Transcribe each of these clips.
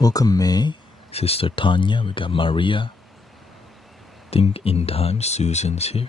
Welcome May, Sister Tanya, we got Maria. Think in time, Susan's here.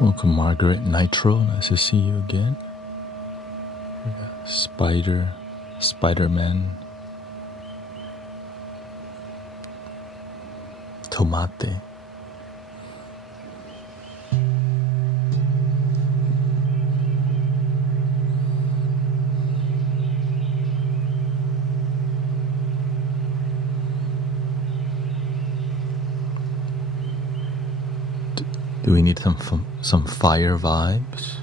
Welcome Margaret Nitro, nice to see you again. We got Spider-Man, Tomate. Do we need some fire vibes?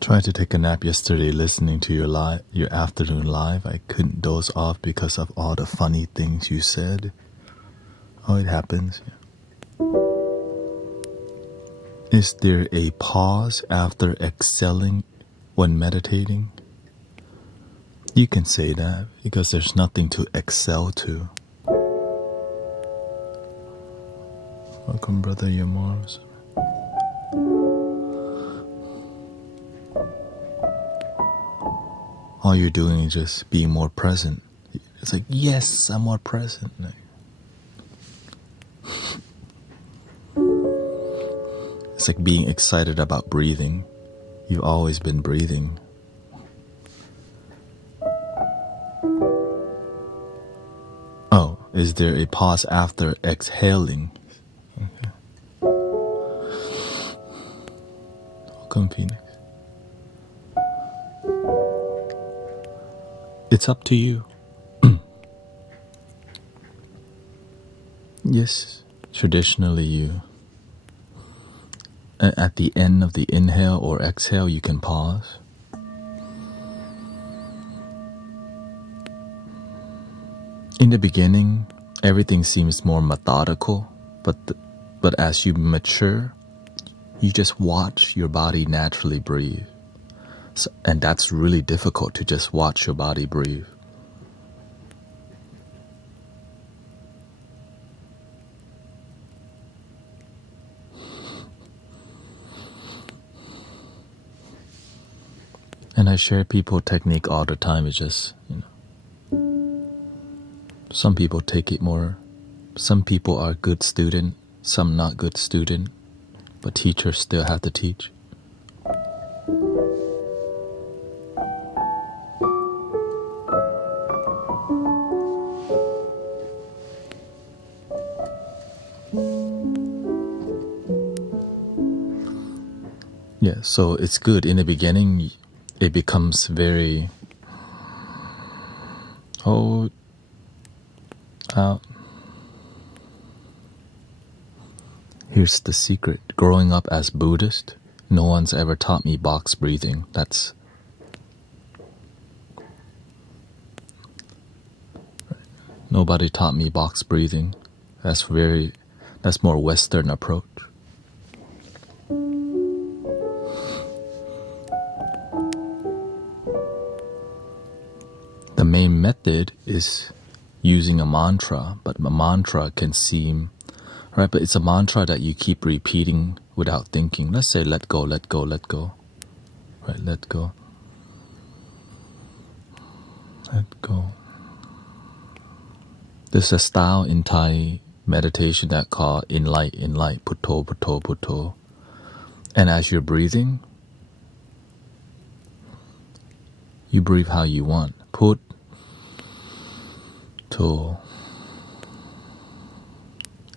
Tried to take a nap yesterday listening to your afternoon live. I couldn't doze off because of all the funny things you said. Oh, it happens. Is there a pause after exhaling when meditating? You can say that because there's nothing to exhale to. Welcome, Brother Yamors. All you're doing is just being more present. It's like, yes, I'm more present. It's like being excited about breathing. You've always been breathing. Oh, is there a pause after exhaling? Okay. Welcome, Phoenix. It's up to you. Yes, traditionally you. At the end of the inhale or exhale, you can pause. In the beginning, everything seems more methodical, but as you mature, you just watch your body naturally breathe. And that's really difficult to just watch your body breathe. And I share people technique all the time. It's just, some people take it more. Some people are good student, some not good student, but teachers still have to teach. Yeah, so it's good. In the beginning, it becomes very, here's the secret. Growing up as Buddhist, no one's ever taught me box breathing. Nobody taught me box breathing. That's more Western approach. The main method is using a mantra, but a mantra can seem, right, but it's a mantra that you keep repeating without thinking. Let's say, let go, let go, let go. Right, let go. Let go. There's a style in Thai meditation that called in light, putto, putto, putto. And as you're breathing, you breathe how you want. Put, to.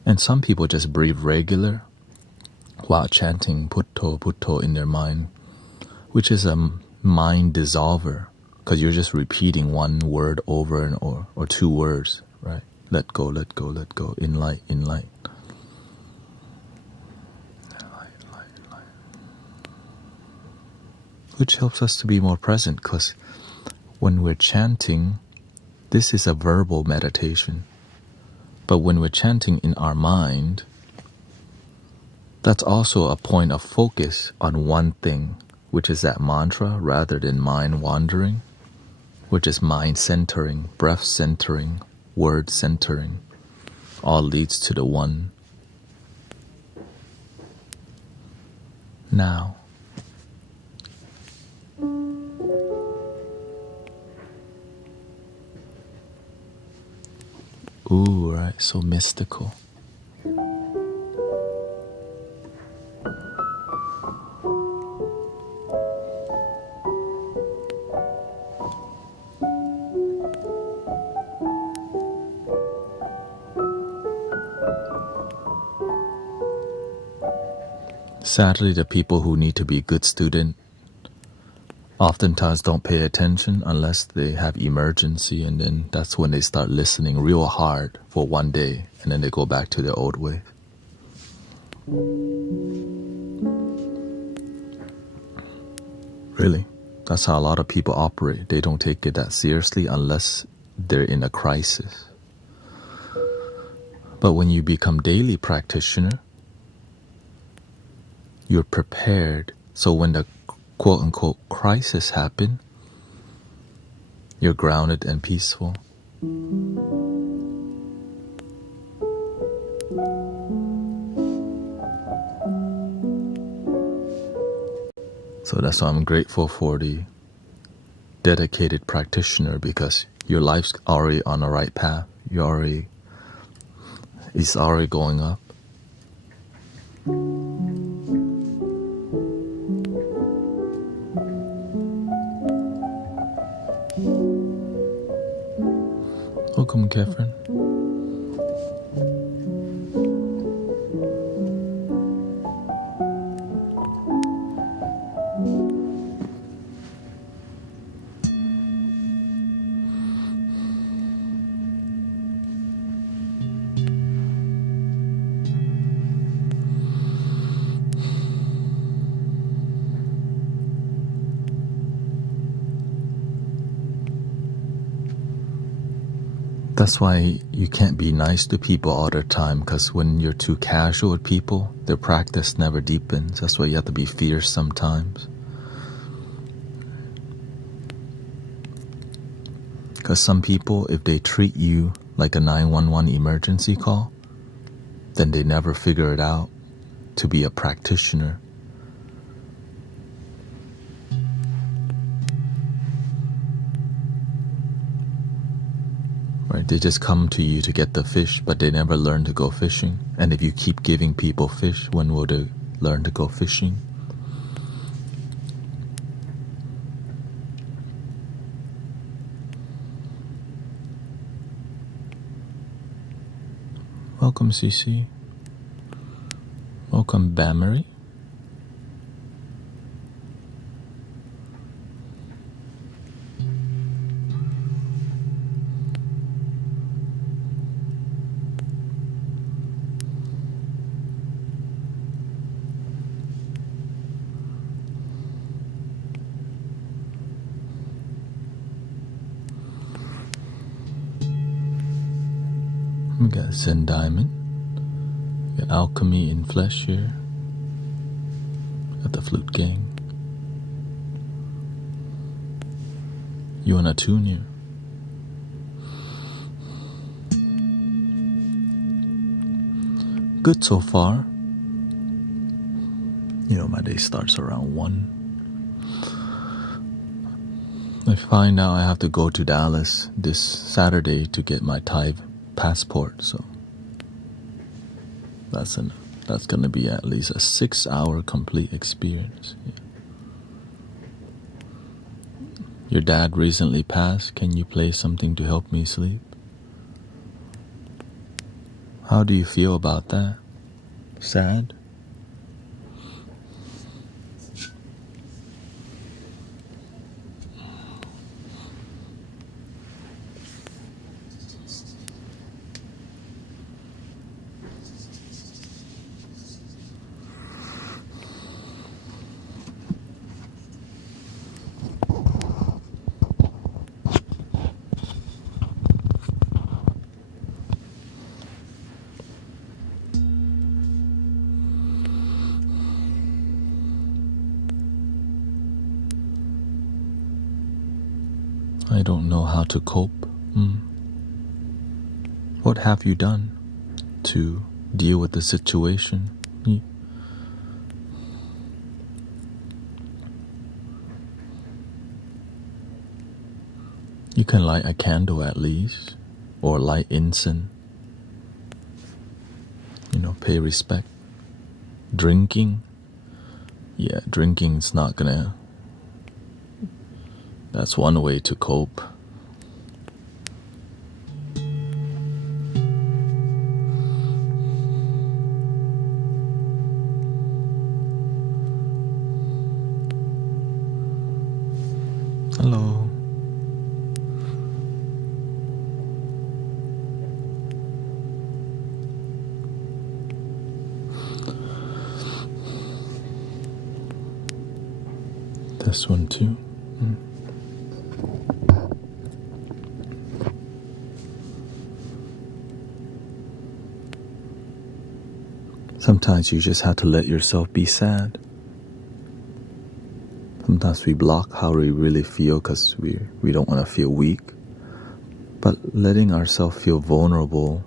And some people just breathe regular while chanting putto, putto in their mind, which is a mind dissolver, because you're just repeating one word over and over, or two words, right? Let go, let go, let go, in light, in light. Which helps us to be more present, because when we're chanting, this is a verbal meditation. But when we're chanting in our mind, that's also a point of focus on one thing, which is that mantra, rather than mind wandering, which is mind centering, breath centering, word centering. All leads to the one. Now. Ooh, right, so mystical. Sadly, the people who need to be good student oftentimes don't pay attention unless they have emergency, and then that's when they start listening real hard for one day, and then they go back to their old way. Really, that's how a lot of people operate. They don't take it that seriously unless they're in a crisis. But when you become daily practitioner, you're prepared. So when the quote unquote crisis happen, you're grounded and peaceful. So that's why I'm grateful for the dedicated practitioner, because your life's already on the right path. It's already going up. Welcome, Catherine. That's why you can't be nice to people all the time, because when you're too casual with people, their practice never deepens. That's why you have to be fierce sometimes. Because some people, if they treat you like a 911 emergency call, then they never figure it out to be a practitioner. Right? They just come to you to get the fish, but they never learn to go fishing. And if you keep giving people fish, when will they learn to go fishing? Welcome, Cece. Welcome, Bamery. We got Zen Diamond. We got Alchemy in Flesh here. Got the Flute Gang. You wanna tune here? Good so far. You know, my day starts around 1. I find out I have to go to Dallas this Saturday to get my Thai passport, so that's gonna be at least a 6-hour complete experience. Yeah. Your dad recently passed. Can you play something to help me sleep? How do you feel about that? Sad? I don't know how to cope. What have you done to deal with the situation? You can light a candle at least, or light incense. You know, pay respect. Drinking, yeah, drinking's not gonna. That's one way to cope. Hello. This one too. Sometimes you just have to let yourself be sad. Sometimes we block how we really feel because we don't want to feel weak. But letting ourselves feel vulnerable,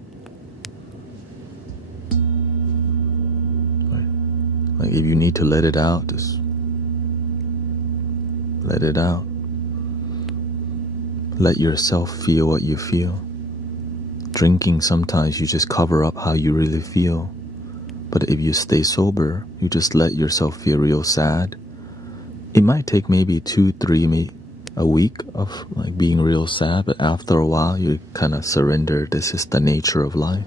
right? Like if you need to let it out, just let it out. Let yourself feel what you feel. Drinking, sometimes you just cover up how you really feel. But if you stay sober, you just let yourself feel real sad. It might take maybe 2-3 a week of like being real sad, but after a while you kind of surrender. This is the nature of life.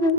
Thank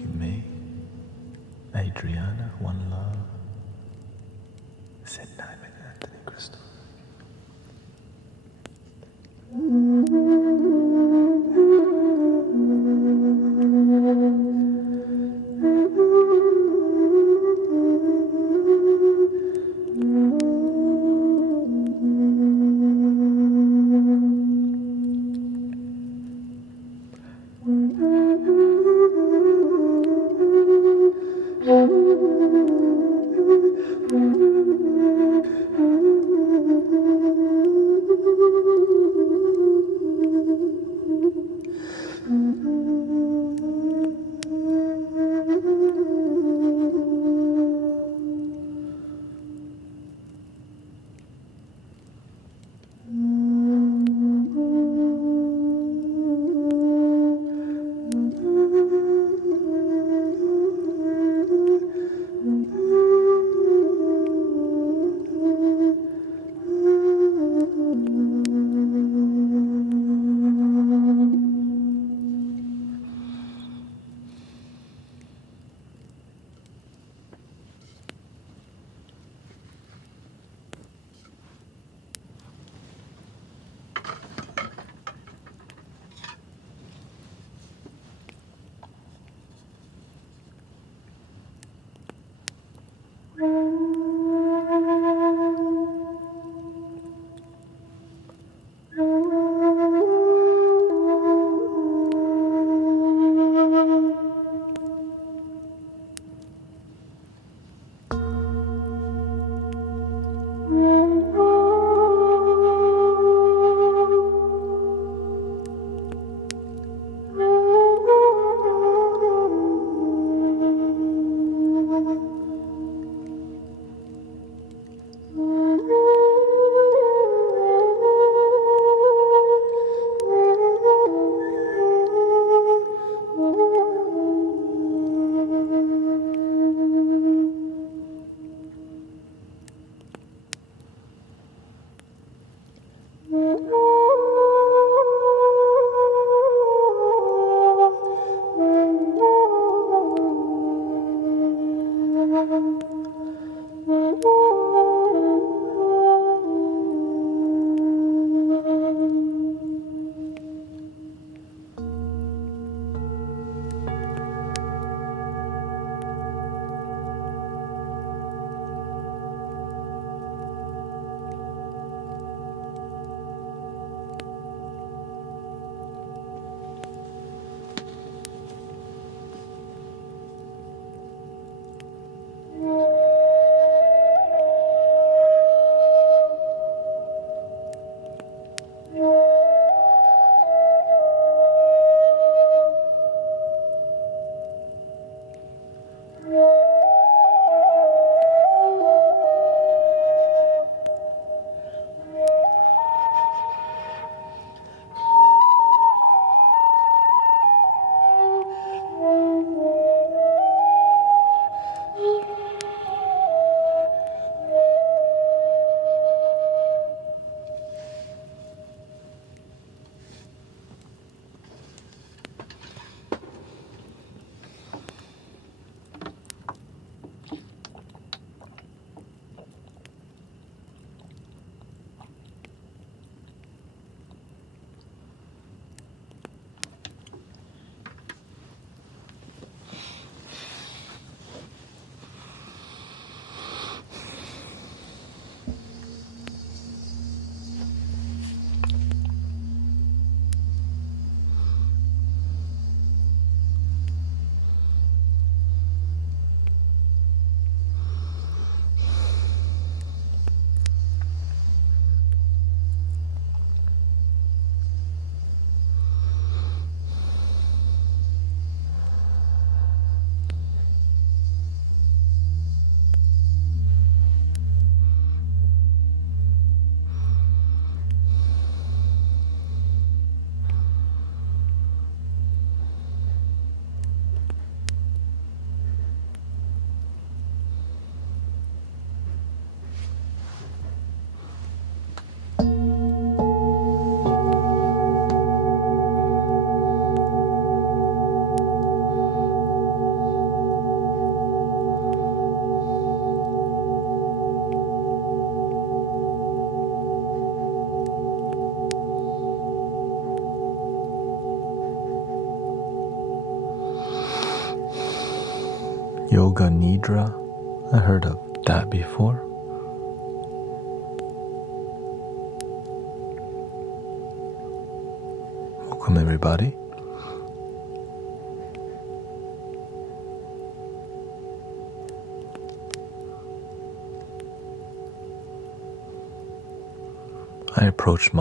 you, May. Adriana, One Love. Sid Diamond, Anthony Crystal. Yoga Nidra. I heard of that before. Welcome everybody. I approach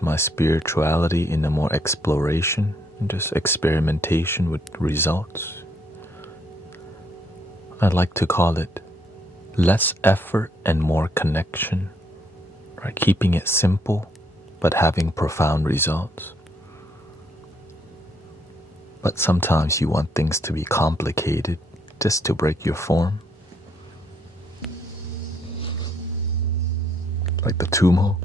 my spirituality in a more exploration and just experimentation with results. I like to call it less effort and more connection, right? Keeping it simple but having profound results. But sometimes you want things to be complicated just to break your form. Like the tumo.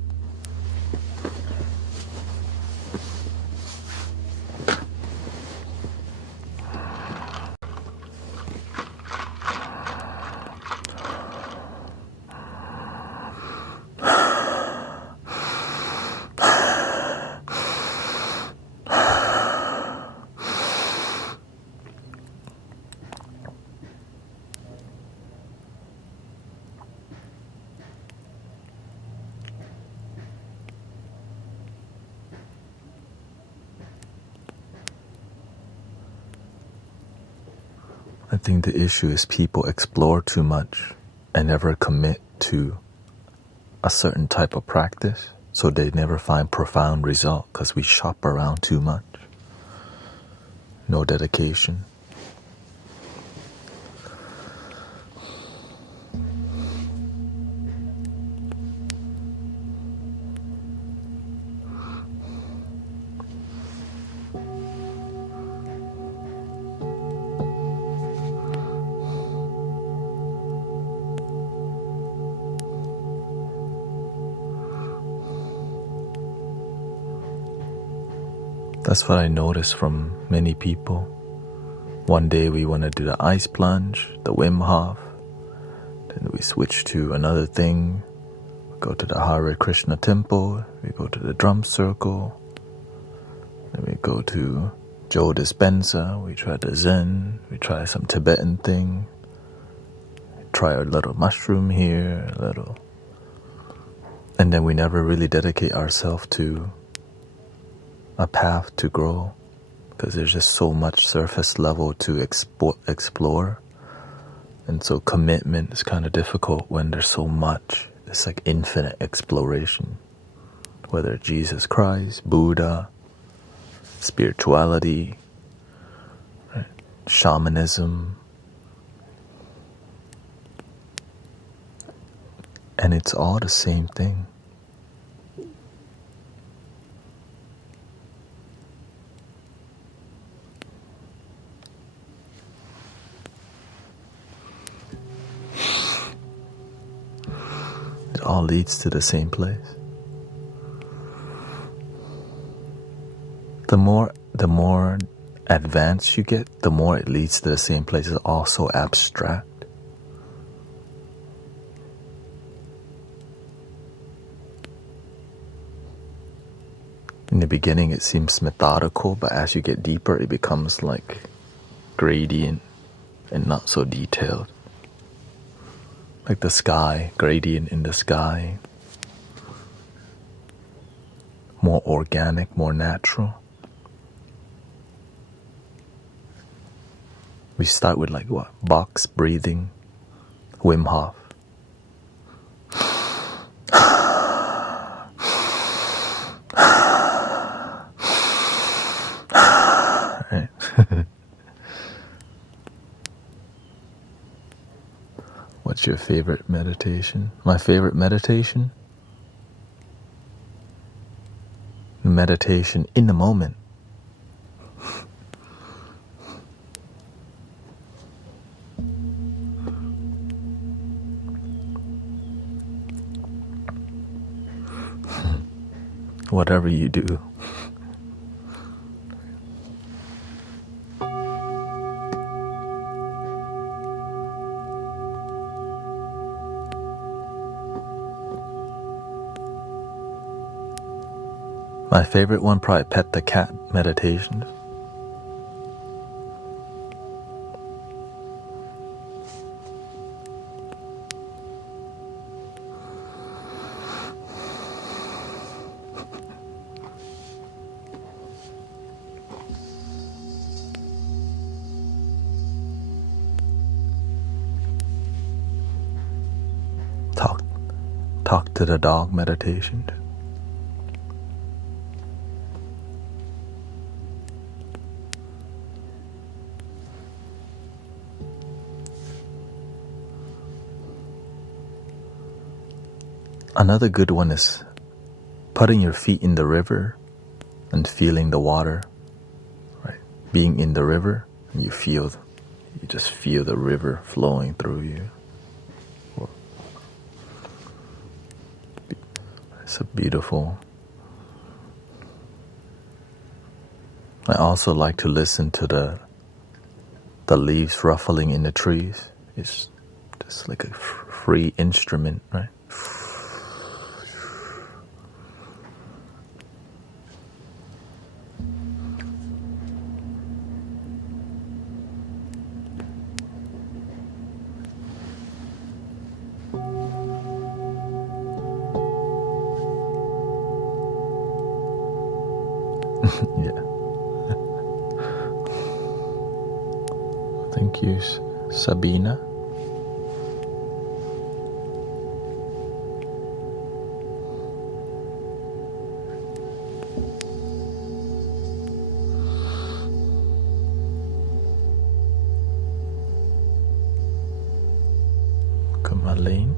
I think the issue is people explore too much and never commit to a certain type of practice, so they never find profound result because we shop around too much. No dedication. That's what I noticed from many people. One day we want to do the ice plunge, the Wim Hof. Then we switch to another thing. We go to the Hare Krishna temple. We go to the drum circle. Then we go to Joe Dispenza. We try the Zen. We try some Tibetan thing. We try a little mushroom here, a little. And then we never really dedicate ourselves to a path to grow, because there's just so much surface level to explore, and so commitment is kind of difficult when there's so much. It's like infinite exploration, whether Jesus Christ, Buddha, spirituality, right? Shamanism, and it's all the same thing. It all leads to the same place. The more advanced you get, the more it leads to the same place. It's also abstract. In the beginning it seems methodical, but as you get deeper it becomes like gradient and not so detailed. Like the sky, gradient in the sky. More organic, more natural. We start with like what? Box breathing, Wim Hof. Right? What's your favorite meditation? My favorite meditation? Meditation in the moment. Whatever you do. My favorite one, probably pet the cat meditations. talk to the dog meditation. Another good one is putting your feet in the river and feeling the water, right? Being in the river, and you just feel the river flowing through you. It's a beautiful. I also like to listen to the leaves ruffling in the trees. It's just like a free instrument, right? Yeah. Thank you, Sabina. Marlene.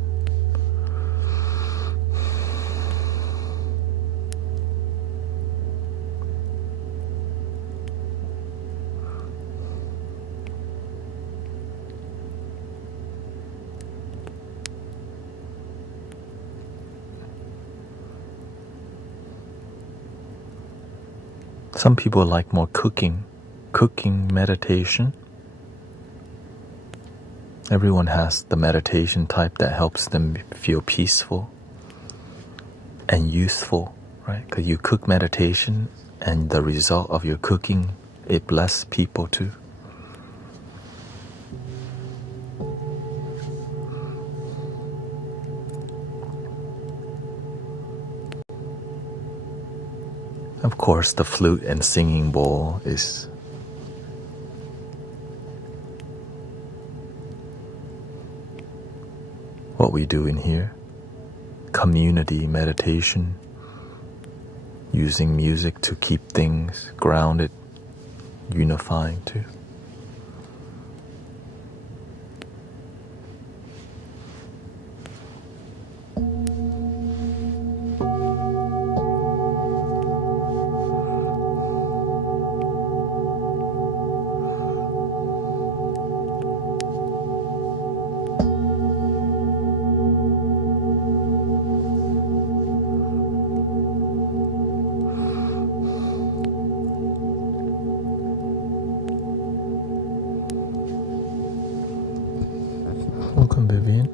Some people like more cooking meditation. Everyone has the meditation type that helps them feel peaceful and useful, right? Because you cook meditation and the result of your cooking, it blesses people too. Of course, the flute and singing bowl is what we do in here. Community meditation, using music to keep things grounded, unifying too. Welcome, Vivian.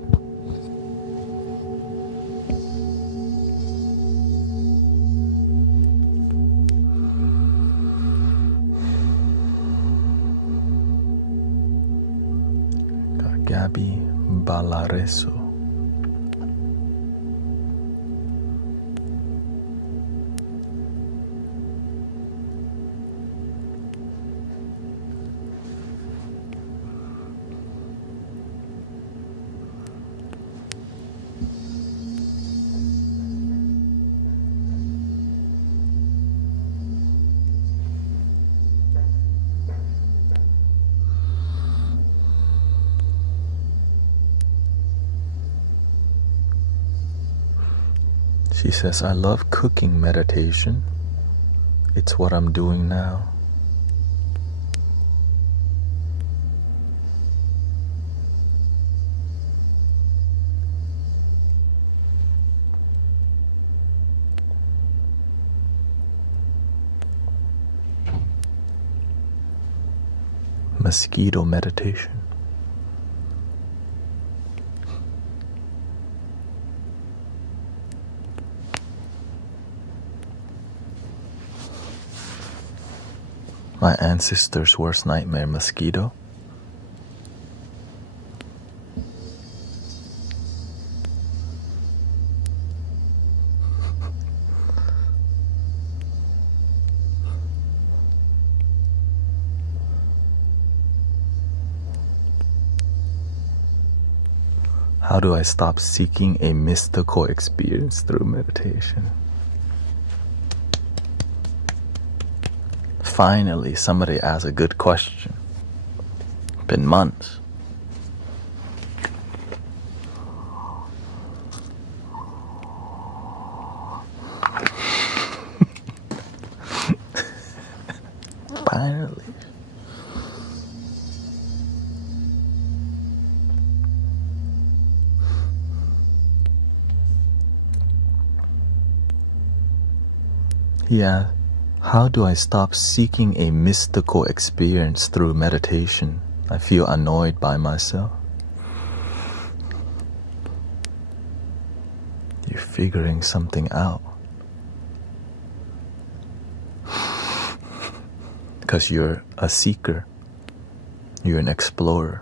Got Gabby Balareso. She says, I love cooking meditation. It's what I'm doing now. Mosquito meditation. My ancestors' worst nightmare, mosquito. How do I stop seeking a mystical experience through meditation? Finally, somebody asked a good question. Been months. Finally. Yeah. How do I stop seeking a mystical experience through meditation? I feel annoyed by myself. You're figuring something out. Because you're a seeker. You're an explorer.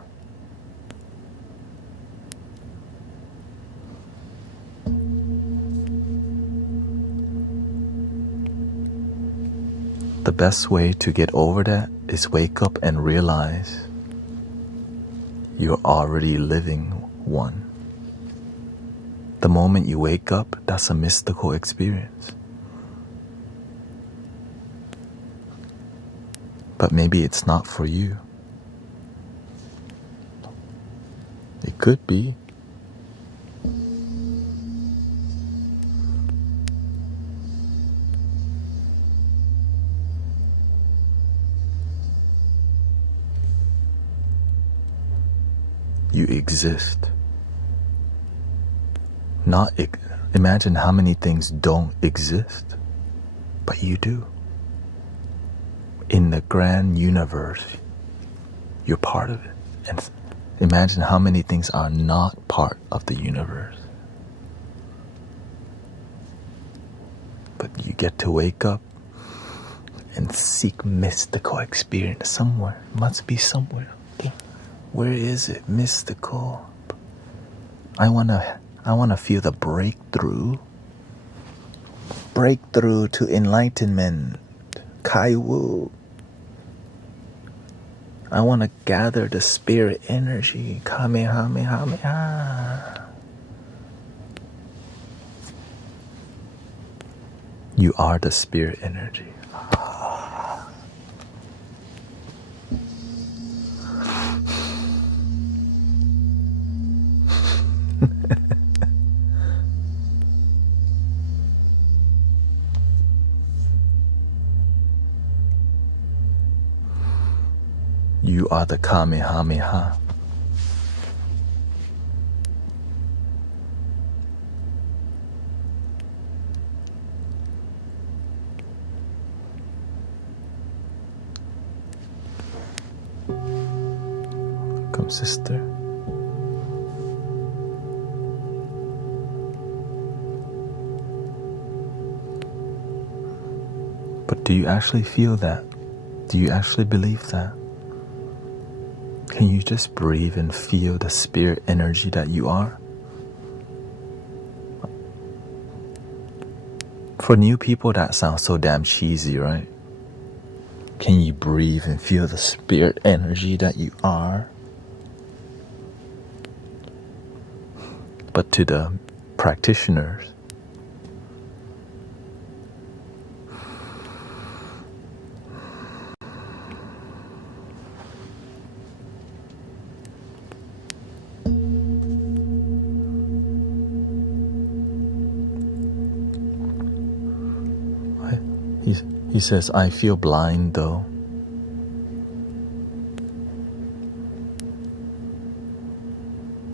The best way to get over that is wake up and realize you're already living one. The moment you wake up, that's a mystical experience. But maybe it's not for you. It could be. You exist. Imagine how many things don't exist, but you do. In the grand universe, you're part of it. And imagine how many things are not part of the universe. But you get to wake up and seek mystical experience somewhere. Must be somewhere. Okay. Where is it? Mystical. I wanna feel the breakthrough. Breakthrough to enlightenment. Kai Wu. I want to gather the spirit energy. Kamehameha. You are the spirit energy. You are the Kamehameha. Come, sister. But do you actually feel that? Do you actually believe that? Can you just breathe and feel the spirit energy that you are? For new people, that sounds so damn cheesy, right? Can you breathe and feel the spirit energy that you are? But to the practitioners, he says, I feel blind though.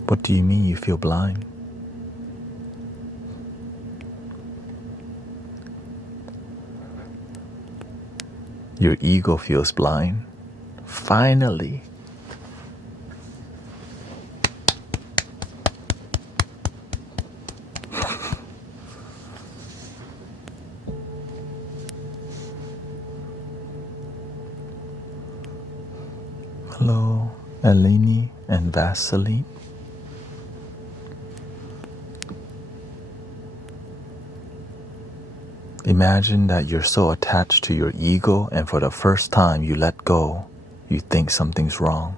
What do you mean you feel blind? Your ego feels blind. Finally. Hello, Eleni and Vaseline. Imagine that you're so attached to your ego, and for the first time you let go, you think something's wrong.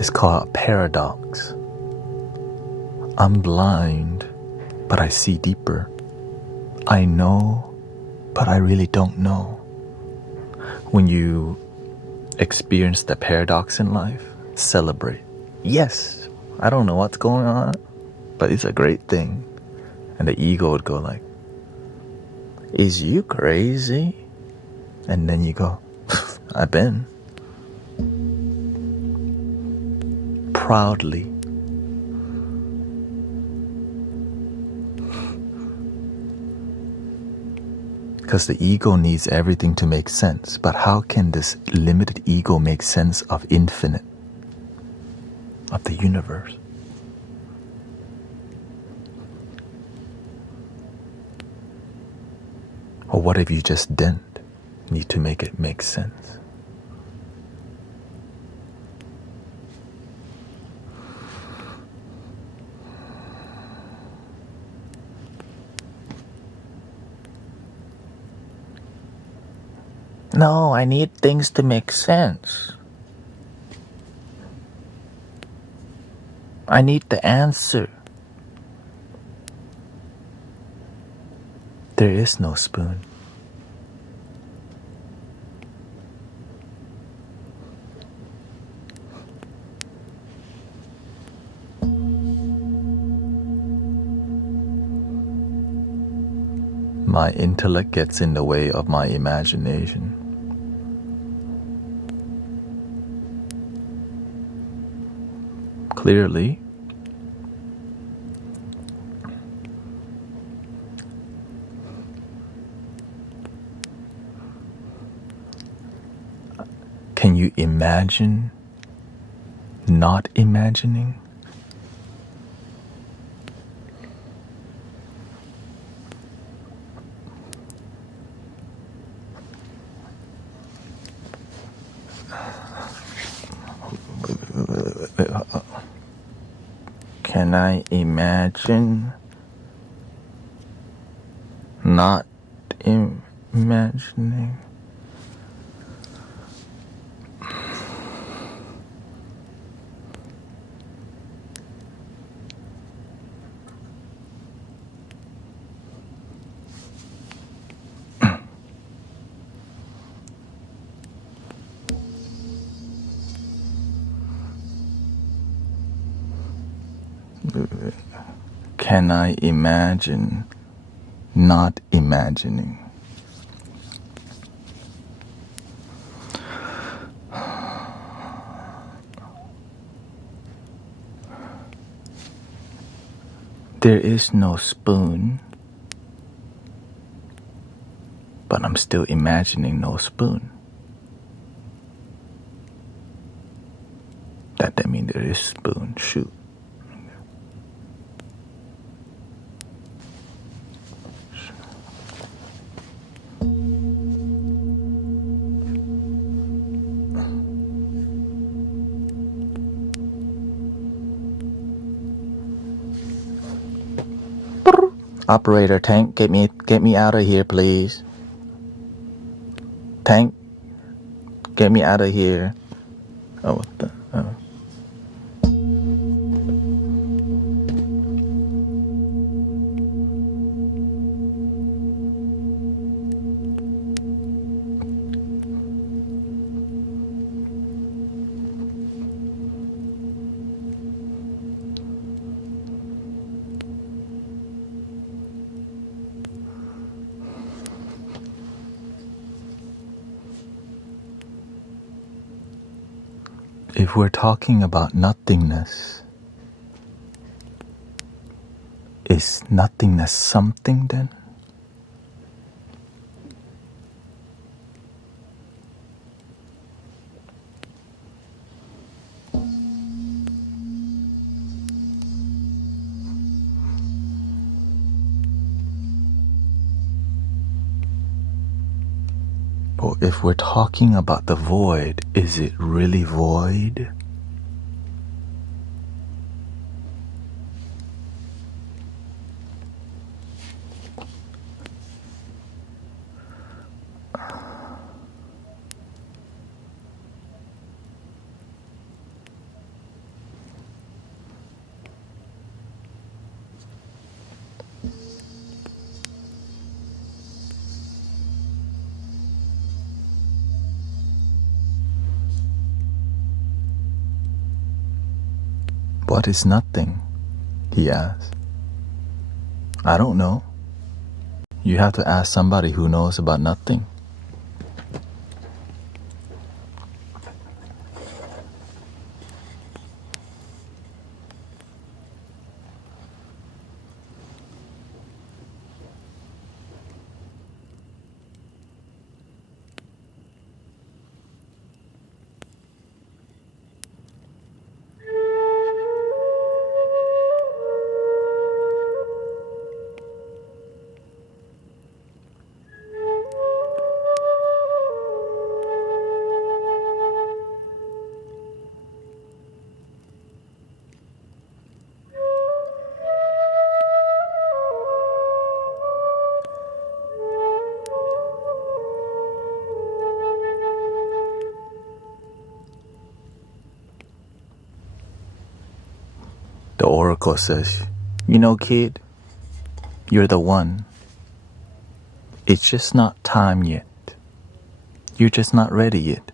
is called a paradox. I'm blind, but I see deeper. I know, but I really don't know. When you experience the paradox in life, celebrate. Yes, I don't know what's going on, but it's a great thing. And the ego would go like, is you crazy? And then you go, I've been. Proudly. Because the ego needs everything to make sense. But how can this limited ego make sense of infinite? Of the universe? Or what if you just didn't need to make it make sense? No, I need things to make sense. I need the answer. There is no spoon. My intellect gets in the way of my imagination. Clearly, can you imagine not imagining? Can I imagine not imagining? Can I imagine not imagining? There is no spoon, but I'm still imagining no spoon. That means there is spoon, shoot. Operator, Tank, get me out of here, please. Tank, get me out of here. Oh, what the? Oh. If we're talking about nothingness, is nothingness something then? Or if we're talking about the void, is it really void? What is nothing? He asked. I don't know. You have to ask somebody who knows about nothing. The oracle says, you know, kid, you're the one. It's just not time yet. You're just not ready yet.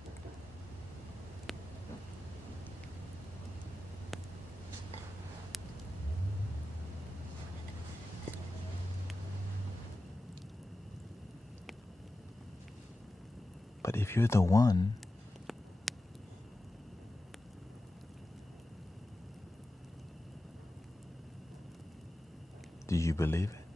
But if you're the one, do you believe it?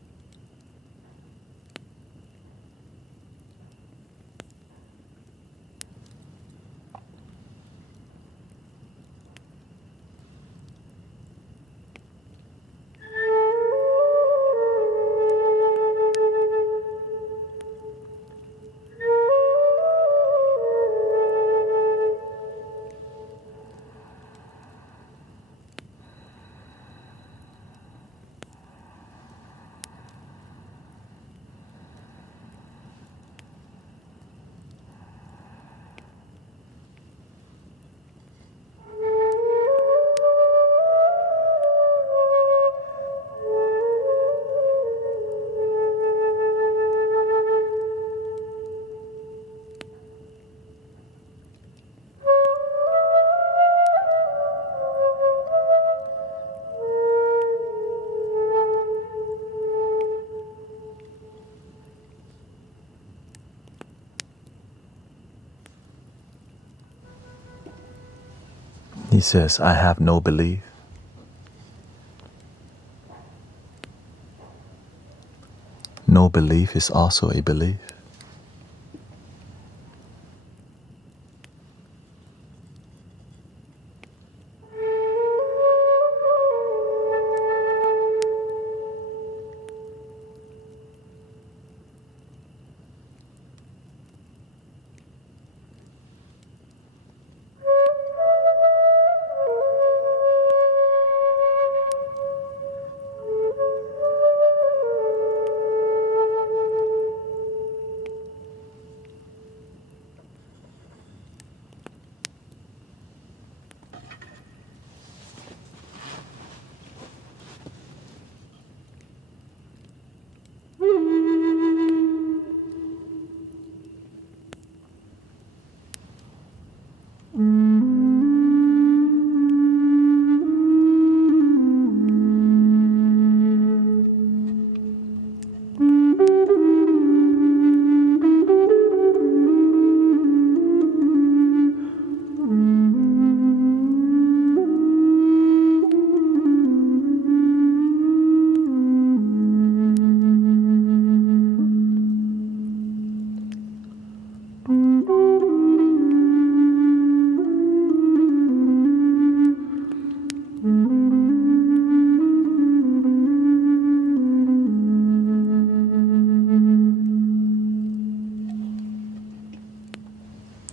He says, I have no belief. No belief is also a belief.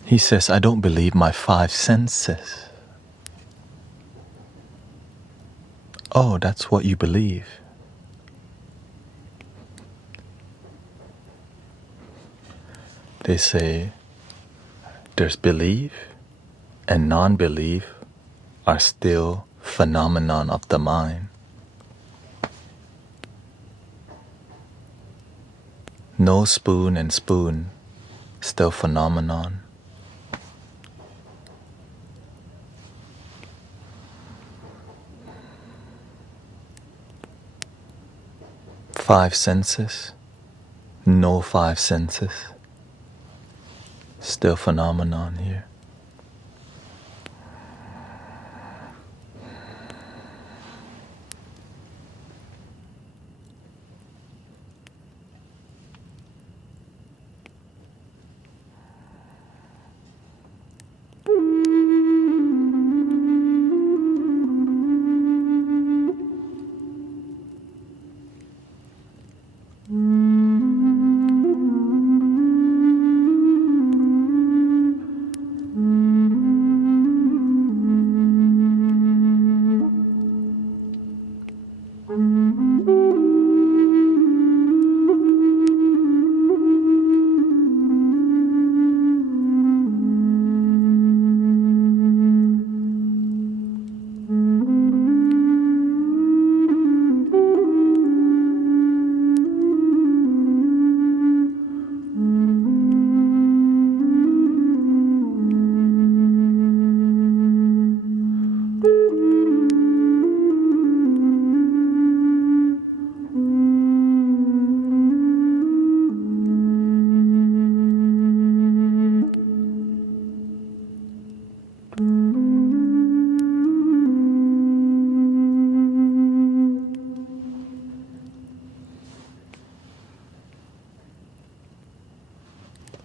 He says, I don't believe my five senses. Oh, that's what you believe. They say there's belief and non-belief are still phenomenon of the mind. No spoon and spoon, still phenomenon. 5 senses, no 5 senses. Still phenomenon here.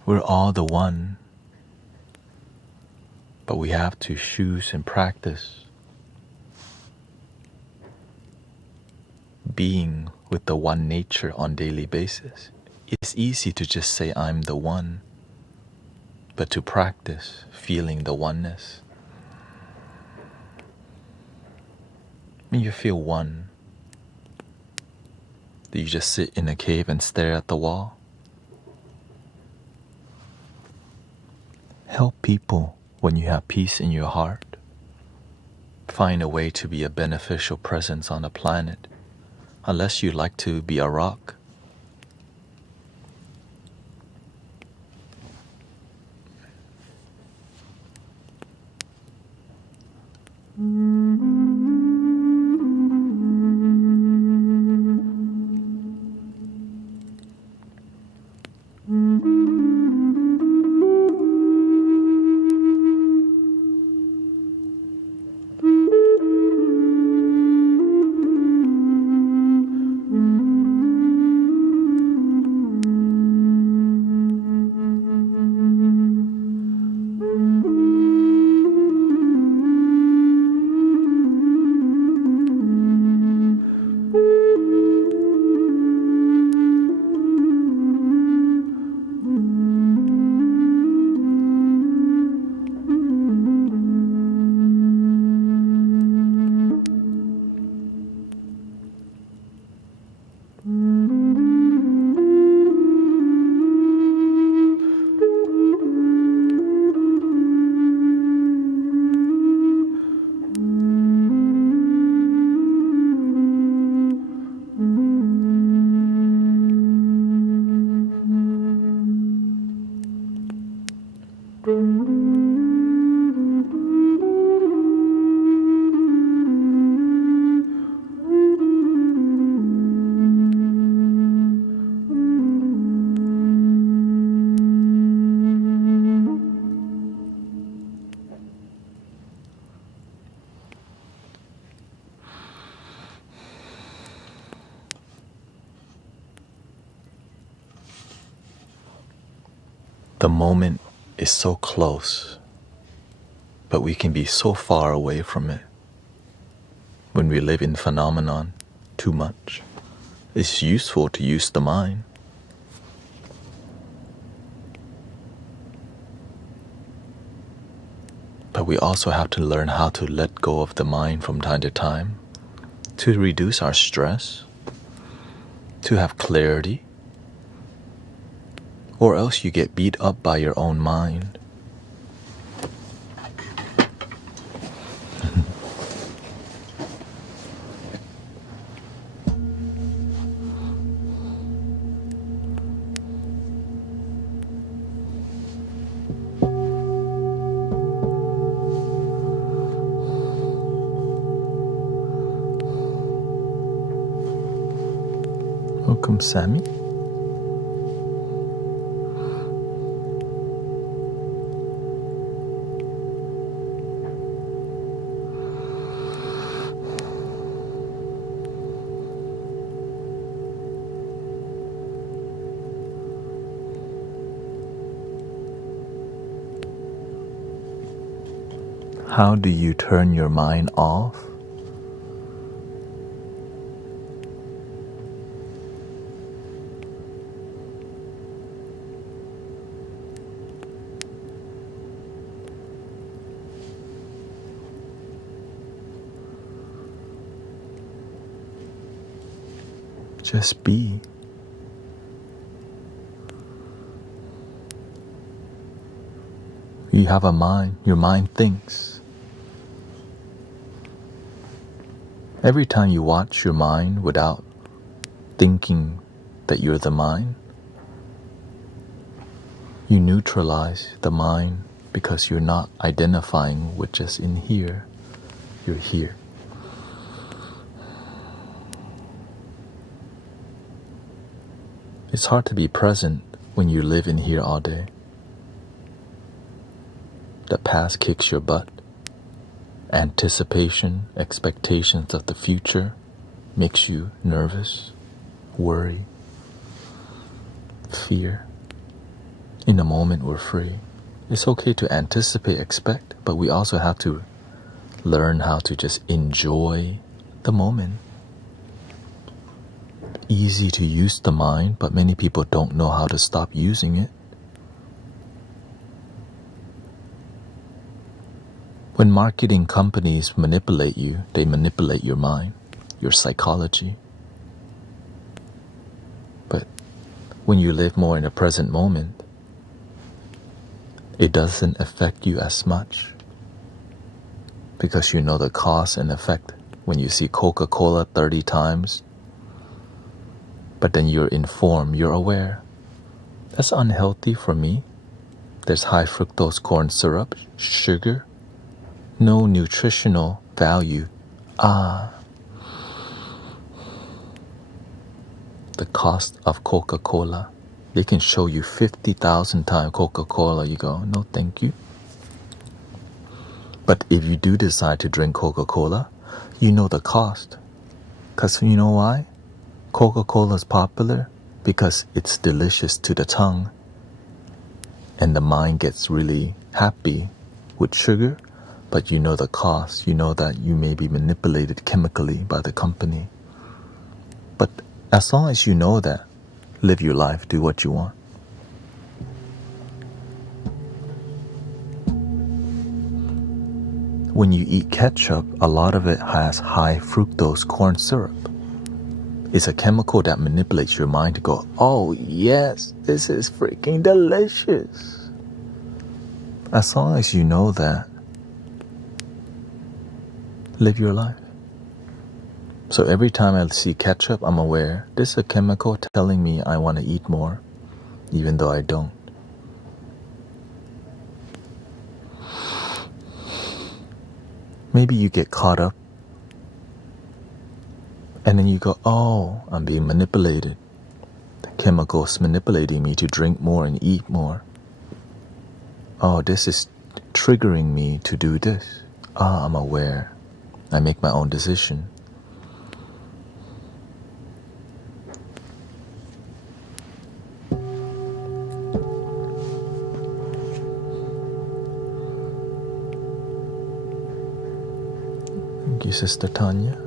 We're all the one, but we have to choose and practice being with the one nature on daily basis. It's easy to just say I'm the one, but to practice feeling the oneness. When you feel one, do you just sit in a cave and stare at the wall? Help people when you have peace in your heart. Find a way to be a beneficial presence on the planet, unless you like to be a rock. The moment is so close, but we can be so far away from it. When we live in phenomenon too much, it's useful to use the mind. But we also have to learn how to let go of the mind from time to time to reduce our stress, to have clarity, or else you get beat up by your own mind. Welcome, Sammy. How do you turn your mind off? Just be. You have a mind, your mind thinks. Every time you watch your mind without thinking that you're the mind, you neutralize the mind because you're not identifying with just in here, you're here. It's hard to be present when you live in here all day. The past kicks your butt. Anticipation, expectations of the future makes you nervous, worry, fear. In the moment, we're free. It's okay to anticipate, expect, but we also have to learn how to just enjoy the moment. Easy to use the mind, but many people don't know how to stop using it. When marketing companies manipulate you, they manipulate your mind, your psychology. But when you live more in the present moment, it doesn't affect you as much because you know the cause and effect. When you see Coca-Cola 30 times, but then you're informed, you're aware. That's unhealthy for me. There's high fructose corn syrup, sugar, no nutritional value. The cost of Coca-Cola. They can show you 50,000 times Coca-Cola. You go, no thank you. But if you do decide to drink Coca-Cola, you know the cost. Because you know why? Coca-Cola is popular because it's delicious to the tongue. And the mind gets really happy with sugar. But you know the cost. You know that you may be manipulated chemically by the company. But as long as you know that, live your life, do what you want. When you eat ketchup, a lot of it has high fructose corn syrup. It's a chemical that manipulates your mind to go, oh yes, this is freaking delicious. As long as you know that, live your life. So every time I see ketchup, I'm aware this is a chemical telling me I want to eat more, even though I don't. Maybe you get caught up and then you go, oh, I'm being manipulated. The chemical is manipulating me to drink more and eat more. Oh, this is triggering me to do this. I'm aware. I make my own decision. Thank you, Sister Tanya.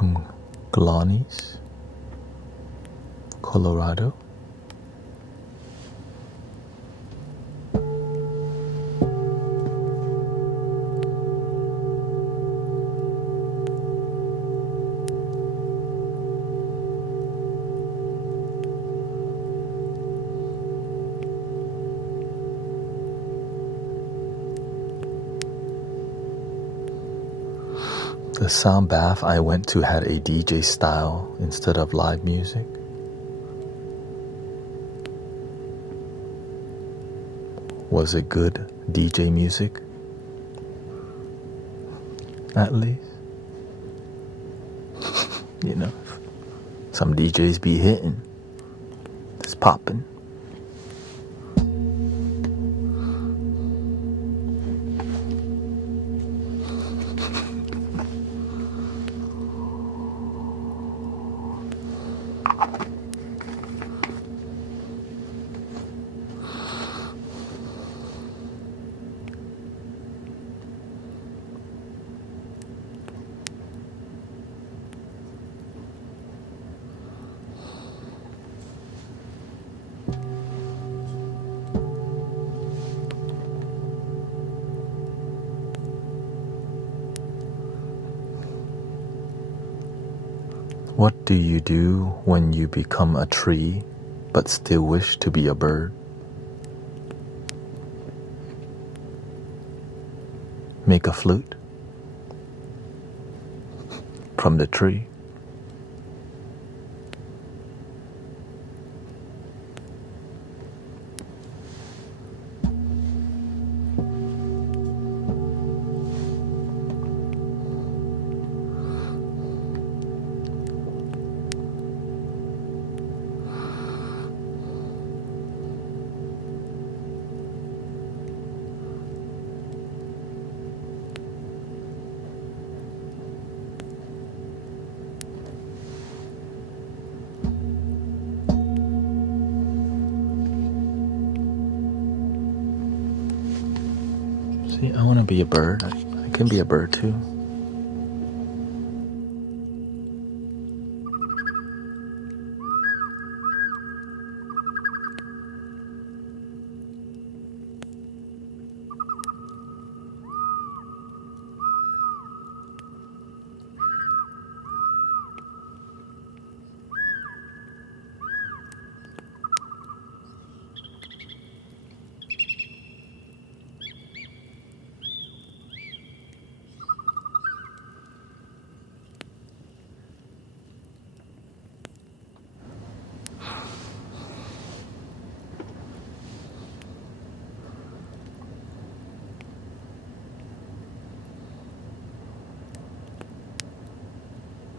Welcome, Galanis, Colorado. The sound bath I went to had a DJ style instead of live music. Was it good DJ music? At least. You know, some DJs be hitting. It's popping. What do you do when you become a tree but still wish to be a bird? Make a flute from the tree. See, I want to be a bird. I can be a bird too.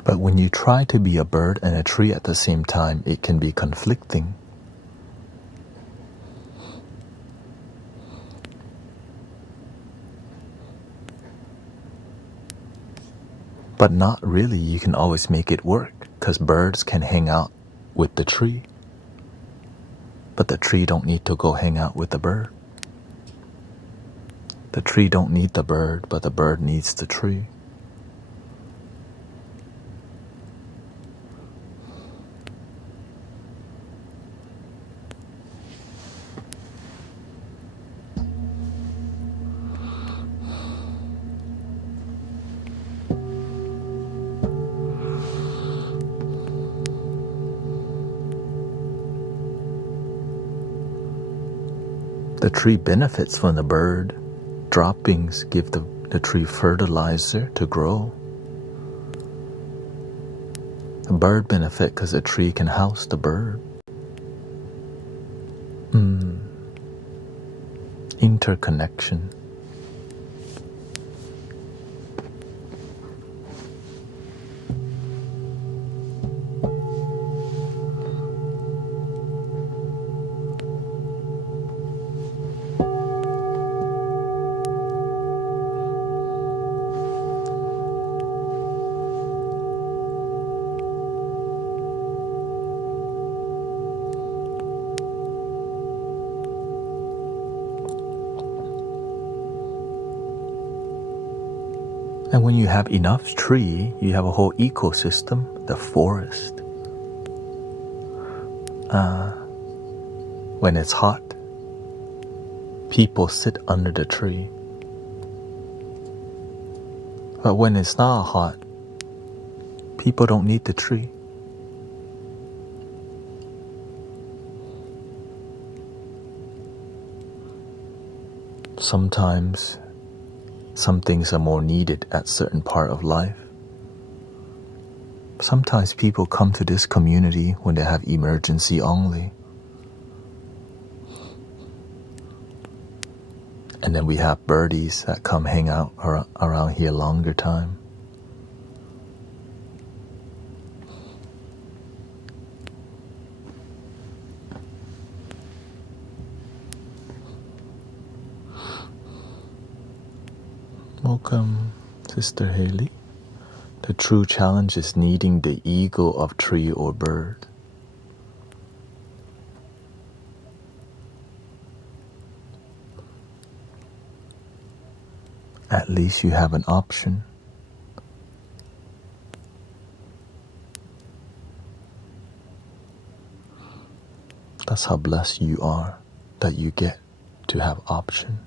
But when you try to be a bird and a tree at the same time, it can be conflicting. But not really, you can always make it work, because birds can hang out with the tree. But the tree don't need to go hang out with the bird. The tree don't need the bird, but the bird needs the tree. The tree benefits from the bird. Droppings give the tree fertilizer to grow. The bird benefit because the tree can house the bird. Interconnection. And when you have enough tree, you have a whole ecosystem, the forest. When it's hot, people sit under the tree. But when it's not hot, people don't need the tree. Sometimes some things are more needed at certain part of life. Sometimes people come to this community when they have emergency only. And then we have birdies that come hang out around here longer time. Welcome, Sister Haley. The true challenge is needing the ego of tree or bird. At least you have an option. That's how blessed you are that you get to have options.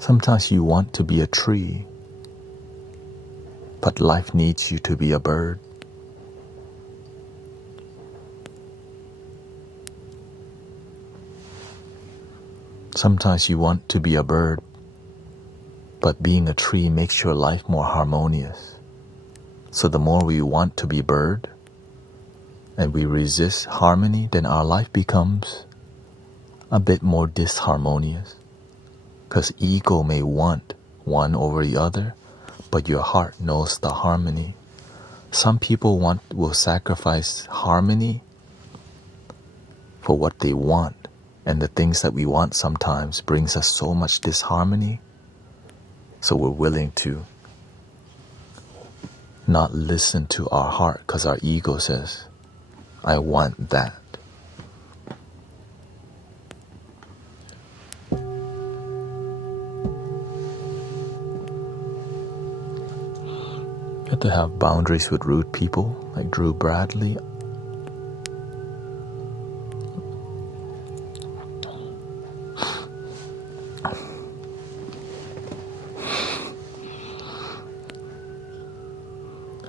Sometimes you want to be a tree, but life needs you to be a bird. Sometimes you want to be a bird, but being a tree makes your life more harmonious. So the more we want to be bird, and we resist harmony, then our life becomes a bit more disharmonious. Because ego may want one over the other, but your heart knows the harmony. Some people will sacrifice harmony for what they want, and the things that we want sometimes brings us so much disharmony, so we're willing to not listen to our heart because our ego says, I want that. You have to have boundaries with rude people, like Drew Bradley.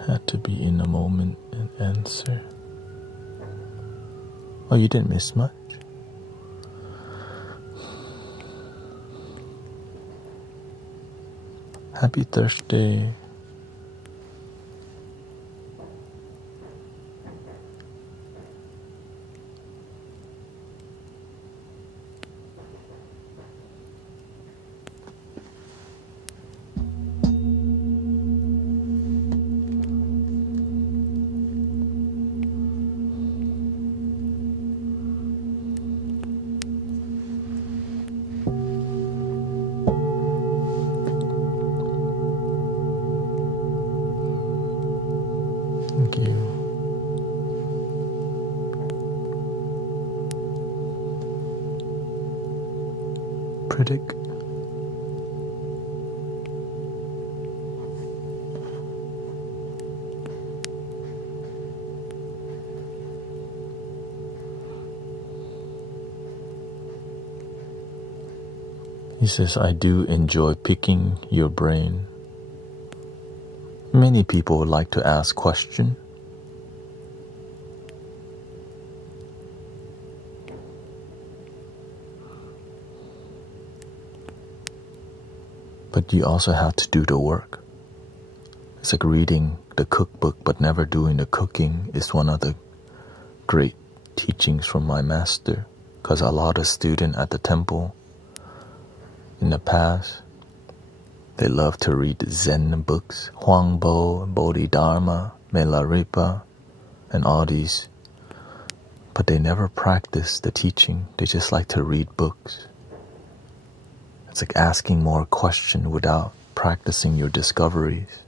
Had to be in a moment and answer. Oh, you didn't miss much. Happy Thursday. Thank you. Predict. He says, I do enjoy picking your brain. Many people would like to ask questions. But you also have to do the work. It's like reading the cookbook but never doing the cooking is one of the great teachings from my master. Because a lot of students at the temple in the past, They love to read Zen books, Huangbo, Bodhidharma, Milarepa, and all these. But they never practice the teaching. They just like to read books. It's like asking more questions without practicing your discoveries.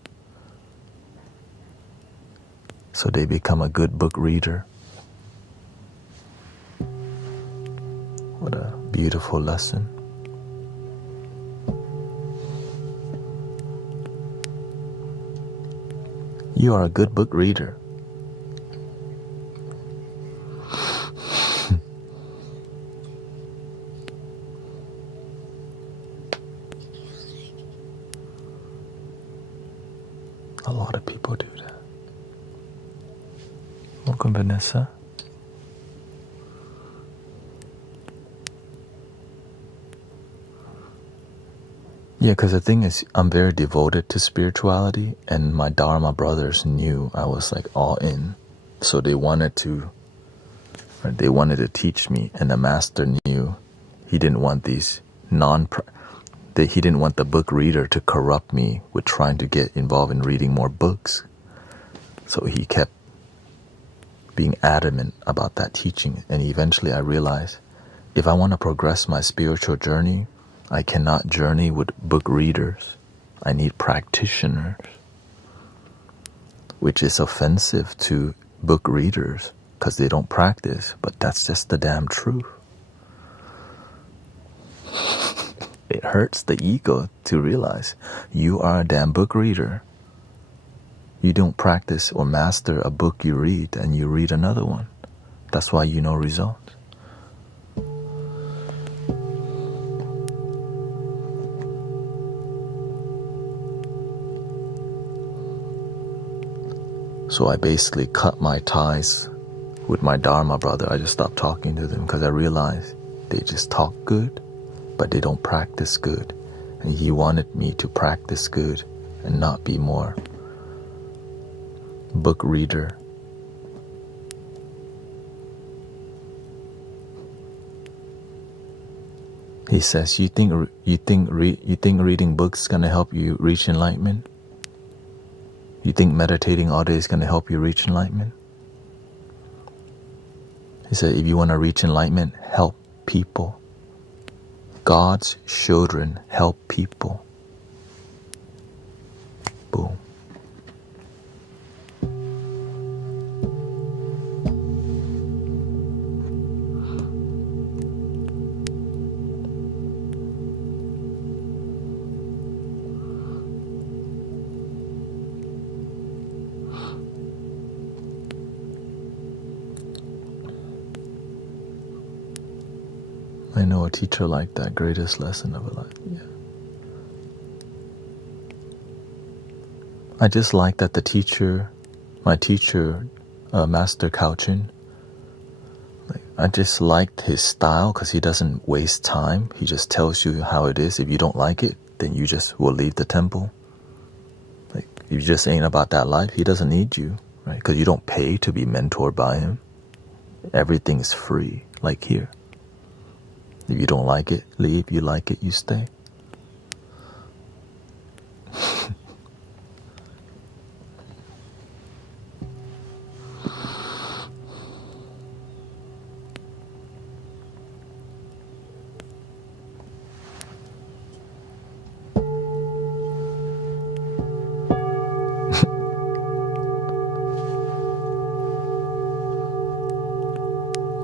So they become a good book reader. What a beautiful lesson. You are a good book reader. A lot of people do that. Welcome, Vanessa. Yeah, because the thing is, I'm very devoted to spirituality, and my Dharma brothers knew I was like all in. So they wanted to teach me, and the master knew he didn't want these he didn't want the book reader to corrupt me with trying to get involved in reading more books. So he kept being adamant about that teaching, and eventually I realized if I want to progress my spiritual journey, I cannot journey with book readers. I need practitioners, which is offensive to book readers because they don't practice, but that's just the damn truth. It hurts the ego to realize you are a damn book reader. You don't practice or master a book you read, and you read another one. That's why you know results. So I basically cut my ties with my Dharma brother. I just stopped talking to them because I realized they just talk good, but they don't practice good. And he wanted me to practice good and not be more book reader. He says, you think reading books is gonna help you reach enlightenment? You think meditating all day is gonna help you reach enlightenment? He said, if you want to reach enlightenment, help people. God's children help people. Boom. I know a teacher like that, greatest lesson of a life. Yeah. I just like that my teacher, Master Kauchin, I just liked his style because he doesn't waste time. He just tells you how it is. If you don't like it, then you just will leave the temple. Like, if you just ain't about that life, he doesn't need you, right? Because you don't pay to be mentored by him. Everything is free, like here. If you don't like it, leave. You like it, you stay.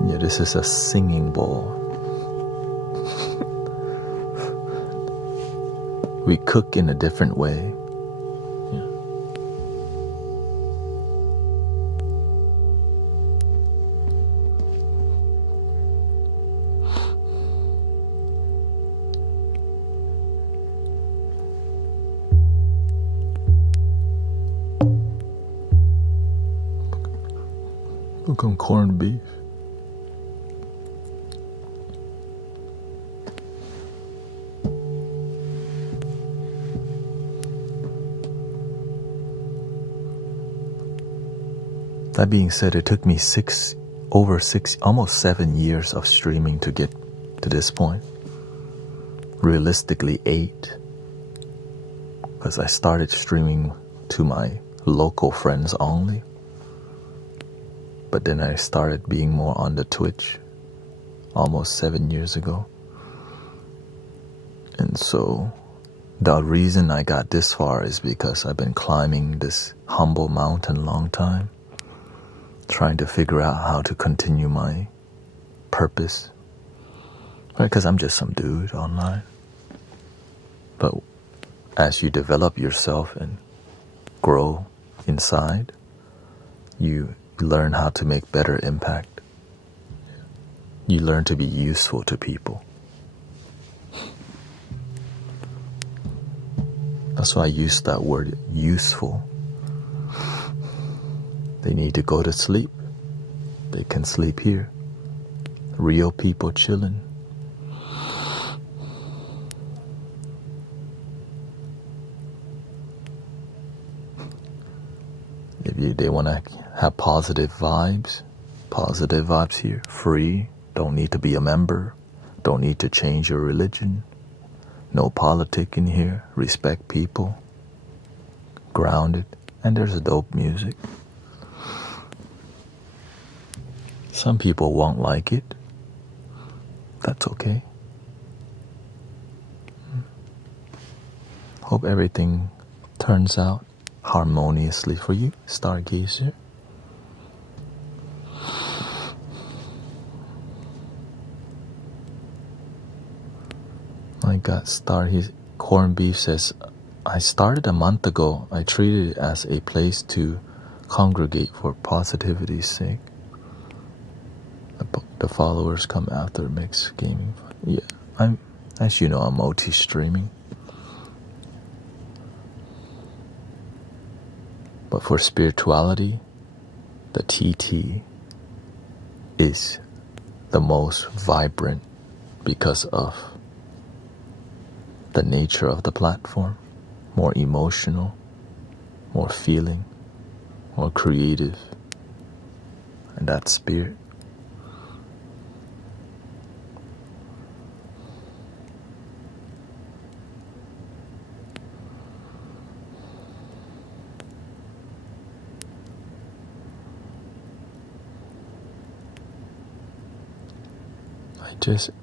Yeah, this is a singing bowl. We cook in a different way. Yeah. Look on corned beef. That being said, it took me almost 7 years of streaming to get to this point. Realistically, 8. because I started streaming to my local friends only. But then I started being more on the Twitch almost 7 years ago. And so the reason I got this far is because I've been climbing this humble mountain long time, trying to figure out how to continue my purpose. Right? Because I'm just some dude online. But as you develop yourself and grow inside, you learn how to make better impact. You learn to be useful to people. That's why I use that word, useful. They need to go to sleep. They can sleep here. Real people chilling. If they want to have positive vibes here, free, don't need to be a member, don't need to change your religion, no politicking here, respect people, grounded, and there's dope music. Some people won't like it. That's okay. Hope everything turns out harmoniously for you, Stargazer. I got started. Corned Beef says, I started a month ago. I treated it as a place to congregate for positivity's sake. The followers come after mixed gaming. Yeah, as you know, I'm OT streaming. But for spirituality, the TT is the most vibrant because of the nature of the platform. More emotional, more feeling, more creative, and that spirit.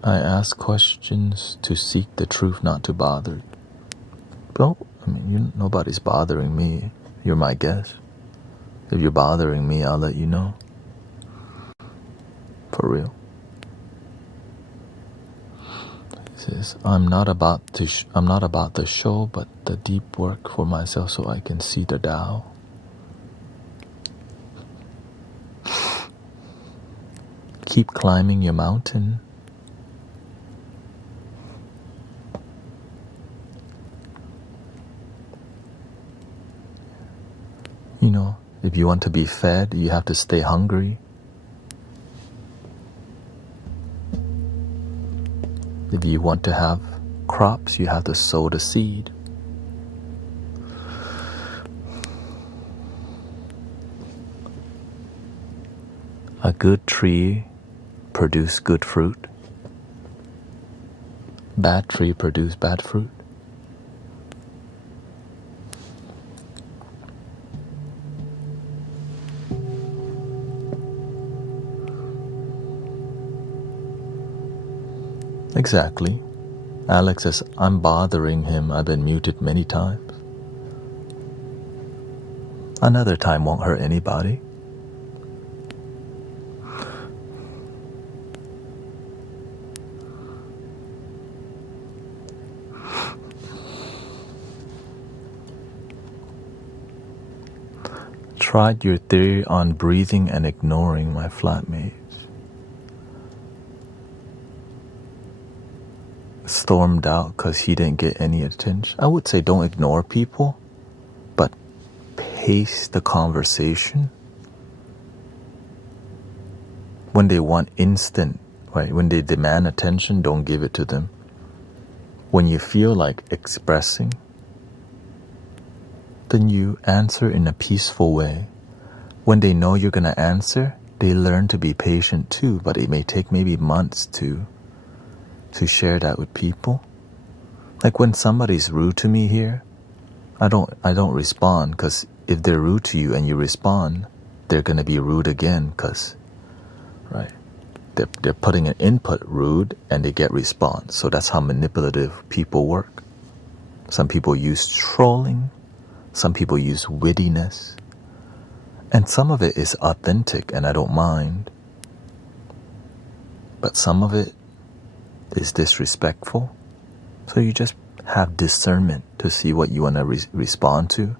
I ask questions to seek the truth, not to bother. Well, I mean, nobody's bothering me. You're my guest. If you're bothering me, I'll let you know. For real. It says, I'm not about the show, but the deep work for myself, so I can see the Tao. Keep climbing your mountain. You know, if you want to be fed, you have to stay hungry. If you want to have crops, you have to sow the seed. A good tree produces good fruit. Bad tree produces bad fruit. Exactly. Alex says, I'm bothering him. I've been muted many times. Another time won't hurt anybody. Tried your theory on breathing and ignoring my flatmates. Stormed out because he didn't get any attention. I would say don't ignore people, but pace the conversation. When they want instant, right? When they demand attention, don't give it to them. When you feel like expressing, then you answer in a peaceful way. When they know you're gonna answer, they learn to be patient too, but it may take maybe months to share that with people. Like when somebody's rude to me here, I don't respond, because if they're rude to you and you respond, they're going to be rude again, because, right, they're putting an input rude and they get response. So that's how manipulative people work. Some people use trolling, some people use wittiness, and some of it is authentic and I don't mind. But some of it is disrespectful. So you just have discernment to see what you want to respond to.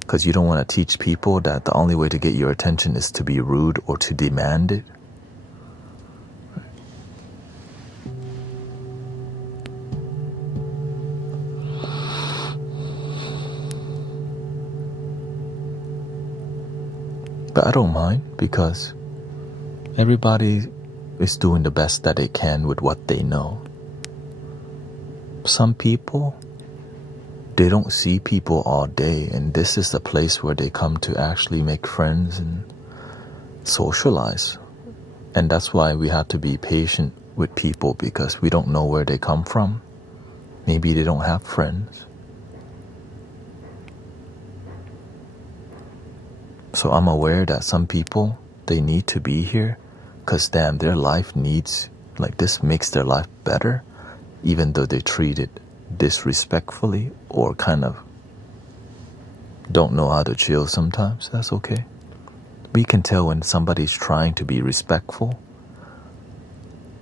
Because you don't want to teach people that the only way to get your attention is to be rude or to demand it. But I don't mind, because everybody is doing the best that they can with what they know. Some people, they don't see people all day, and this is the place where they come to actually make friends and socialize. And that's why we have to be patient with people, because we don't know where they come from. Maybe they don't have friends. So I'm aware that some people, they need to be here, because damn, their life needs, like, this makes their life better, even though they treat it disrespectfully or kind of don't know how to chill sometimes. That's okay. We can tell when somebody's trying to be respectful,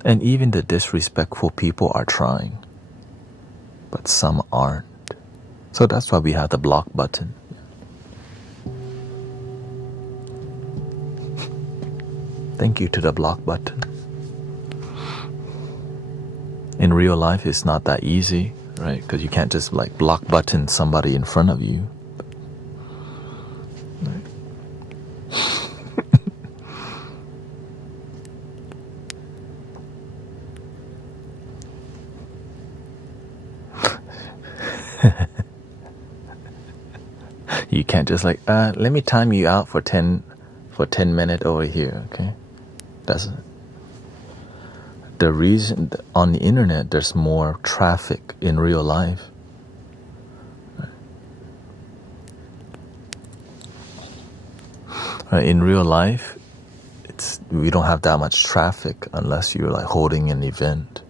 and even the disrespectful people are trying, but some aren't. So that's why we have the block button. Thank you to the block button. In real life, it's not that easy, right? Because you can't just like block button somebody in front of you. Right. You can't just like, let me time you out for 10 minutes over here, okay? That's the reason. On the internet there's more traffic in real life. In real life, we don't have that much traffic unless you're like holding an event.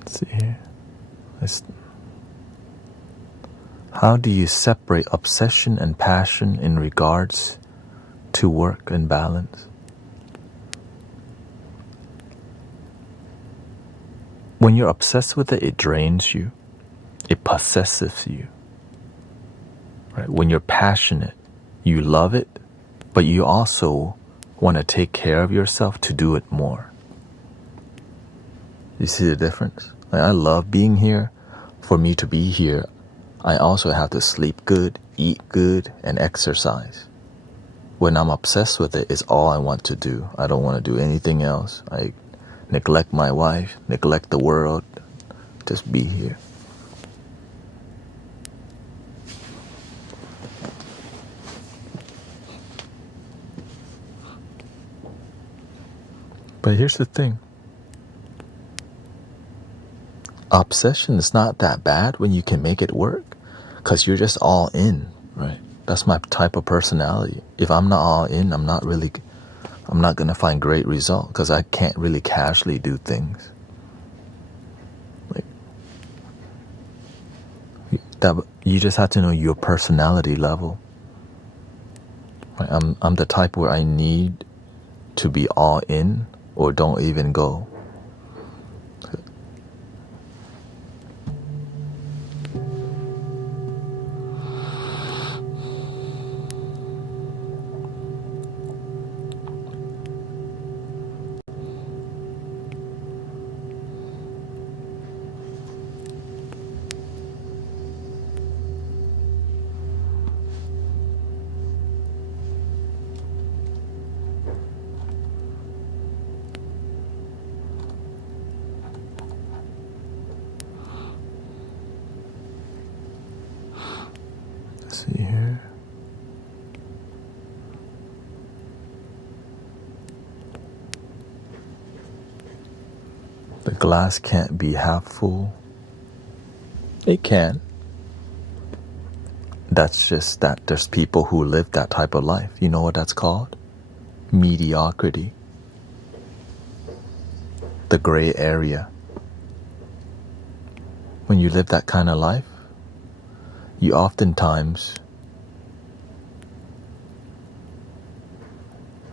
Let's see here. How do you separate obsession and passion in regards to work and balance? When you're obsessed with it, it drains you. It possesses you. Right? When you're passionate, you love it, but you also want to take care of yourself to do it more. You see the difference? Like, I love being here. For me to be here, I also have to sleep good, eat good, and exercise. When I'm obsessed with it, it's all I want to do. I don't want to do anything else. I neglect my wife, neglect the world, just be here. But here's the thing. Obsession is not that bad when you can make it work, because you're just all in, right? That's my type of personality. If I'm not all in, I'm not going to find great result, because I can't really casually do things. Like that, you just have to know your personality level. Right? I'm the type where I need to be all in or don't even go. glass can't be half full. It can. That's just that there's people who live that type of life. You know what that's called? Mediocrity. The gray area. When you live that kind of life, you oftentimes,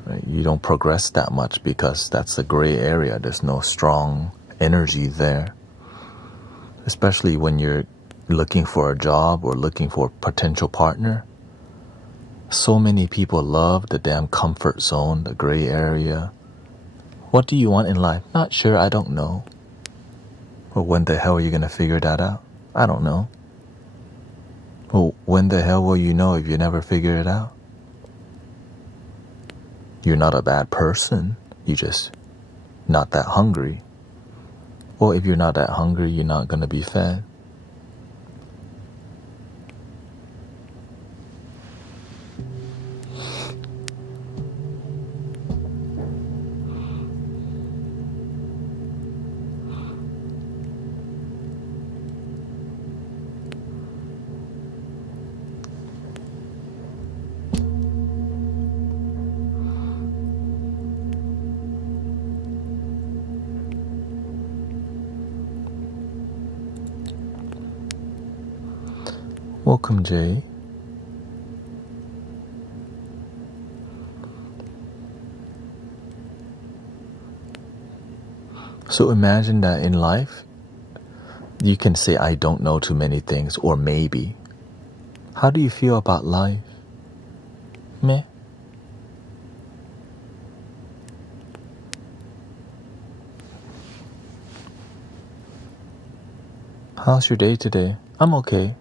right, you don't progress that much because that's the gray area. There's no strong energy there. Especially when you're looking for a job or looking for a potential partner. So many people love the damn comfort zone, the gray area. What do you want in life? Not sure, I don't know. Well, when the hell are you going to figure that out? I don't know. Well, when the hell will you know if you never figure it out? You're not a bad person. You're just not that hungry. Well, if you're not that hungry, you're not going to be fed. Welcome, Jay. So imagine that in life, you can say, I don't know too many things, or maybe. How do you feel about life? Meh. How's your day today? I'm okay.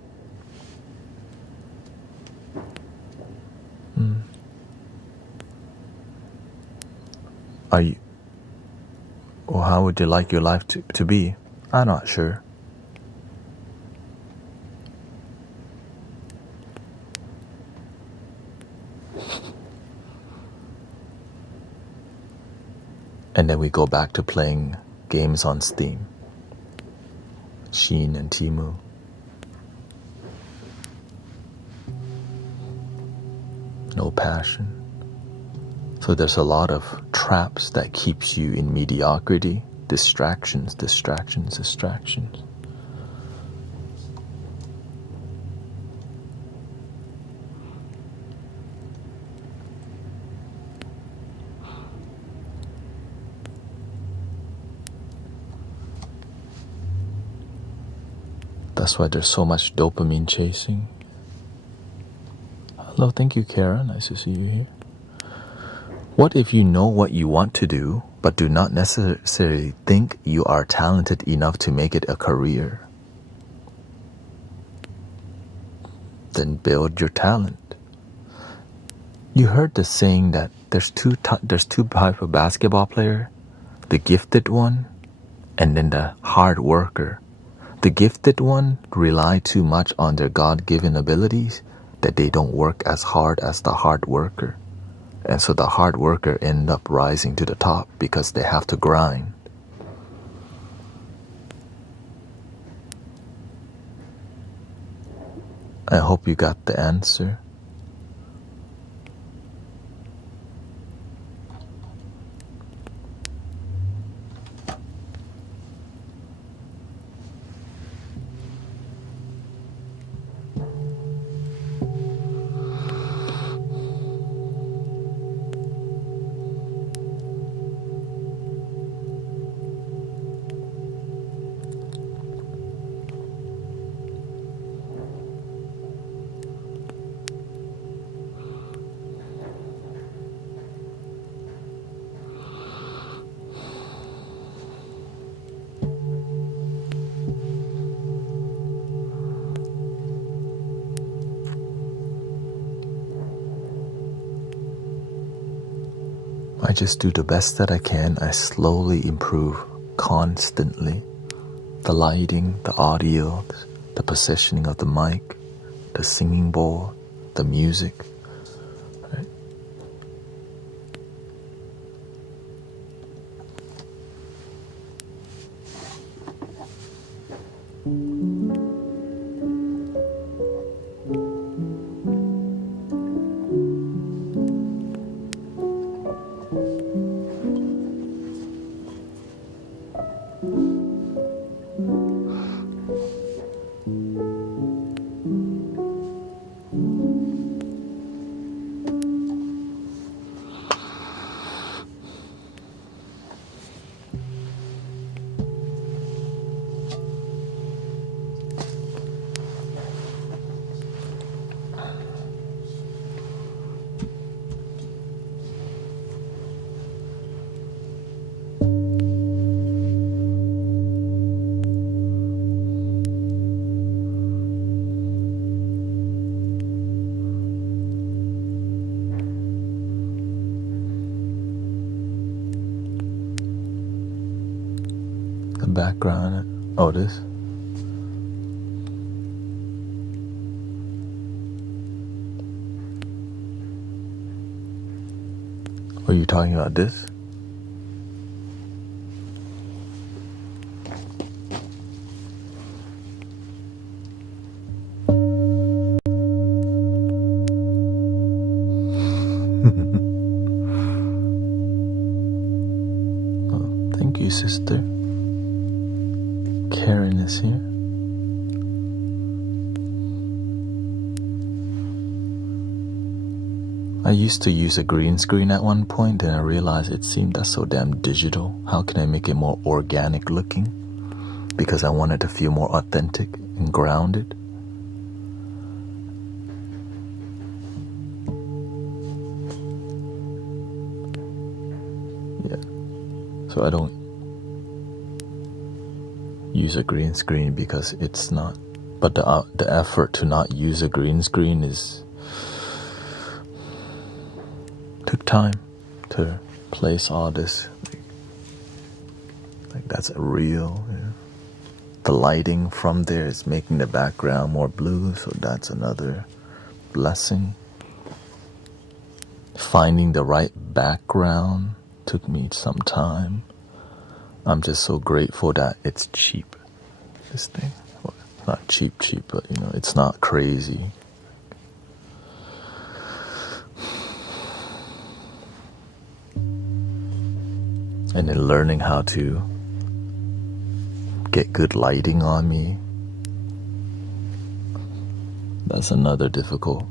Are you, or how would you like your life to be? I'm not sure. And then we go back to playing games on Steam. Shein and Temu. No passion. So there's a lot of traps that keeps you in mediocrity. Distractions, distractions, distractions. That's why there's so much dopamine chasing. Hello, thank you, Kara. Nice to see you here. What if you know what you want to do, but do not necessarily think you are talented enough to make it a career? Then build your talent. You heard the saying that there's two types of basketball player, the gifted one, and then the hard worker. The gifted one rely too much on their God-given abilities that they don't work as hard as the hard worker. And so the hard worker end up rising to the top because they have to grind. I hope you got the answer. I just do the best that I can. I slowly improve constantly. The lighting, the audio, the positioning of the mic, the singing bowl, the music. Right? The background. Oh, this. Are you talking about this? Oh, thank you, sister. Karen is here. I used to use a green screen at one point, and I realized it seemed that's so damn digital. How can I make it more organic looking? Because I wanted to feel more authentic and grounded. Yeah. So I don't use a green screen because it's not. But the effort to not use a green screen took time to place all this. Like that's real. Yeah. The lighting from there is making the background more blue, so that's another blessing. Finding the right background took me some time. I'm just so grateful that it's cheap. This thing, well, not cheap, but it's not crazy. And then learning how to get good lighting on me, that's another difficult.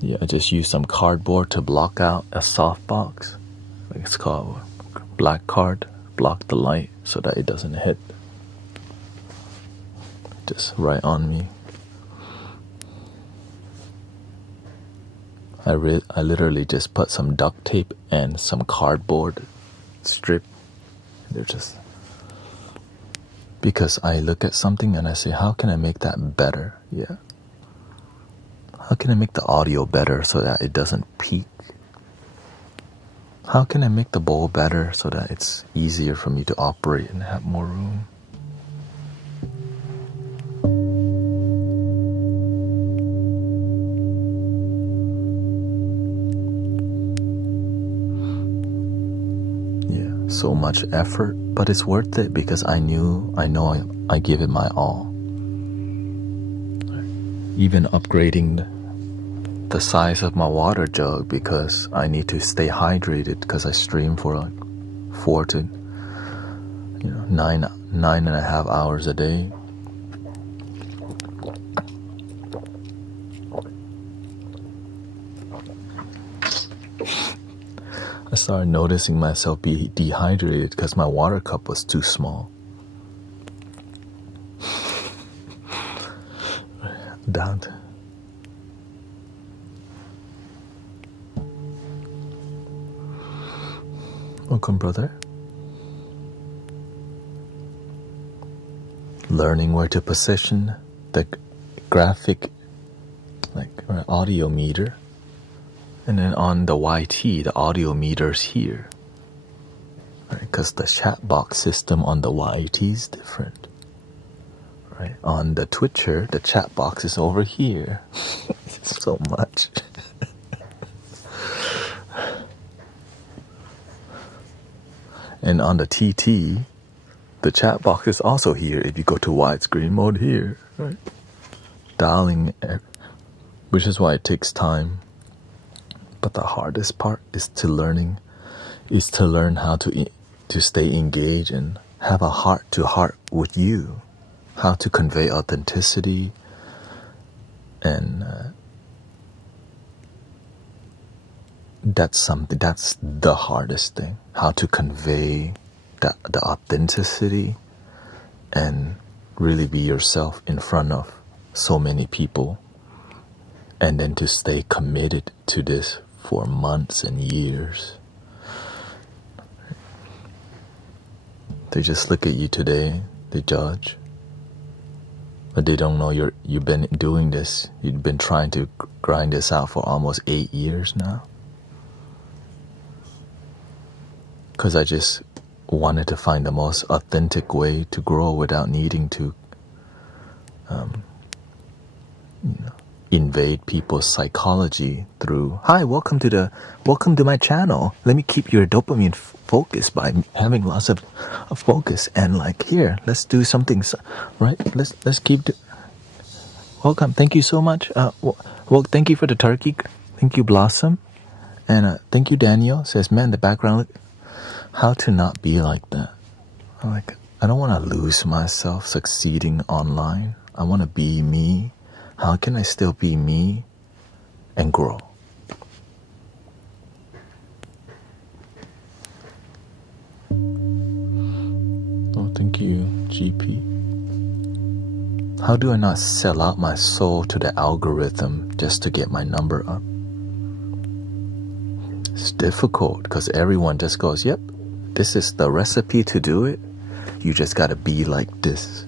Yeah, I just used some cardboard to block out a softbox. Like it's called black card. Block the light so that it doesn't hit just right on me. I literally just put some duct tape and some cardboard strip. They're just, because I look at something and I say, how can I make that better? Yeah. How can I make the audio better so that it doesn't peak? How can I make the bowl better so that it's easier for me to operate and have more room? So much effort, but it's worth it because I know I give it my all. Even upgrading the size of my water jug because I need to stay hydrated because I stream for like 4 to 9.5 hours a day. I started noticing myself be dehydrated because my water cup was too small. Down. Welcome, brother. Learning where to position the graphic, like audio meter. And then on the YT, the audio meter's here. Because the chat box system on the YT is different. Right? On the Twitcher, the chat box is over here. It's so much. And on the TT, the chat box is also here if you go to widescreen mode here, right? Dialing, which is why it takes time. But the hardest part is to learn how to stay engaged and have a heart to heart with you, how to convey authenticity, and that's the hardest thing, how to convey the authenticity and really be yourself in front of so many people, and then to stay committed to this for months and years. They just look at you today, they judge, but they don't know you've been doing this. You've been trying to grind this out for almost 8 years now. Because I just wanted to find the most authentic way to grow without needing to invade people's psychology through, hi, welcome to my channel. Let me keep your dopamine focused by having lots of focus, and like, here, let's do something, right? Let's keep welcome. Thank you so much. Well, thank you for the turkey. Thank you, Blossom. And thank you, Daniel. Says, man, the background, how to not be like that. I don't want to lose myself succeeding online. I want to be me. How can I still be me and grow? Oh, thank you, GP. How do I not sell out my soul to the algorithm just to get my number up? It's difficult because everyone just goes, yep, this is the recipe to do it. You just got to be like this.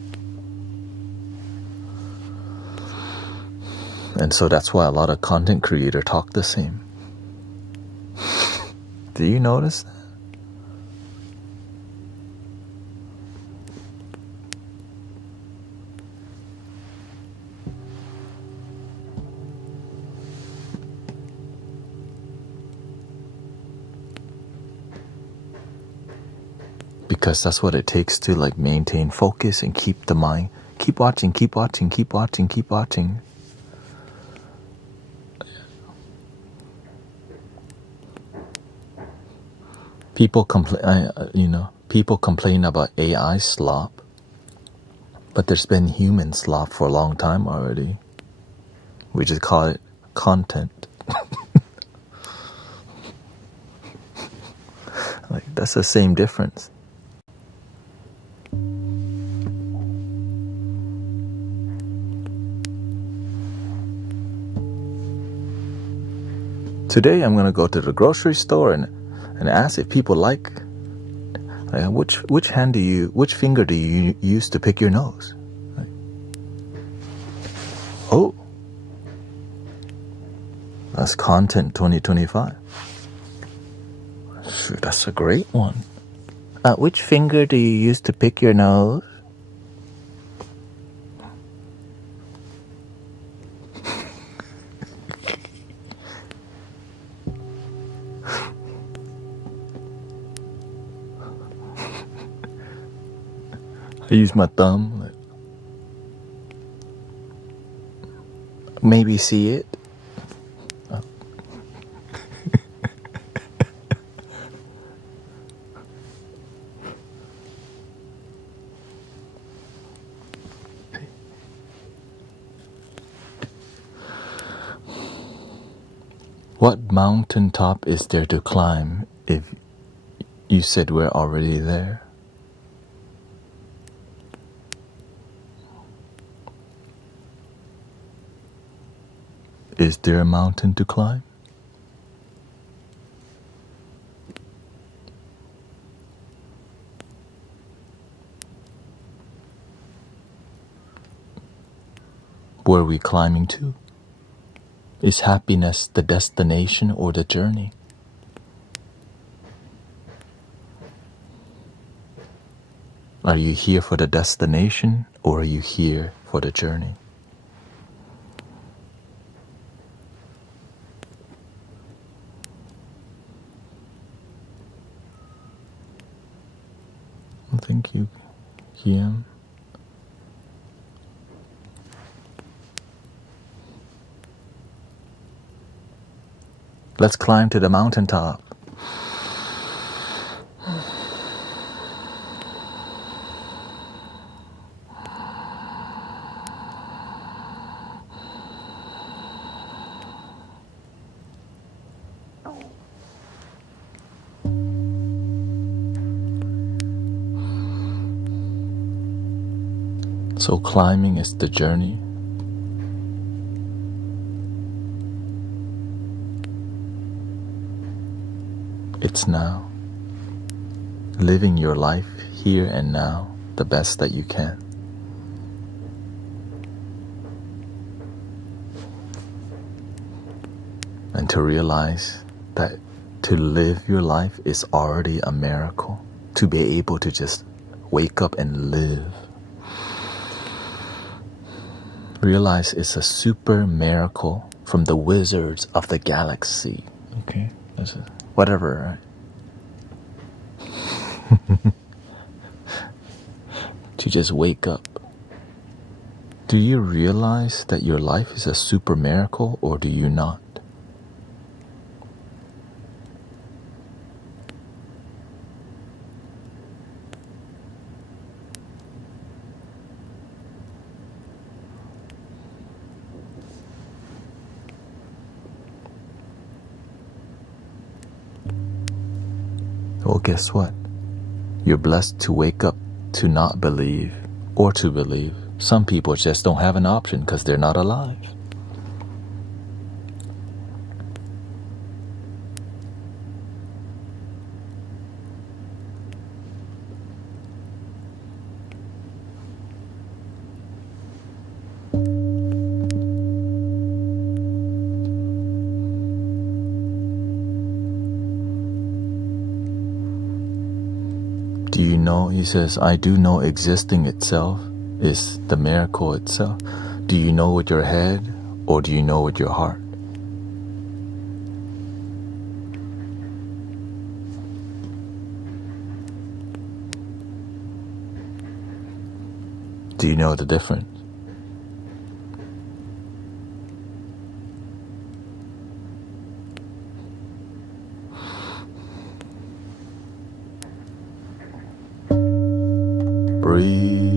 And so that's why a lot of content creators talk the same. Do you notice that? Because that's what it takes to like maintain focus and keep the mind. Keep watching, keep watching, keep watching, keep watching. People complain about AI slop, but there's been human slop for a long time already. We just call it content. Like, that's the same difference. Today I'm gonna go to the grocery store and ask if people like which finger do you use to pick your nose? Oh, that's content 2025. Shoot, that's a great one. Which finger do you use to pick your nose? I use my thumb. Maybe see it. Oh. What mountaintop is there to climb if you said we're already there? Is there a mountain to climb? Where are we climbing to? Is happiness the destination or the journey? Are you here for the destination or are you here for the journey? Thank you, Kian. Let's climb to the mountaintop. So climbing is the journey. It's now. Living your life here and now the best that you can. And to realize that to live your life is already a miracle. To be able to just wake up and live. Realize it's a super miracle from the wizards of the galaxy. Okay, whatever, right? To just wake up. Do you realize that your life is a super miracle, or do you not? Well, guess what? You're blessed to wake up to not believe or to believe. Some people just don't have an option because they're not alive. Do you know, he says, I do know existing itself is the miracle itself. Do you know with your head or do you know with your heart? Do you know the difference? Breathe.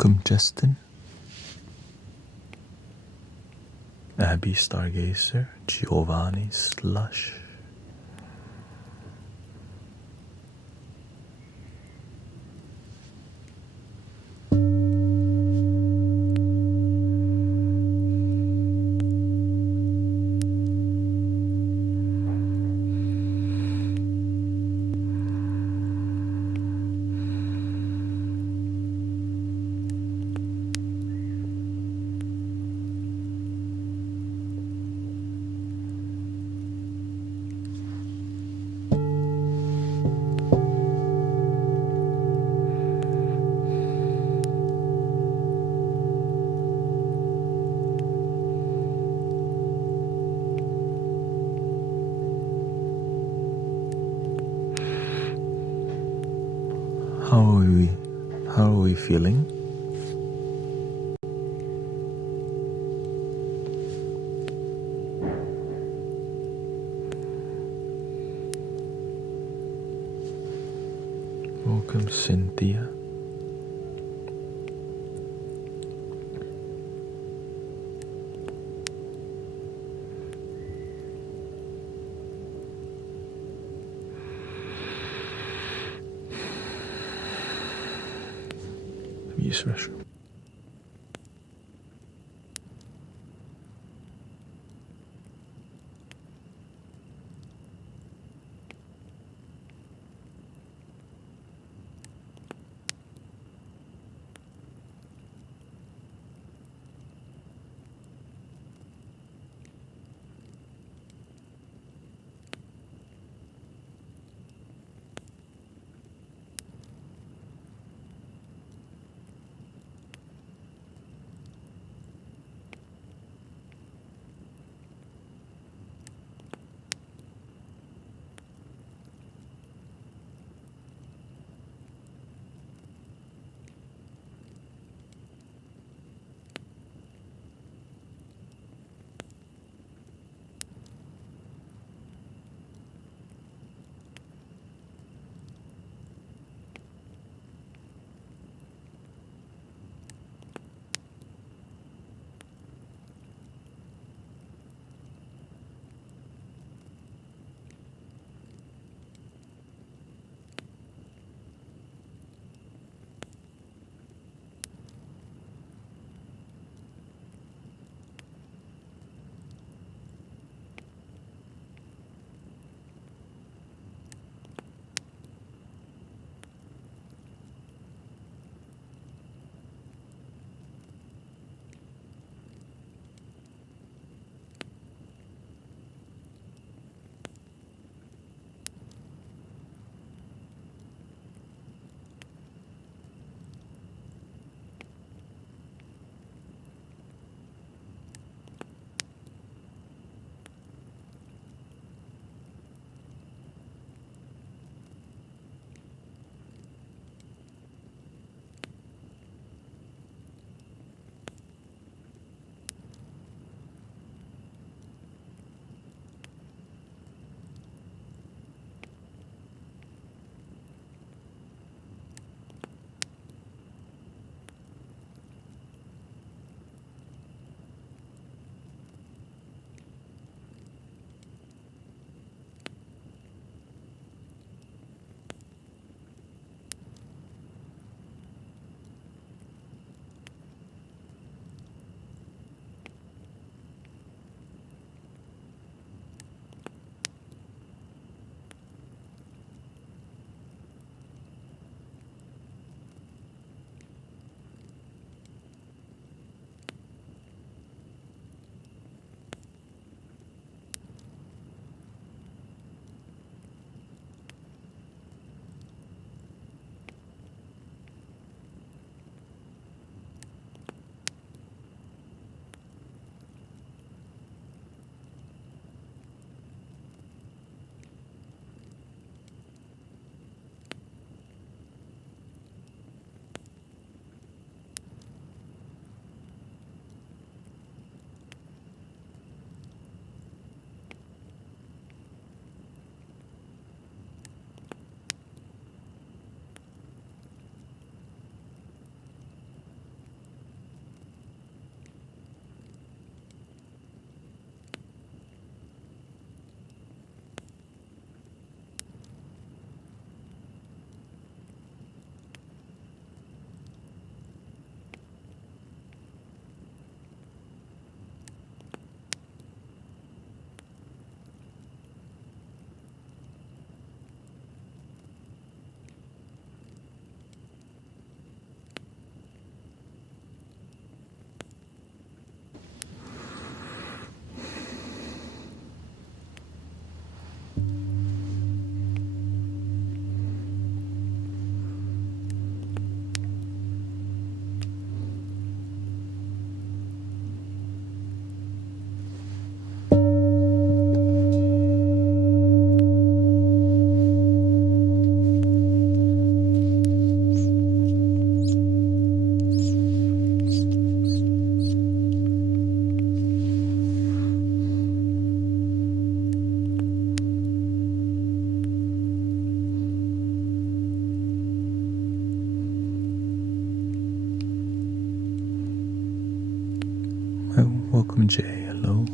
Welcome, Justin. Abby Stargazer, Giovanni Slush. How are we feeling? Welcome, Cynthia. Use restroom. Welcome, Jay. Hello.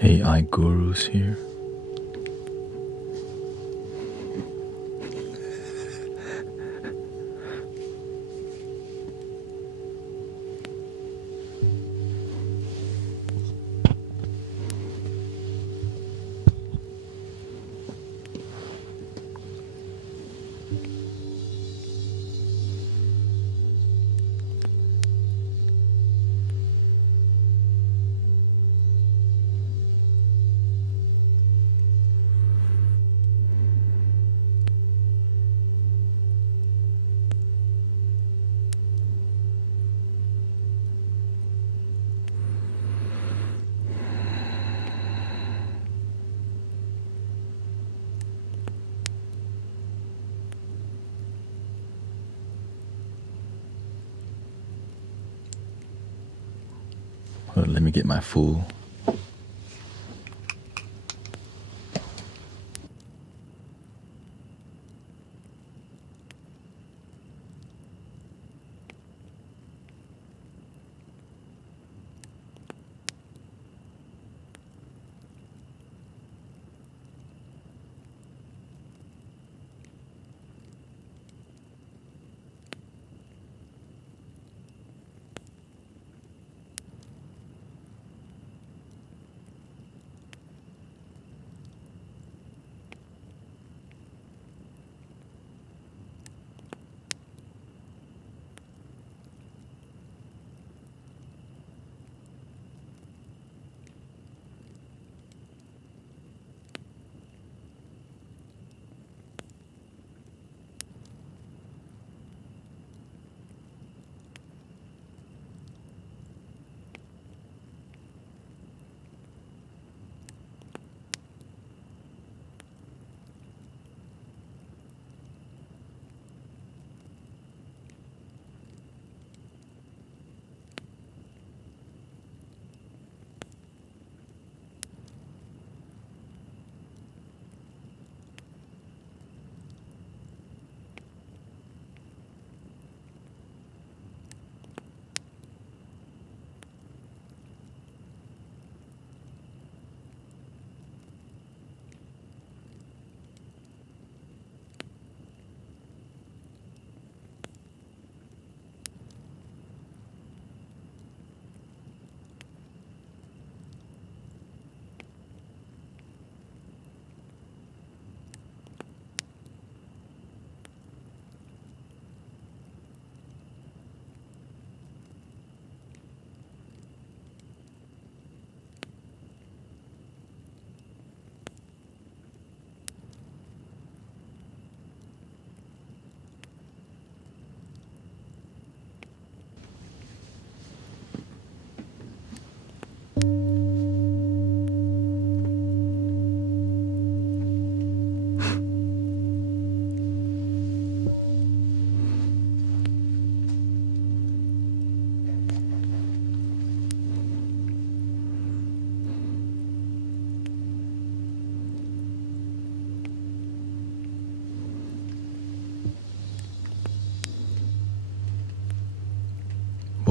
AI gurus here. Let me get my full.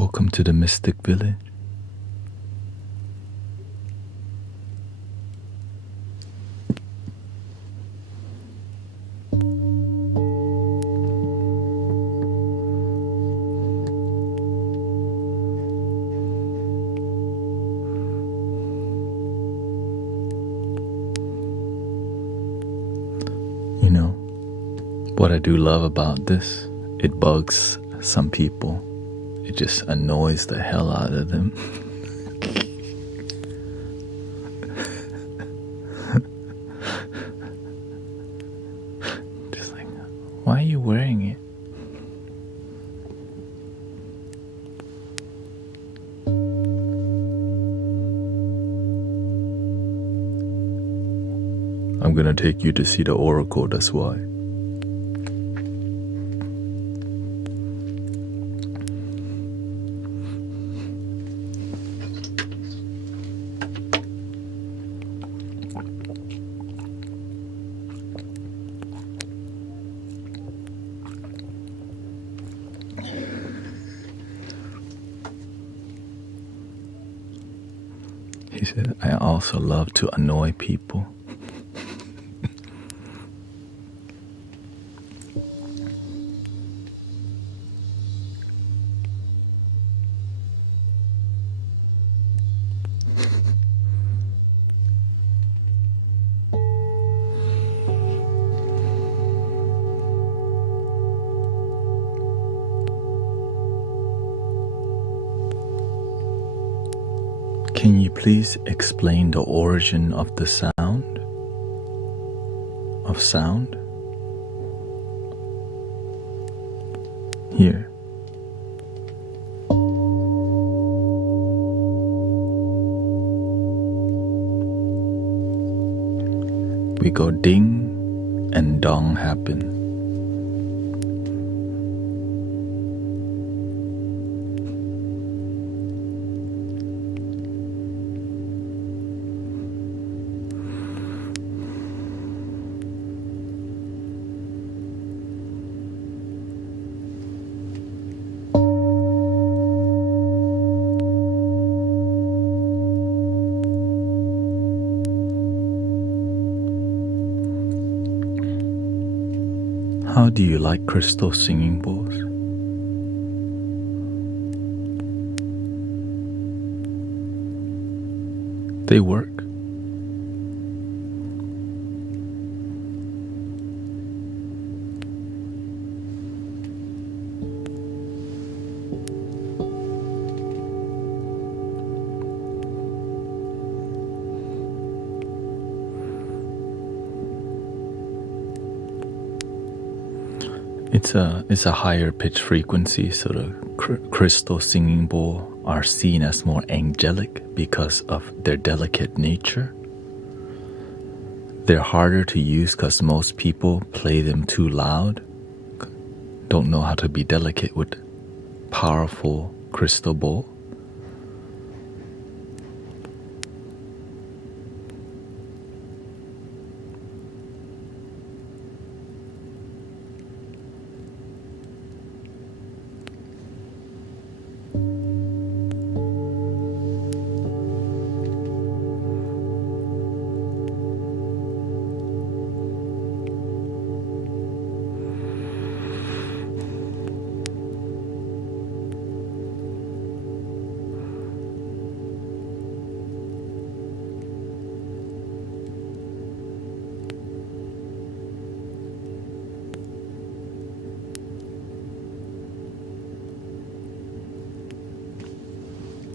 Welcome to the Mystic Village. You know, what I do love about this, it bugs some people. It just annoys the hell out of them. Just like, why are you wearing it? I'm gonna take you to see the oracle, that's why. He said, I also love to annoy people. Can you please explain the origin of the sound? Of sound? Here. We go ding and dong happen. How do you like crystal singing bowls? They work. It's a higher pitch frequency, so the crystal singing bowl are seen as more angelic because of their delicate nature. They're harder to use because most people play them too loud, don't know how to be delicate with powerful crystal bowl.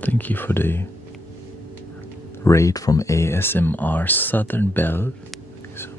Thank you for the raid from ASMR Southern Belle. Thank you so much.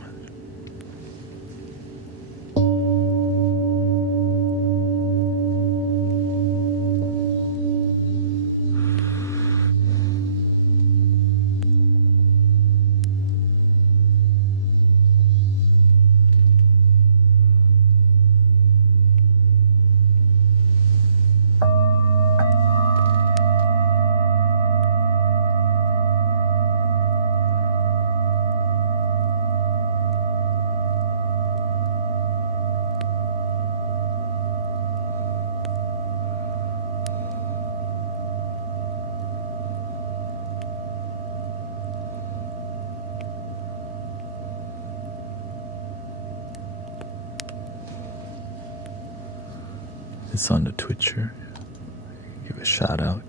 It's on the Twitcher. Give a shout out.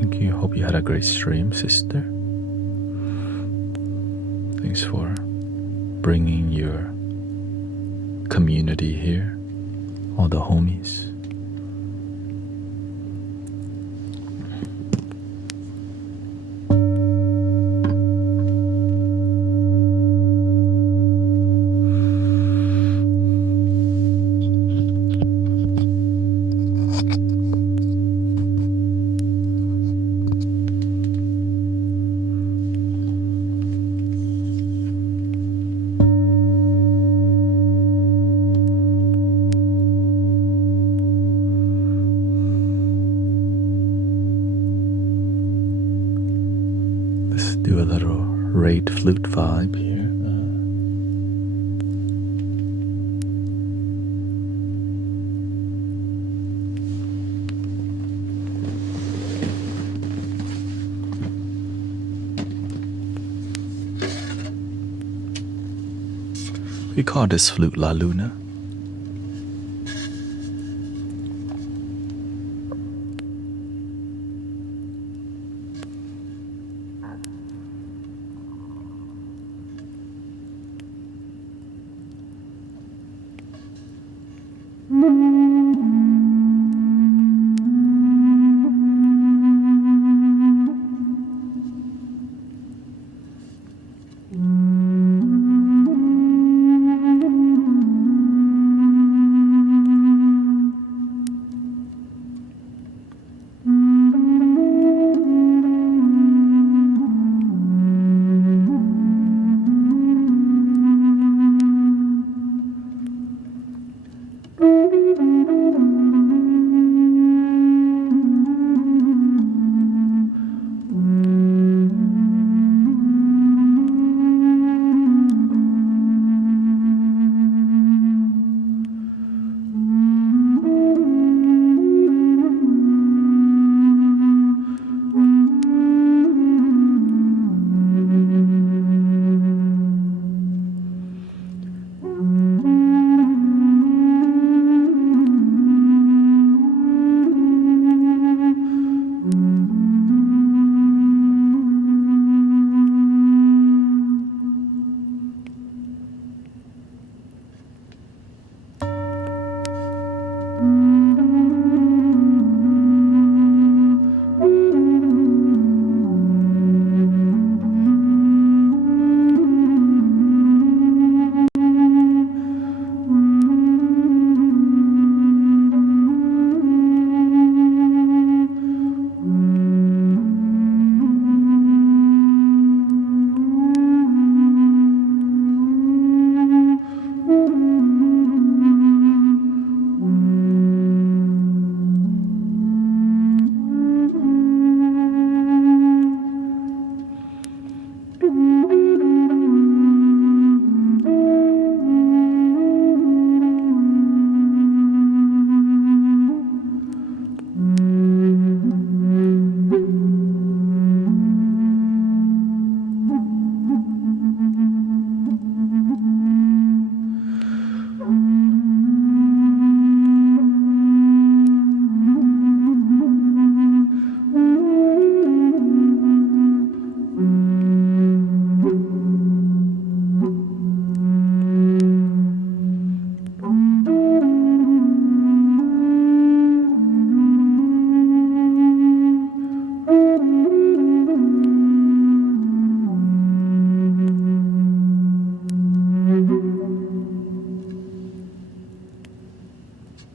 Thank you. Hope you had a great stream, sister. Thanks for bringing your community here, all the homies. Do a little rate flute vibe here. We call this flute La Luna.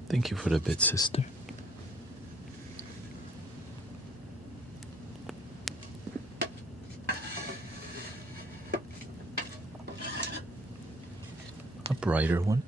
Thank you for the bit, sister. A brighter one.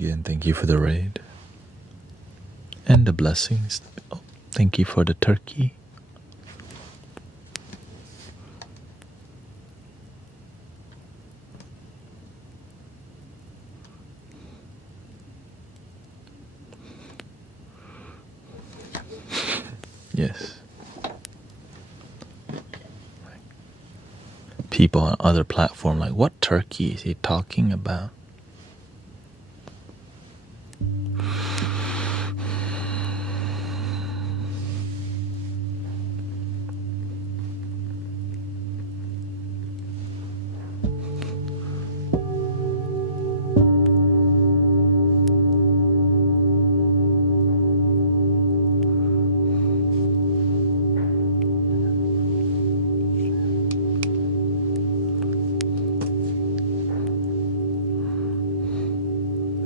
again, thank you for the raid. And the blessings. Oh, thank you for the turkey. Yes. People on other platforms like, what turkey is he talking about?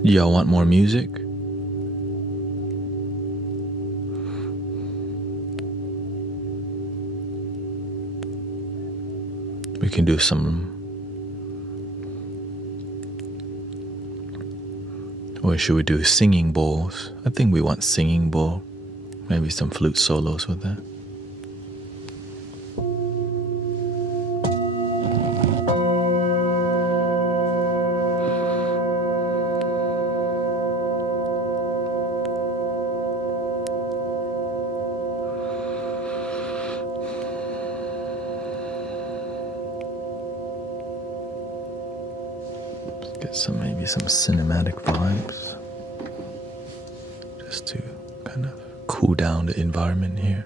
Y'all want more music? We can do some, or should we do singing bowls? I think we want singing bowl. Maybe some flute solos with that. Get some, maybe some cinematic vibes, just to kind of cool down the environment here.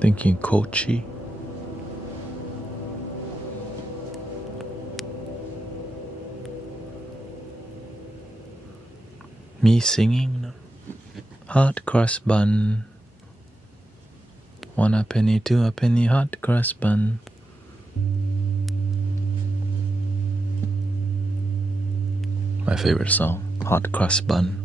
Thinking Kochi. Me singing? No. Hot cross bun. 1 a penny, 2 a penny, hot cross bun. My favorite song, Hot Cross Bun.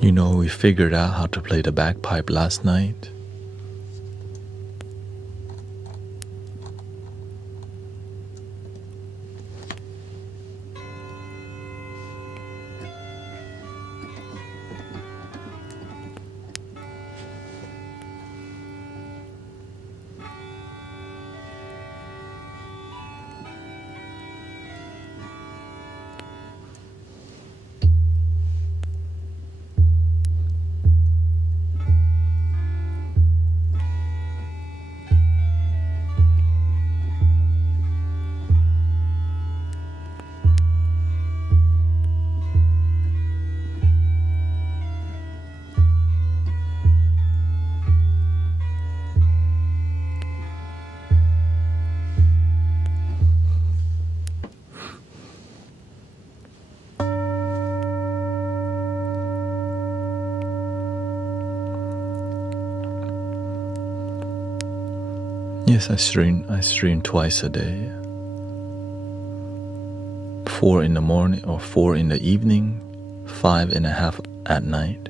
You know, we figured out how to play the bagpipe last night. Yes, I stream twice a day. 4 in the morning or 4 in the evening, 5.5 at night.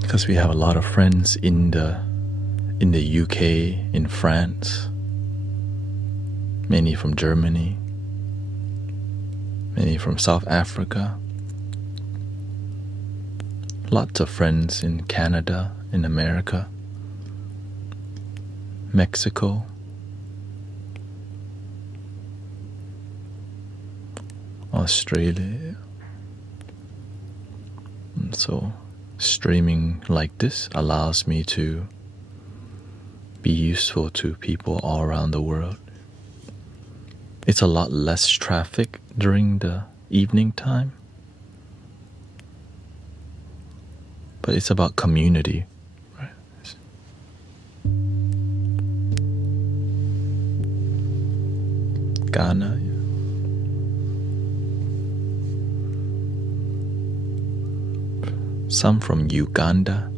Because we have a lot of friends in the UK, in France, many from Germany, many from South Africa, lots of friends in Canada, in America, Mexico, Australia. And so streaming like this allows me to be useful to people all around the world. It's a lot less traffic during the evening time, but it's about community, right? Ghana. Some from Uganda.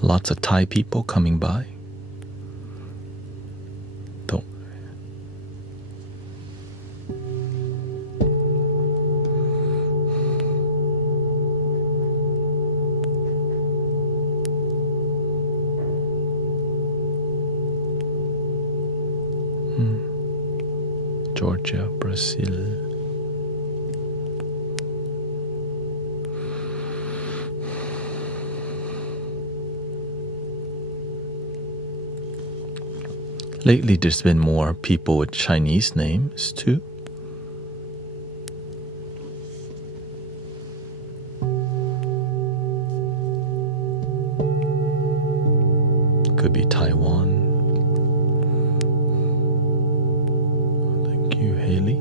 Lots of Thai people coming by. Don't. Georgia, Brazil. Lately, there's been more people with Chinese names too. Could be Taiwan. Thank you, Haley.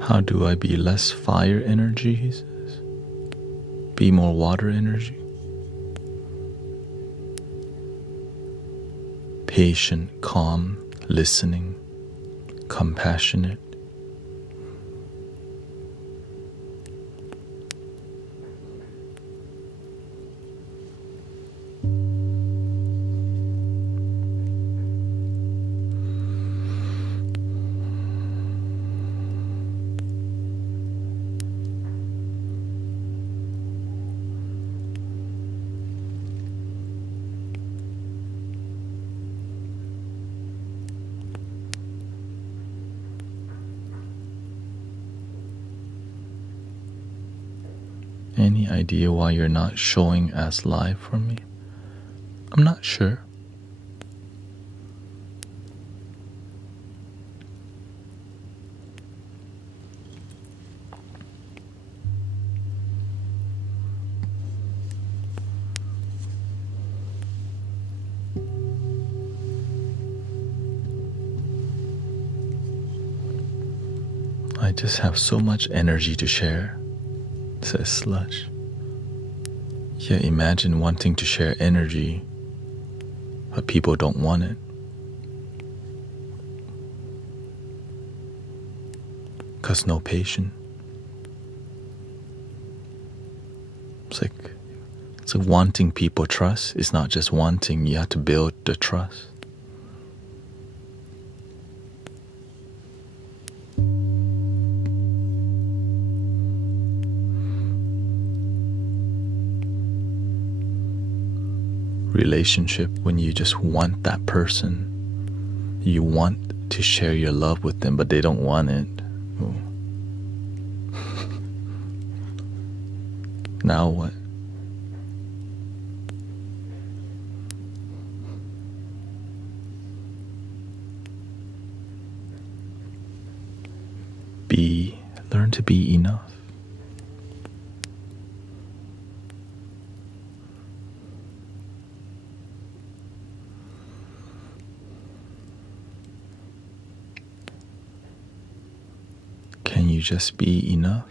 How do I be less fire energy, he says? Be more water energy? Patient, calm, listening, compassionate. Any idea why you're not showing as live for me? I'm not sure. I just have so much energy to share, says Slush. Yeah, imagine wanting to share energy, but people don't want it. Cause no patience. It's like wanting people trust. It's not just wanting, you have to build the trust. relationship when you just want that person. You want to share your love with them, but they don't want it. Oh. Now what? Learn to be enough. Can you just be enough?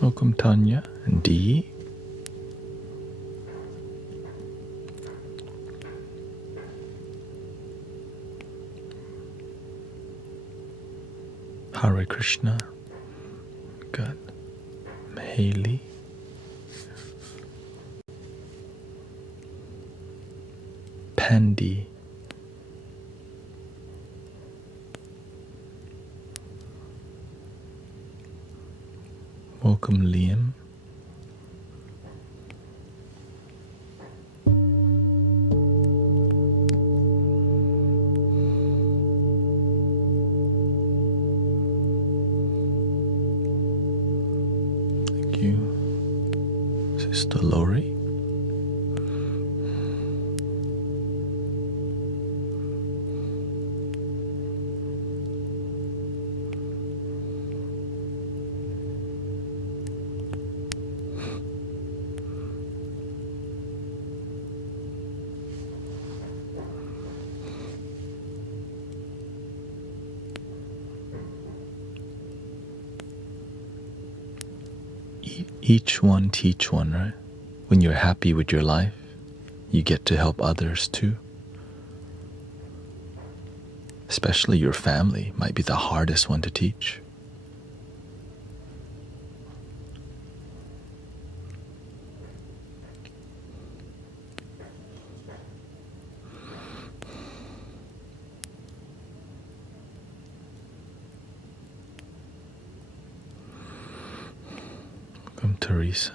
Welcome, Tanya and Dee. Hare Krishna. Good. Haley. Pandy. Welcome, Liam. Thank you, Sister Lori. Each one teach one, right? When you're happy with your life, you get to help others too. Especially your family might be the hardest one to teach. Welcome, Teresa.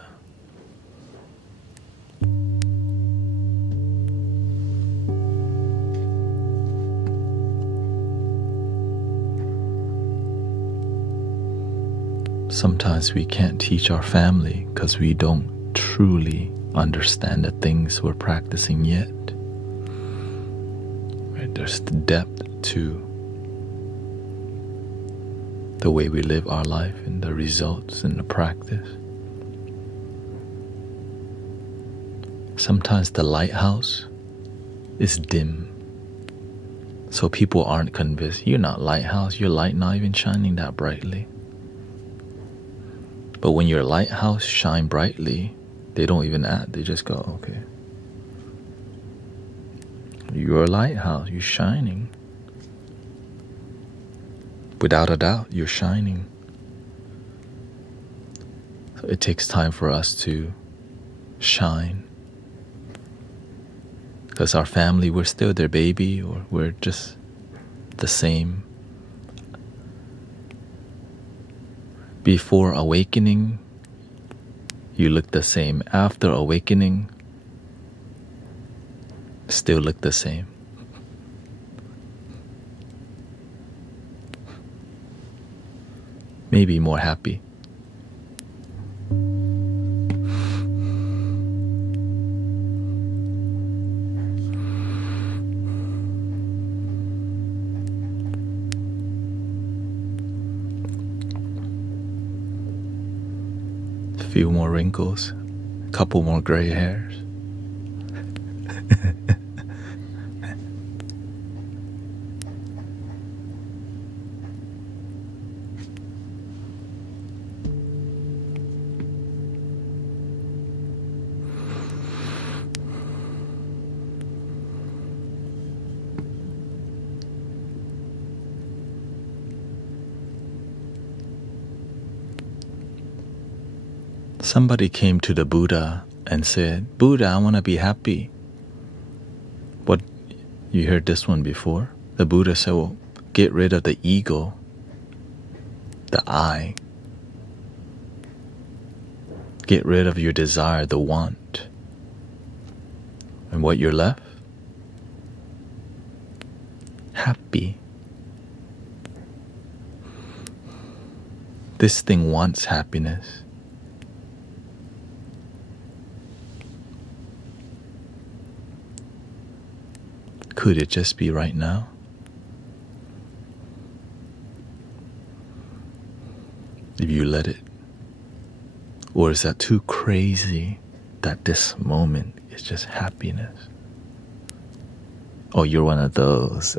Sometimes we can't teach our family because we don't truly understand the things we're practicing yet. Right? There's the depth to the way we live our life and the results and the practice. Sometimes the lighthouse is dim, so people aren't convinced. You're not lighthouse, your light not even shining that brightly. But when your lighthouse shine brightly, they don't even add, they just go, okay. You're a lighthouse, you're shining. Without a doubt, you're shining. So it takes time for us to shine. Because our family, we're still their baby, or we're just the same. Before awakening, you look the same. After awakening, still look the same. Maybe more happy. A few more wrinkles, a couple more gray hairs. Somebody came to the Buddha and said, Buddha, I want to be happy. What, you heard this one before? The Buddha said, well, get rid of the ego, the I. Get rid of your desire, the want. And what you're left? Happy. This thing wants happiness. Could it just be right now? If you let it? Or is that too crazy that this moment is just happiness? Oh, you're one of those.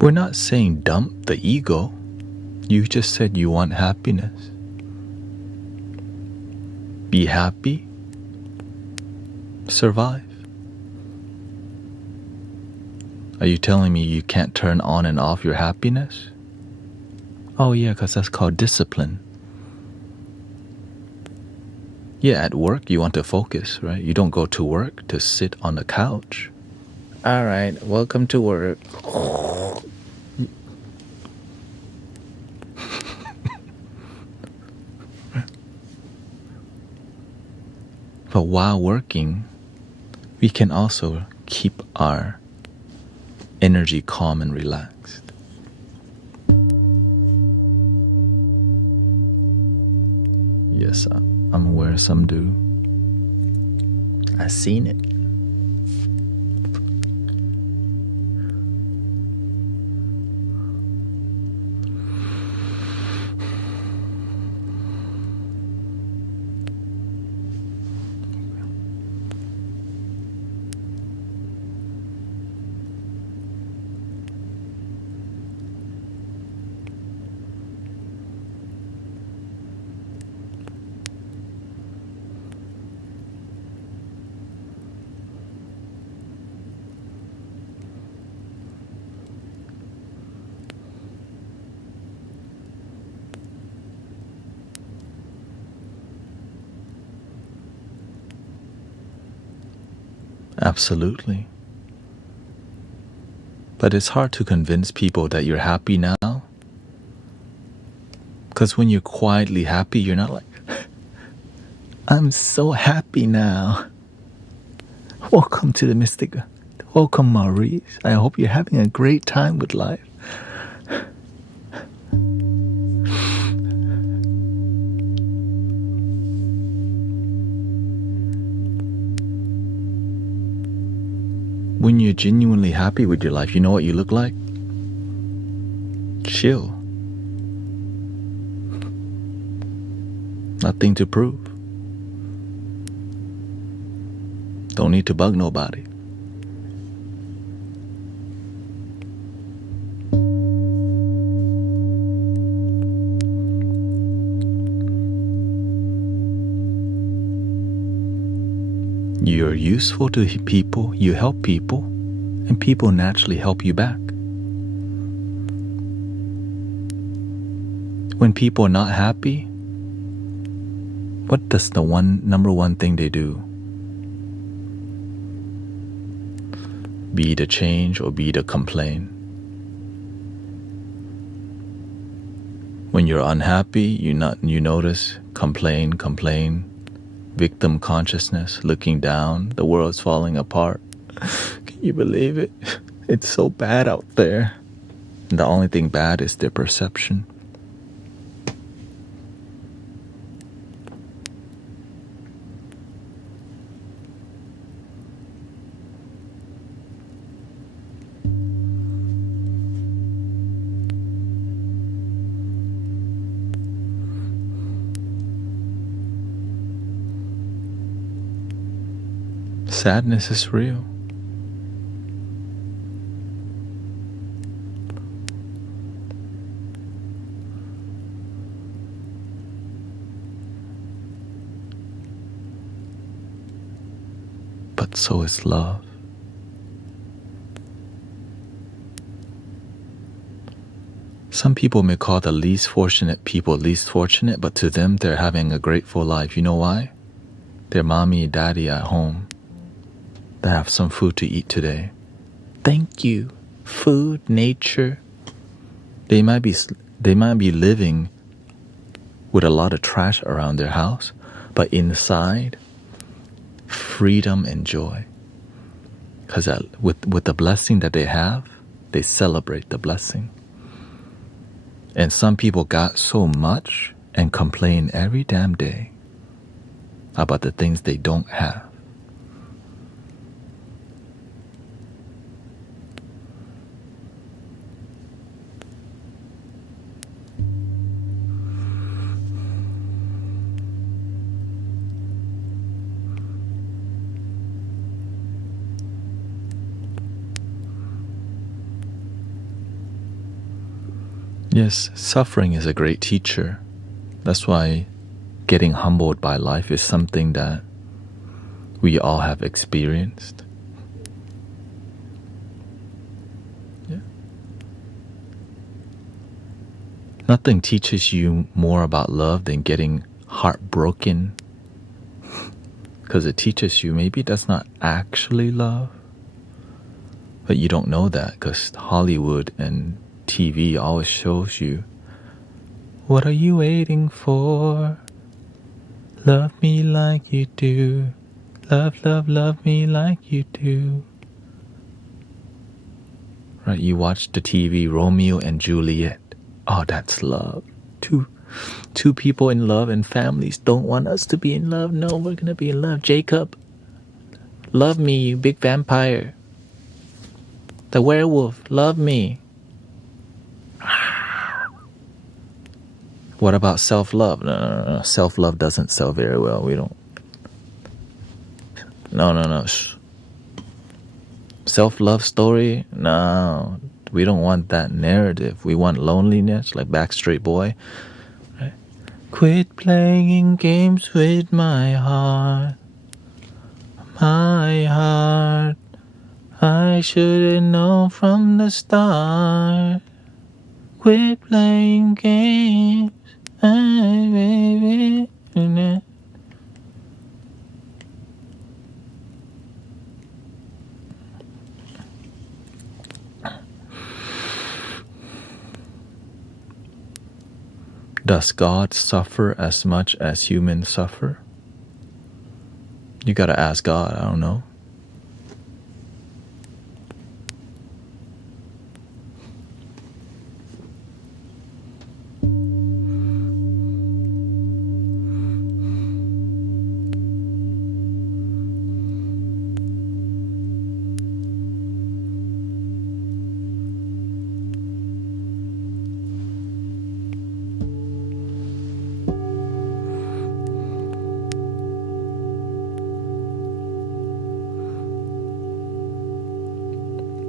We're not saying dump the ego. You just said you want happiness. Be happy. Survive. Are you telling me you can't turn on and off your happiness? Oh yeah, because that's called discipline. Yeah, at work you want to focus, right? You don't go to work to sit on the couch. All right, welcome to work. But while working, we can also keep our energy calm and relaxed. Yes, I'm aware some do. I've seen it. Absolutely. But it's hard to convince people that you're happy now. Because when you're quietly happy, you're not like, I'm so happy now. Welcome to the Mystic. Welcome, Maurice. I hope you're having a great time with life. When you're genuinely happy with your life, you know what you look like? Chill. Nothing to prove. Don't need to bug nobody. You're useful to people, you help people, and people naturally help you back. When people are not happy, what does the number one thing they do? Be the change or be the complain. When you're unhappy, you notice, complain, victim consciousness, looking down, the world's falling apart. Can you believe it? It's so bad out there. And the only thing bad is their perception. Sadness is real. But so is love. Some people may call the least fortunate people least fortunate, but to them, they're having a grateful life. You know why? Their mommy and daddy at home. They have some food to eat today. Thank you. Food, nature. They might be living with a lot of trash around their house, but inside, freedom and joy. Because with the blessing that they have, they celebrate the blessing. And some people got so much and complain every damn day about the things they don't have. Yes, suffering is a great teacher. That's why getting humbled by life is something that we all have experienced. Yeah. Nothing teaches you more about love than getting heartbroken, because it teaches you maybe that's not actually love. But you don't know that because Hollywood and TV always shows you, what are you waiting for? Love me like you do. Love, love, love me like you do. Right, you watch the TV, Romeo and Juliet. Oh, that's love. Two people in love, and families don't want us to be in love. No, we're gonna be in love. Jacob, love me, you big vampire. The werewolf, love me. What about self-love? No. Self-love doesn't sell very well. We don't. No. Self-love story? No. We don't want that narrative. We want loneliness, like Backstreet Boy. Right? Quit playing games with my heart. My heart. I should've known from the start. Quit playing games. Baby. Does God suffer as much as humans suffer? You gotta ask God, I don't know.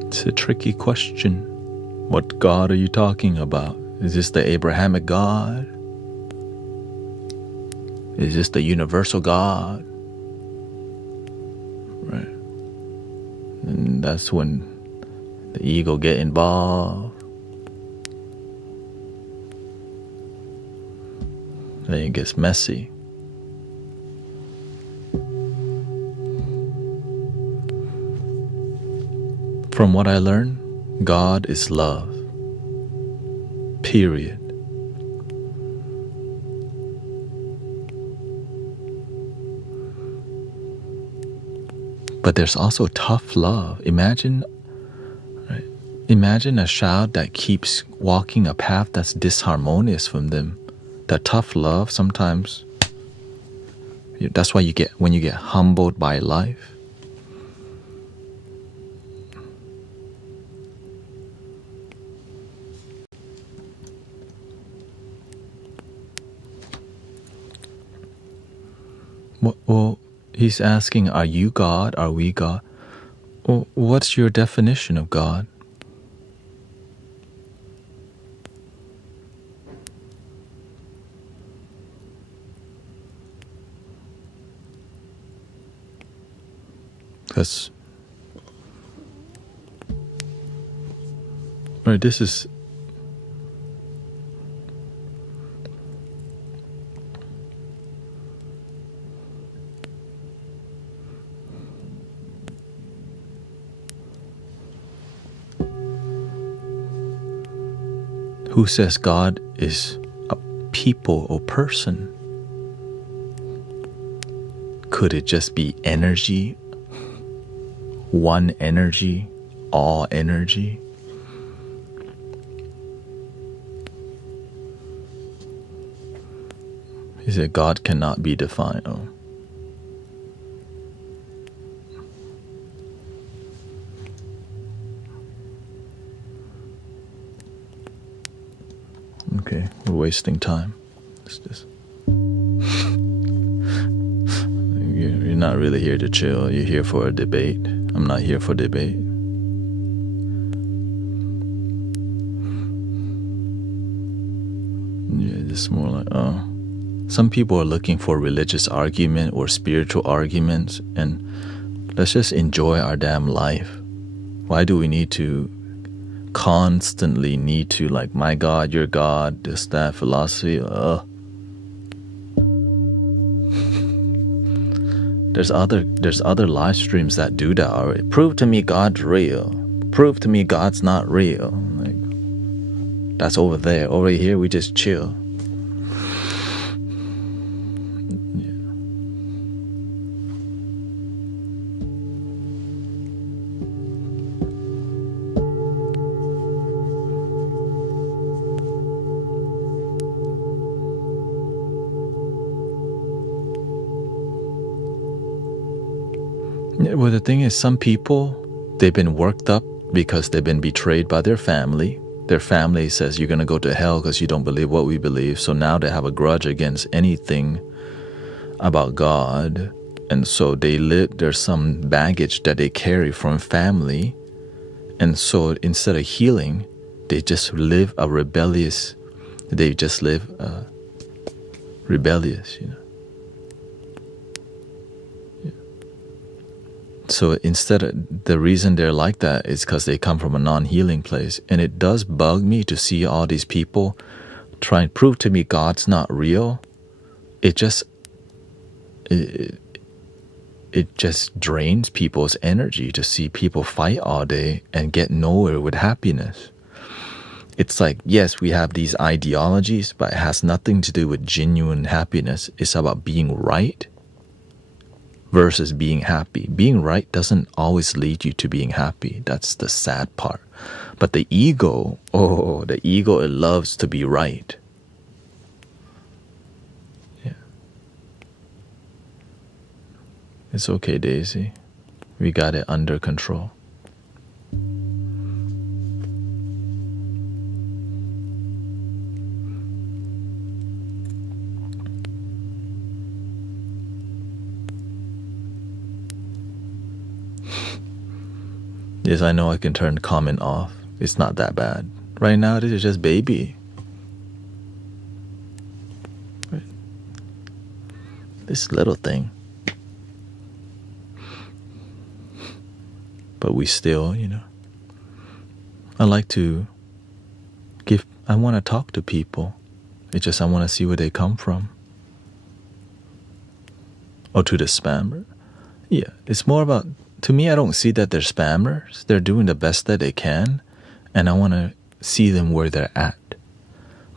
It's a tricky question. What God are you talking about? Is this the Abrahamic God? Is this the universal God? Right. And that's when the ego get involved. Then it gets messy. From what I learned, God is love. Period. But there's also tough love. Imagine a child that keeps walking a path that's disharmonious from them. That tough love sometimes, that's why when you get humbled by life. Well, He's asking, are you God? Are we God? Well, what's your definition of God? Because, right, this is, who says God is a people or person? Could it just be energy? One energy? All energy? He said God cannot be defined. Oh. Okay, we're wasting time. It's just you're not really here to chill. You're here for a debate. I'm not here for debate. Yeah, just more like, oh. Some people are looking for religious argument or spiritual arguments, and let's just enjoy our damn life. Why do we need to constantly need to, like, my God, your God, this, that, philosophy? There's other live streams that do that already. Prove to me God's real. Prove to me God's not real. Like, that's over there. Over here, we just chill. Well, the thing is, some people, they've been worked up because they've been betrayed by their family. Their family says you're going to go to hell because you don't believe what we believe. So now they have a grudge against anything about God. And so there's some baggage that they carry from family. And so instead of healing, they just live rebellious, you know. So instead of, the reason they're like that is because they come from a non-healing place. And it does bug me to see all these people try and prove to me God's not real. It just drains people's energy to see people fight all day and get nowhere with happiness. It's like, yes, we have these ideologies, but it has nothing to do with genuine happiness. It's about being right versus being happy. Being right doesn't always lead you to being happy. That's the sad part. But the ego, it loves to be right. Yeah. It's okay, Daisy. We got it under control. Yes, I know I can turn comment off. It's not that bad. Right now, this is just baby. Right. This little thing. But we still, you know. I want to talk to people. It's just I want to see where they come from. Or to the spammer. Yeah, it's more about, to me, I don't see that they're spammers. They're doing the best that they can, and I want to see them where they're at.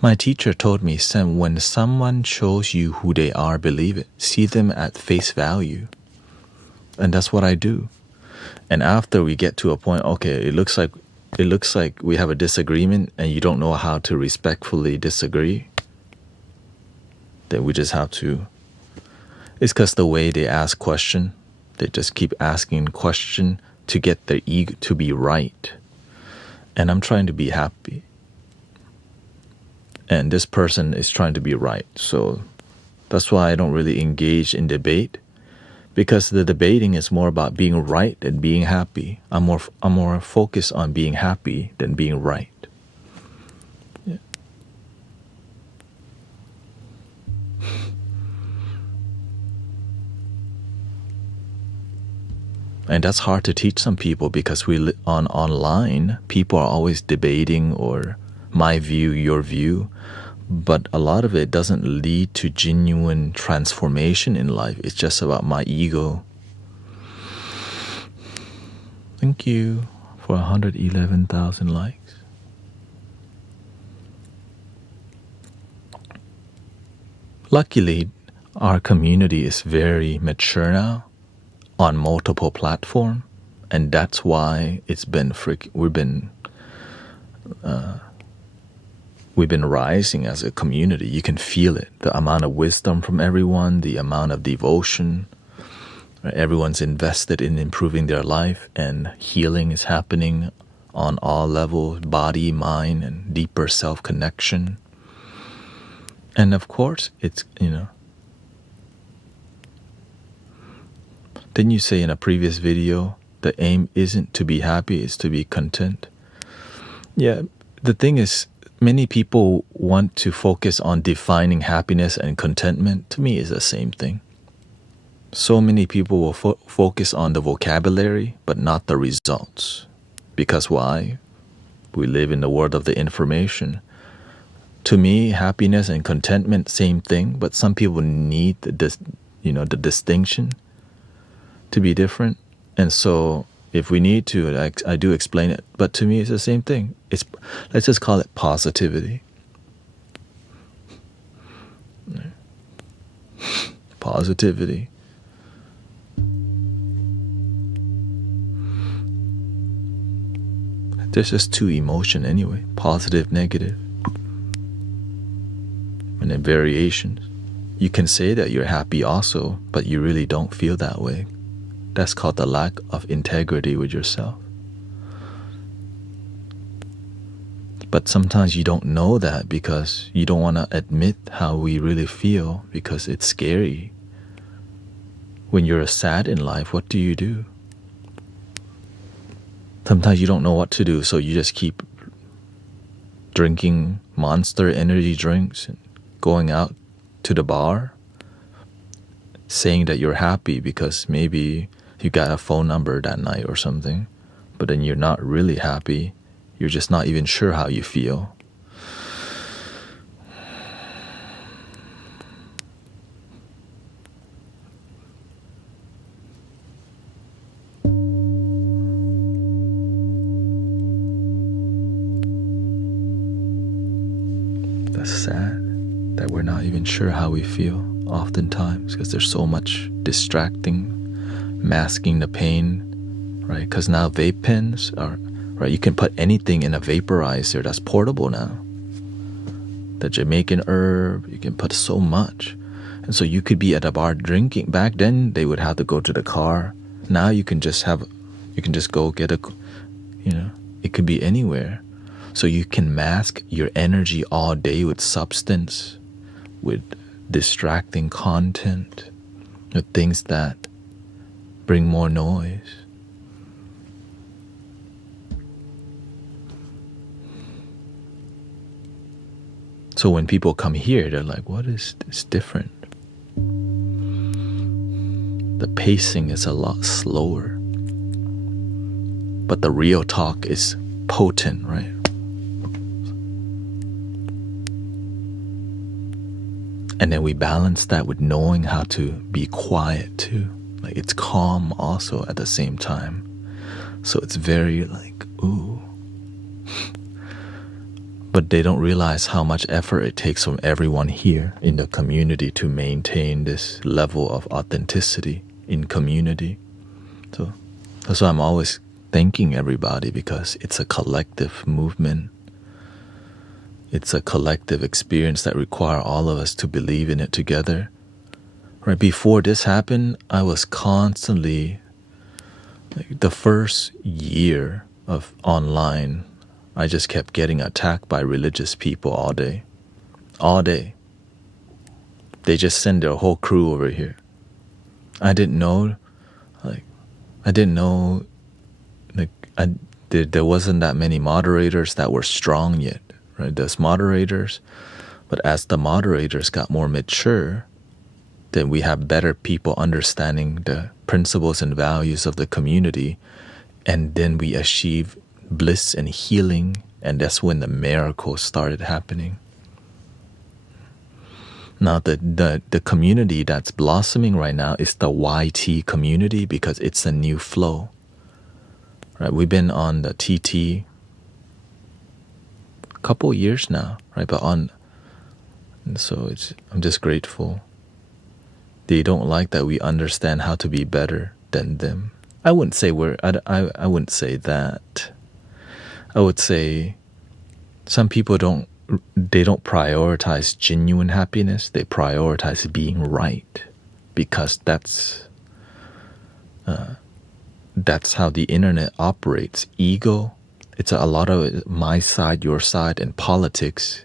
My teacher told me, Sam, when someone shows you who they are, believe it. See them at face value. And that's what I do. And after we get to a point, okay, it looks like we have a disagreement and you don't know how to respectfully disagree, then we just have to, it's because the way they ask question, they just keep asking question to get their ego to be right. And I'm trying to be happy. And this person is trying to be right. So that's why I don't really engage in debate, Because the debating is more about being right than being happy. I'm more focused on being happy than being right. Yeah. And that's hard to teach some people because online people are always debating or my view, your view. But a lot of it doesn't lead to genuine transformation in life. It's just about my ego. Thank you for 111,000 likes. Luckily, our community is very mature now on multiple platforms, and that's why it's been we've been rising as a community. You can feel it, the amount of wisdom from everyone, the amount of devotion. Everyone's invested in improving their life, and healing is happening on all levels, body, mind, and deeper self-connection. And of course, it's, didn't you say in a previous video, the aim isn't to be happy, it's to be content? Yeah, the thing is, many people want to focus on defining happiness and contentment. To me, it's the same thing. So many people will focus on the vocabulary, but not the results. Because why? We live in the world of the information. To me, happiness and contentment, same thing, but some people need the distinction to be different. And so if we need to, I do explain it, but to me it's the same thing. Let's just call it positivity. Positivity. There's just two emotions anyway, positive, negative. And then variations. You can say that you're happy also, but you really don't feel that way. That's called the lack of integrity with yourself. But sometimes you don't know that because you don't want to admit how we really feel because it's scary. When you're sad in life, what do you do? Sometimes you don't know what to do, so you just keep drinking Monster energy drinks and going out to the bar, saying that you're happy because maybe you got a phone number that night or something, but then you're not really happy. You're just not even sure how you feel. That's sad that we're not even sure how we feel oftentimes because there's so much distracting, masking the pain, right? Because now vape pens are, right? You can put anything in a vaporizer that's portable now. The Jamaican herb, you can put so much. And so you could be at a bar drinking. Back then, they would have to go to the car. Now you can just go get it could be anywhere. So you can mask your energy all day with substance, with distracting content, with things that bring more noise. So when people come here, they're like, what is this different? The pacing is a lot slower. But the real talk is potent, right? And then we balance that with knowing how to be quiet too. Like it's calm also at the same time. So it's very like, ooh. But they don't realize how much effort it takes from everyone here in the community to maintain this level of authenticity in community. So that's why I'm always thanking everybody, because it's a collective movement. It's a collective experience that requires all of us to believe in it together. Right before this happened, I was constantly, like the first year of online, I just kept getting attacked by religious people all day. All day. They just send their whole crew over here. I didn't know, like, I didn't know, like, there wasn't that many moderators that were strong yet, right? There's moderators, but as the moderators got more mature, then we have better people understanding the principles and values of the community, and then we achieve bliss and healing, and that's when the miracles started happening. Now the community that's blossoming right now is the YT community because it's a new flow. Right? We've been on the TT a couple years now, right? And so I'm just grateful. They don't like that we understand how to be better than them. I wouldn't say I wouldn't say that. I would say some people don't prioritize genuine happiness. They prioritize being right because that's how the internet operates. Ego, it's a lot of it, my side, your side, and politics.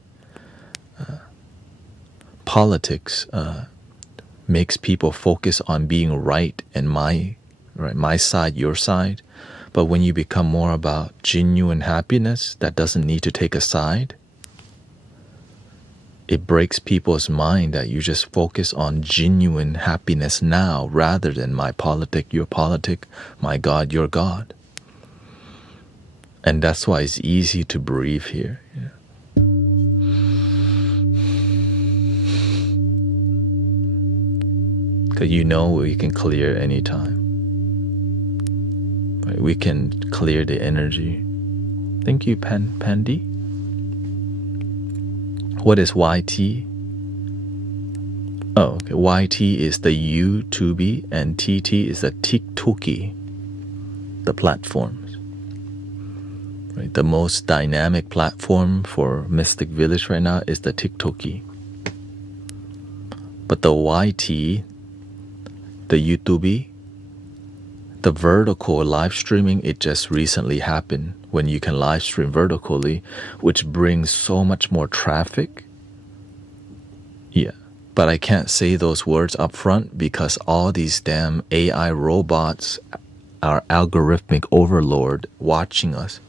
Politics makes people focus on being right and my side, your side. But when you become more about genuine happiness that doesn't need to take a side, it breaks people's mind that you just focus on genuine happiness now rather than my politic, your politic, my God, your God. And that's why it's easy to breathe here. Because you know we can clear anytime. Right? We can clear the energy. Thank you, Pandy. What is YT? Oh, okay. YT is the YouTube and TT is the TikToki, the platforms. Right? The most dynamic platform for Mystic Village right now is the TikToki. But the YT, the YouTube, the vertical live streaming, it just recently happened when you can live stream vertically, which brings so much more traffic. Yeah, but I can't say those words up front because all these damn AI robots are algorithmic overlord watching us.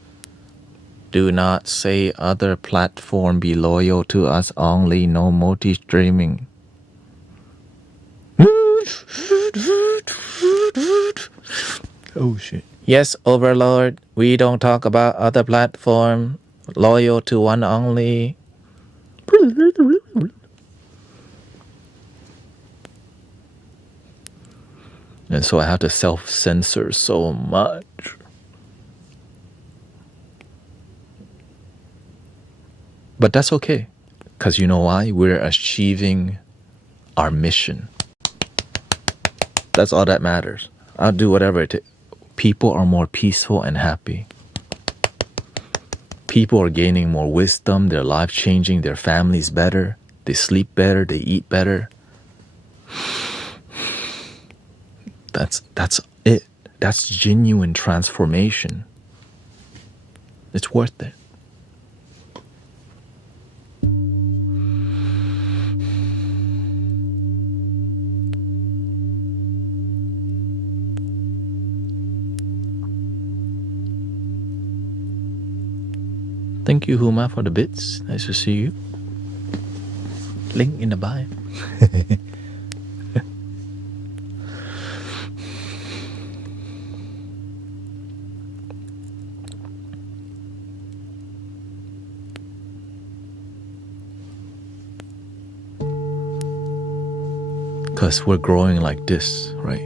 Do not say other platform be loyal to us only, no multi-streaming. Oh shit. Yes, Overlord, we don't talk about other platform, loyal to one only. And so I have to self-censor so much. But that's okay, because you know why? We're achieving our mission. That's all that matters. I'll do whatever it takes. People are more peaceful and happy. People are gaining more wisdom, their life changing, their families better, they sleep better, they eat better. That's it. That's genuine transformation. It's worth it. Thank you, Huma, for the bits. Nice to see you. Link in the bio. Because we're growing like this, right?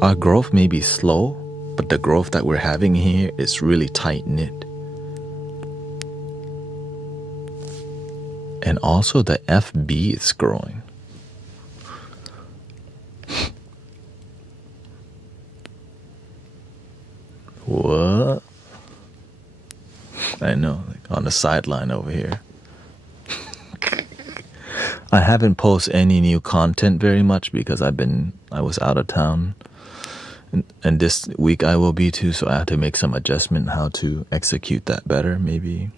Our growth may be slow, but the growth that we're having here is really tight-knit. And also the FB is growing. What? I know, like on the sideline over here. I haven't posted any new content very much because I was out of town. And this week I will be too, so I have to make some adjustment how to execute that better. Maybe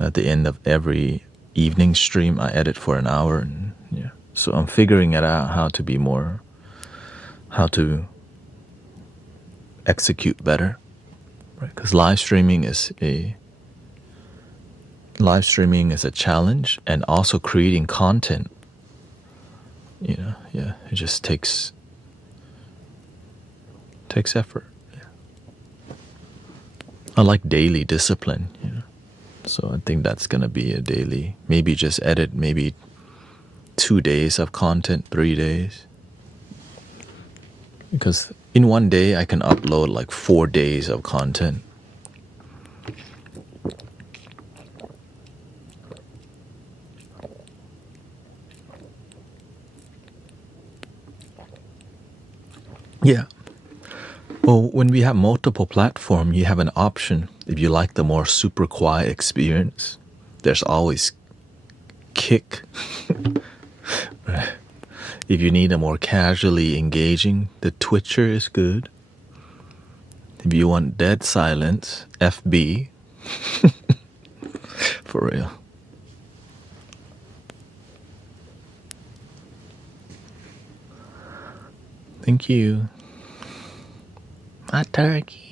at the end of every evening stream I edit for an hour, and yeah. So I'm figuring it out how to be more how to execute better, right? Because live streaming is a challenge, and also creating content, yeah, it just takes effort. Yeah. I like daily discipline, so I think that's gonna be a daily, maybe just edit maybe 2 days of content, 3 days, because in one day I can upload like 4 days of content. Yeah. Well, when we have multiple platforms, you have an option. If you like the more super quiet experience, there's always Kick. Right. If you need a more casually engaging, the Twitcher is good. If you want dead silence, FB. For real. Thank you. My turkey.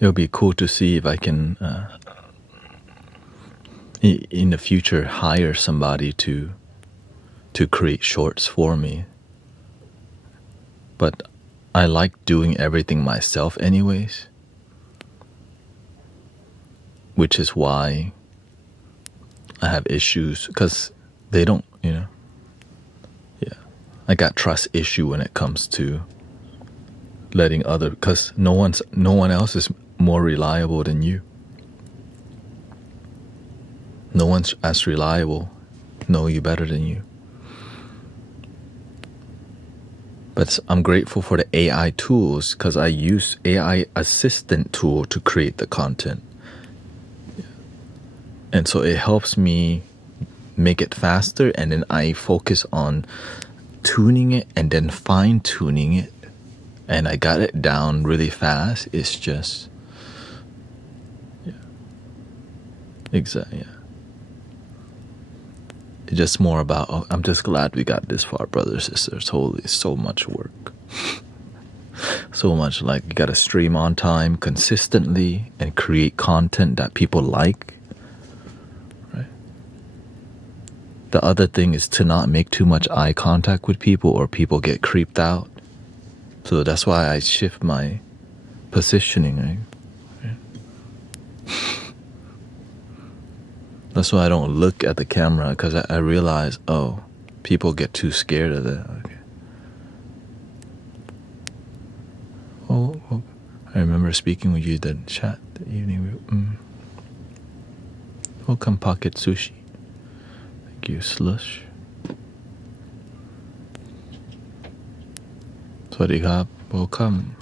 It'll be cool to see if I can, in the future, hire somebody to create shorts for me. But I like doing everything myself anyways, which is why I have issues, because they don't, yeah. I got trust issue when it comes to letting other, because no one else is more reliable than you. No one's as reliable, know you better than you. But I'm grateful for the AI tools, because I use AI assistant tool to create the content. And so it helps me make it faster, and then I focus on tuning it and then fine tuning it. And I got it down really fast. It's just, yeah. Exactly, yeah. It's just more about, oh, I'm just glad we got this far, brothers and sisters. Holy, so much work. So much, like, you gotta stream on time consistently and create content that people like. Right? The other thing is to not make too much eye contact with people, or people get creeped out. So that's why I shift my positioning, right? That's why I don't look at the camera, because I realize, oh, people get too scared of that. Okay. Oh, I remember speaking with you, the chat, the evening. Welcome, Pocket Sushi. Thank you, Slush. Sawasdee krab. Welcome.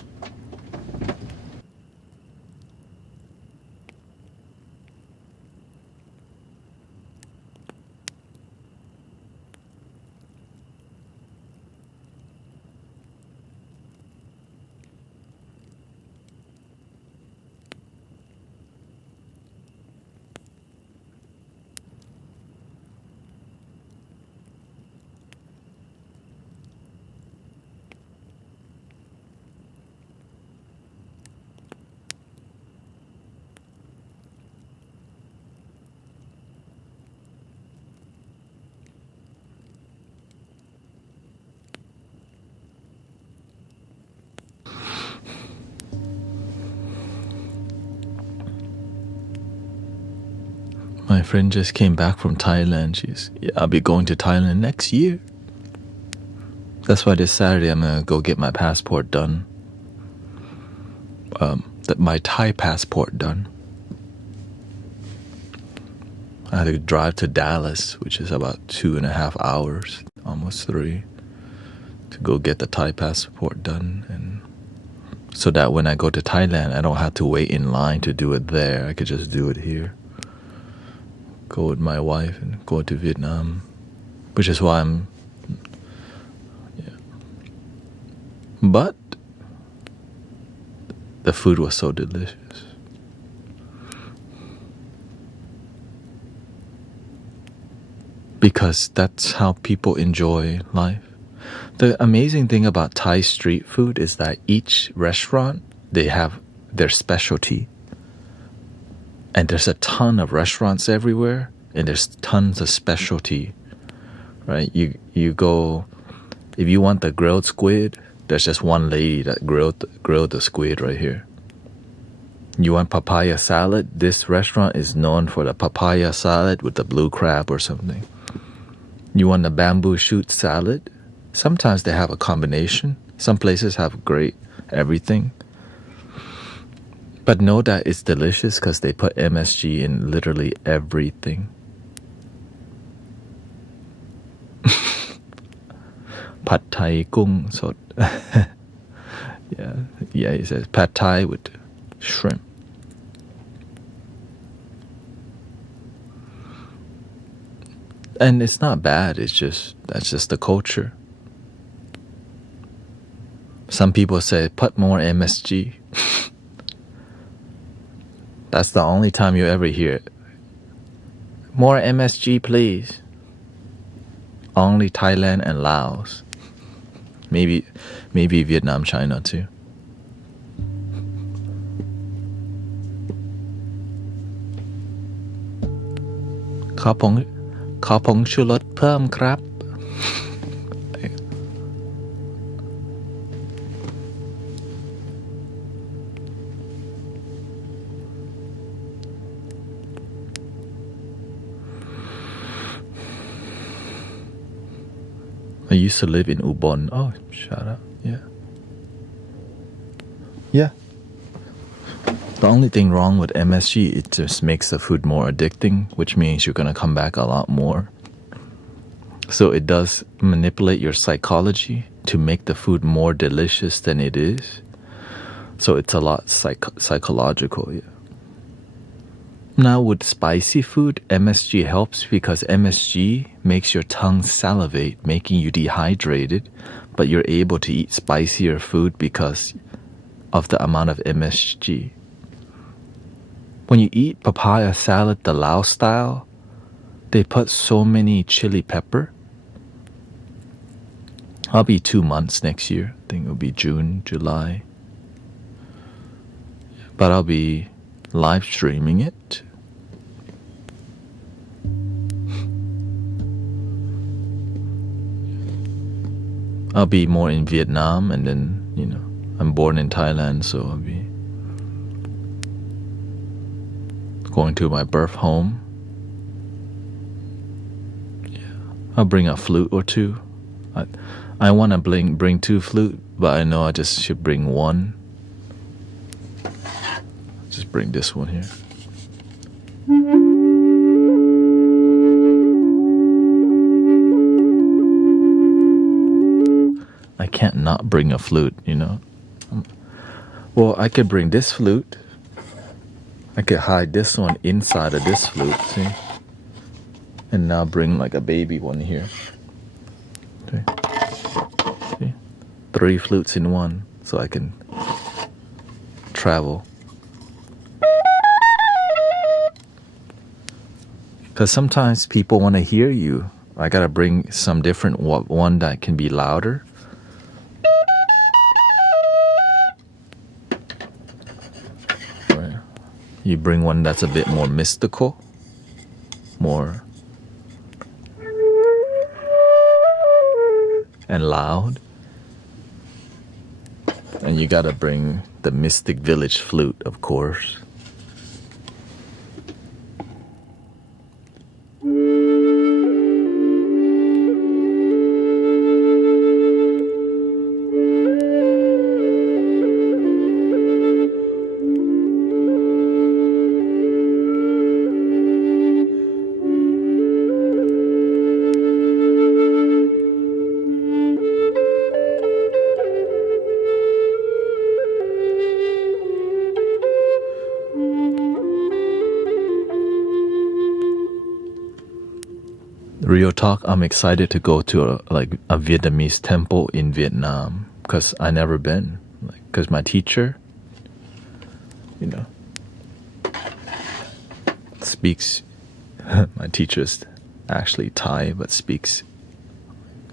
My friend just came back from Thailand. I'll be going to Thailand next year. That's why this Saturday I'm gonna go get my passport done. My Thai passport done. I had to drive to Dallas, which is about 2.5 hours, almost 3, to go get the Thai passport done, and so that when I go to Thailand, I don't have to wait in line to do it there. I could just do it here. go with my wife and go to Vietnam, which is why I'm. Yeah. But the food was so delicious. Because that's how people enjoy life. The amazing thing about Thai street food is that each restaurant, they have their specialty. And there's a ton of restaurants everywhere, and there's tons of specialty, right? You go, if you want the grilled squid, there's just one lady that grilled the squid right here. You want papaya salad? This restaurant is known for the papaya salad with the blue crab or something. You want the bamboo shoot salad? Sometimes they have a combination. Some places have great everything. But know that it's delicious because they put MSG in literally everything. Pad Thai gung sot. Yeah, he says pad Thai with shrimp. And it's not bad, that's just the culture. Some people say, put more MSG. That's the only time you ever hear it. More MSG, please. Only Thailand and Laos. Maybe Vietnam, China too. ขอผงชูรสเพิ่มครับ I used to live in Ubon. Oh, shut up. Yeah. The only thing wrong with MSG, it just makes the food more addicting, which means you're gonna come back a lot more. So it does manipulate your psychology to make the food more delicious than it is. So it's a lot psychological, yeah. Now with spicy food, MSG helps because MSG makes your tongue salivate, making you dehydrated, but you're able to eat spicier food because of the amount of MSG. When you eat papaya salad the Lao style, they put so many chili pepper. I'll be 2 months next year. I think it'll be June, July. But I'll be live streaming it. I'll be more in Vietnam, and then, I'm born in Thailand, so I'll be going to my birth home. Yeah, I'll bring a flute or two. I want to bring 2 flute, but I know I just should bring one. Just bring this one here. I can't not bring a flute, Well, I could bring this flute. I could hide this one inside of this flute, see? And now bring like a baby one here. Okay. See? 3 flutes in one, so I can travel. Because sometimes people want to hear you. I gotta bring some different one that can be louder. You bring one that's a bit more mystical, more and loud. And you gotta bring the Mystic Village flute, of course. Real talk, I'm excited to go to a Vietnamese temple in Vietnam because I never been. Because my teacher, you know, speaks. My teacher's actually Thai, but speaks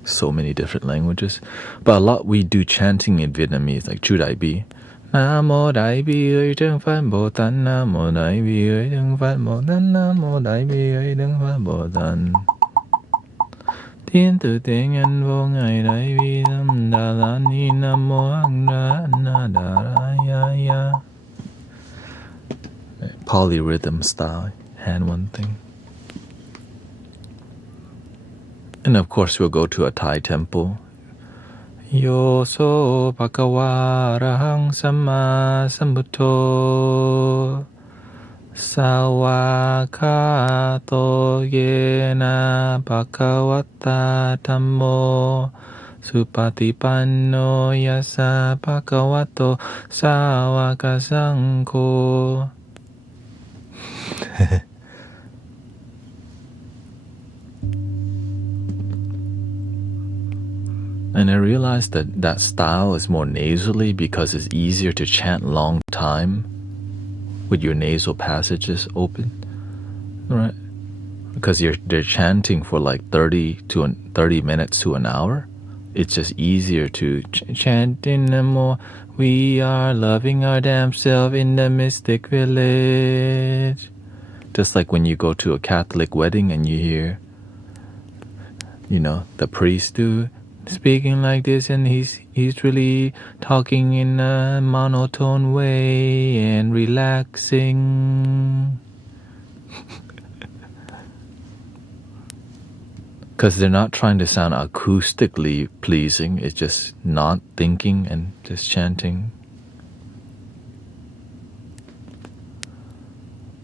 so many different languages. But a lot we do chanting in Vietnamese, like Chu Dai Bi. Nam mô Đại Bi ơi Trân Phát Bồ Tát. Nam mô Đại Bi ơi Trân Phát Bồ Tát. Nam mô Đại Bi ơi Trân Phát Bồ Tát. Thiên tử tế nhân vô ngài Đại Bi Nam Đà La Ni Nam mô Ang Ra Na Đà Ra Ya Ya. Polyrhythm style, hand one thing. And of course we'll go to a Thai temple. Yo so bhagava arahang samma sambuddho sawakato yena bhagavata dhammo supatipanno yasa bhagavato sawaka sangho. And I realized that that style is more nasally because it's easier to chant long time with your nasal passages open, right? Because they're chanting for like 30 minutes to an hour. It's just easier to chant in the more. We are loving our damn self in the mystic village. Just like when you go to a Catholic wedding and you hear, the priest do speaking like this, and he's really talking in a monotone way and relaxing. Because they're not trying to sound acoustically pleasing, it's just not thinking and just chanting.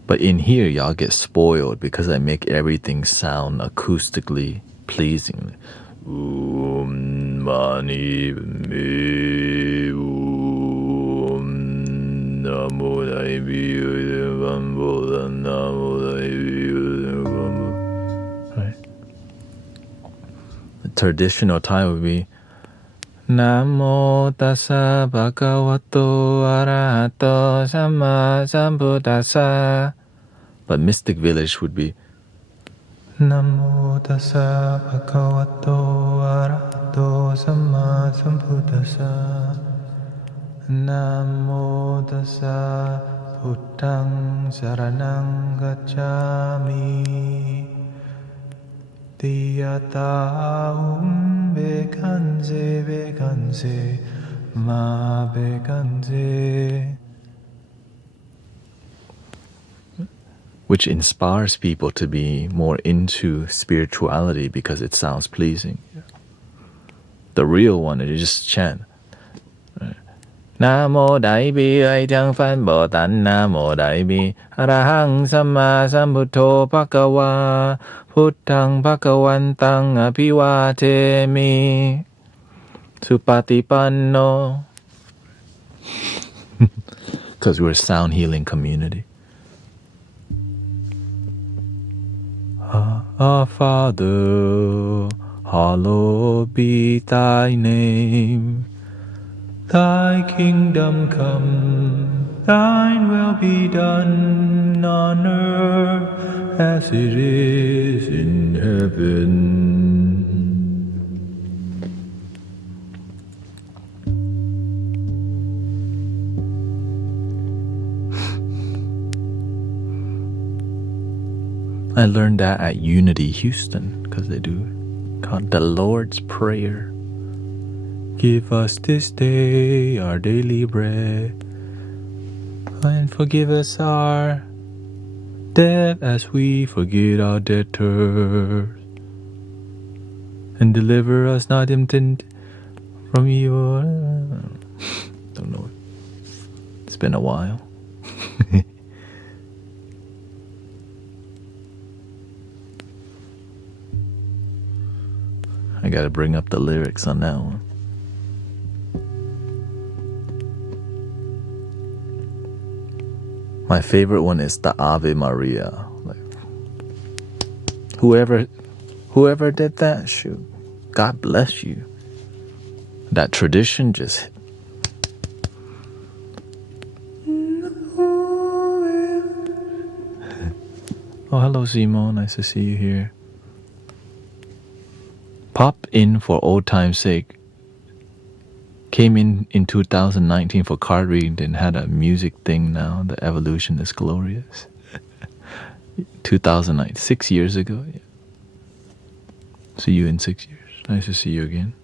But in here, y'all get spoiled because I make everything sound acoustically pleasing. Mani me namo dai bi right. The traditional Thai would be Namo tassa bhagavato arahato samma sambuddhassa. But Mystic Village would be Namo tassa bhagavato arahato samma sambuddhassa. Namo tassa buddhang saranang gacchami. Tiyataum bekanse ma bekanse. Which inspires people to be more into spirituality because it sounds pleasing. The real one is just chant. Namo Dai Bi Ai Chang Phan Bồ Tát. Namo Dai Bi Arahang Samma Sambuddho Bhagava Buddhang Bhagavantang Abhivatemi Supatipanno. Because we're a sound healing community. Our Father, hallowed be thy name. Thy kingdom come, thine will be done on earth as it is in heaven. I learned that at Unity Houston because they do called the Lord's Prayer. Give us this day our daily bread, and forgive us our debt as we forgive our debtors, and deliver us not from evil. Don't know. It's been a while. I gotta bring up the lyrics on that one. My favorite one is the Ave Maria. Like, whoever Whoever did that, shoot, God bless you. That tradition just... Oh, hello, Zemo. Nice to see you here. Pop in for old time's sake. Came in 2019 for card reading and had a music thing now. The evolution is glorious. 2009, 6 years ago. Yeah. See you in 6 years. Nice to see you again.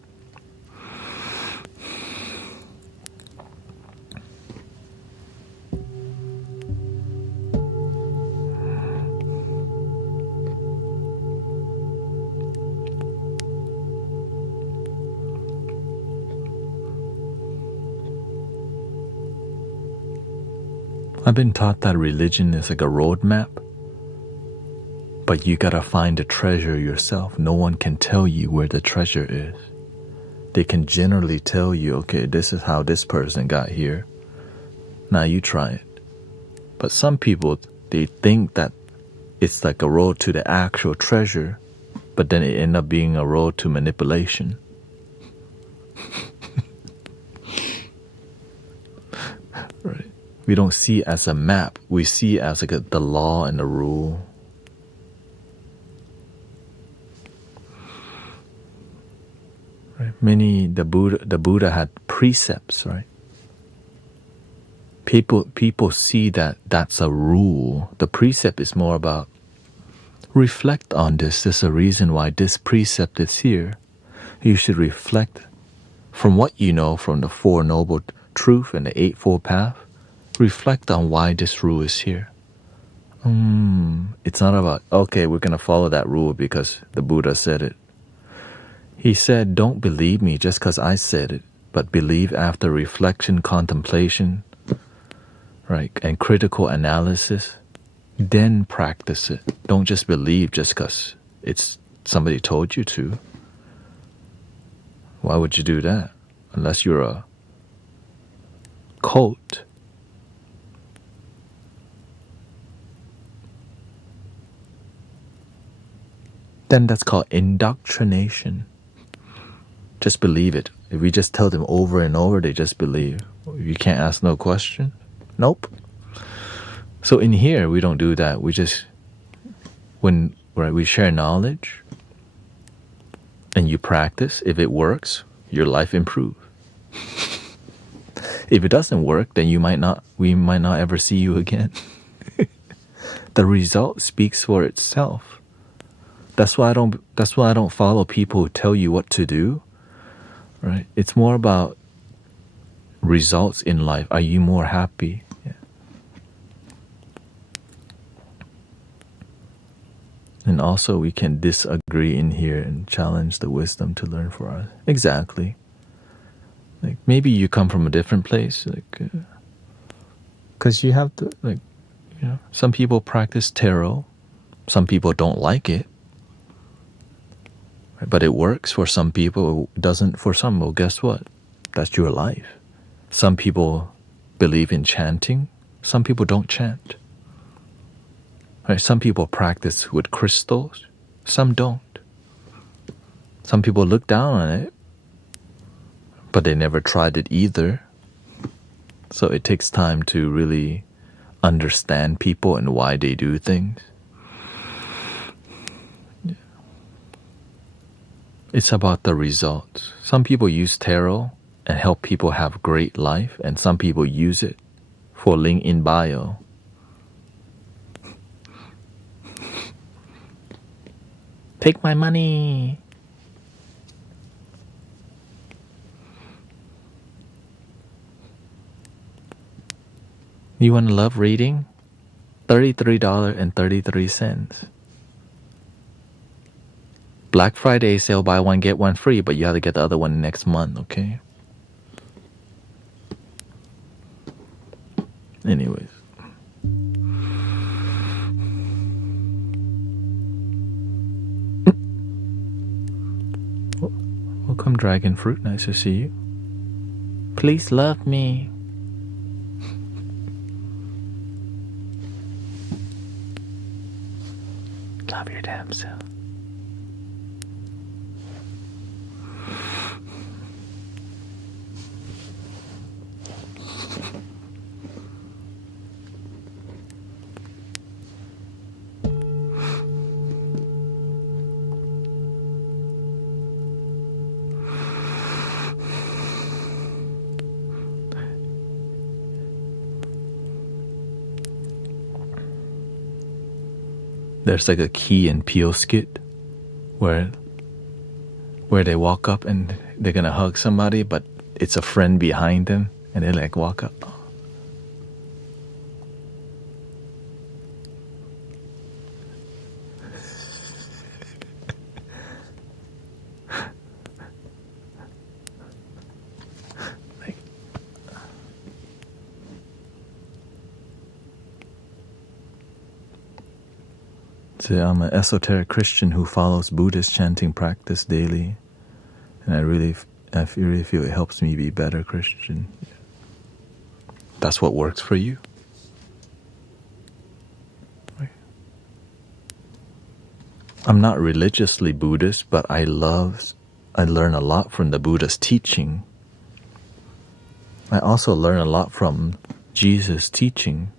I've been taught that religion is like a roadmap, but you gotta find the treasure yourself. No one can tell you where the treasure is. They can generally tell you, okay, this is how this person got here. Now you try it. But some people, they think that it's like a road to the actual treasure, but then it ends up being a road to manipulation. Right. We don't see it as a map. We see it as like the law and the rule. Right. The Buddha had precepts, right? People see that that's a rule. The precept is more about reflect on this. There's a reason why this precept is here. You should reflect from what you know from the Four Noble Truth and the Eightfold Path. Reflect on why this rule is here. It's not about, okay, we're going to follow that rule because the Buddha said it. He said, don't believe me just because I said it, but believe after reflection, contemplation, right, and critical analysis, then practice it. Don't just believe just because it's somebody told you to. Why would you do that? Unless you're a cult. Then that's called indoctrination. Just believe it. If we just tell them over and over, they just believe. You can't ask no question. Nope. So in here, we don't do that. We just, when we share knowledge and you practice, if it works, your life improves. If it doesn't work, then we might not ever see you again. The result speaks for itself. That's why I don't follow people who tell you what to do. Right? It's more about results in life. Are you more happy? Yeah. And also we can disagree in here and challenge the wisdom to learn for us. Exactly. Like maybe you come from a different place, like, because you have to, like, you know, some people practice tarot, some people don't like it, right? But it works for some people, it doesn't for some. Well, guess what? That's your life. Some people believe in chanting, some people don't chant. Right? Some people practice with crystals, some don't. Some people look down on it, but they never tried it either. So it takes time to really understand people and why they do things. Yeah. It's about the results. Some people use tarot and help people have great life, and some people use it for link in bio. Take my money. You want to love reading? $33.33. Black Friday sale, buy one, get one free, but you have to get the other one next month, okay? Anyways. Welcome, Dragon Fruit. Nice to see you. Please love me. Love your damn self. there's like a Key and Peele skit where they walk up and they're gonna hug somebody, but it's a friend behind them, and they like walk up. So I'm an esoteric Christian who follows Buddhist chanting practice daily, and I really feel it helps me be a better Christian. That's what works for you. I'm not religiously Buddhist, but I learn a lot from the Buddha's teaching. I also learn a lot from Jesus' teaching.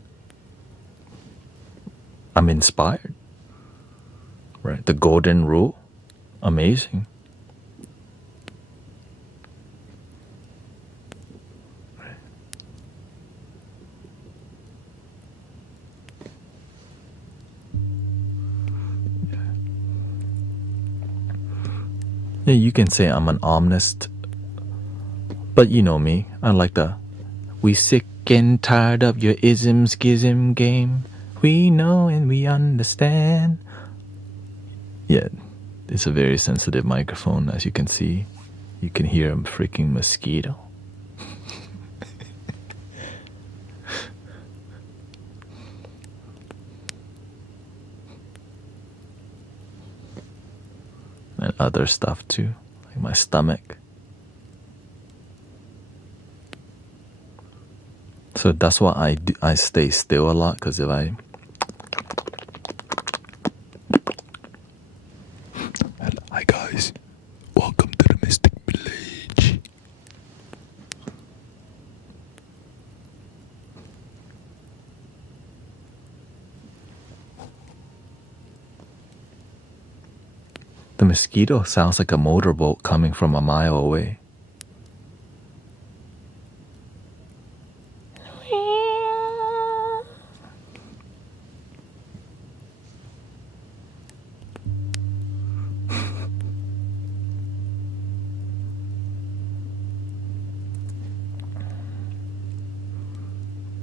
I'm inspired. Right? The golden rule, amazing. Right. Yeah, you can say I'm an omnist, but you know me. I like we sick and tired of your ism schism game. We know and we understand. Yeah, it's a very sensitive microphone, as you can see. You can hear a freaking mosquito. And other stuff too, like my stomach. So that's why I stay still a lot, because if I... Hi guys, welcome to the Mystic Village. The mosquito sounds like a motorboat coming from a mile away.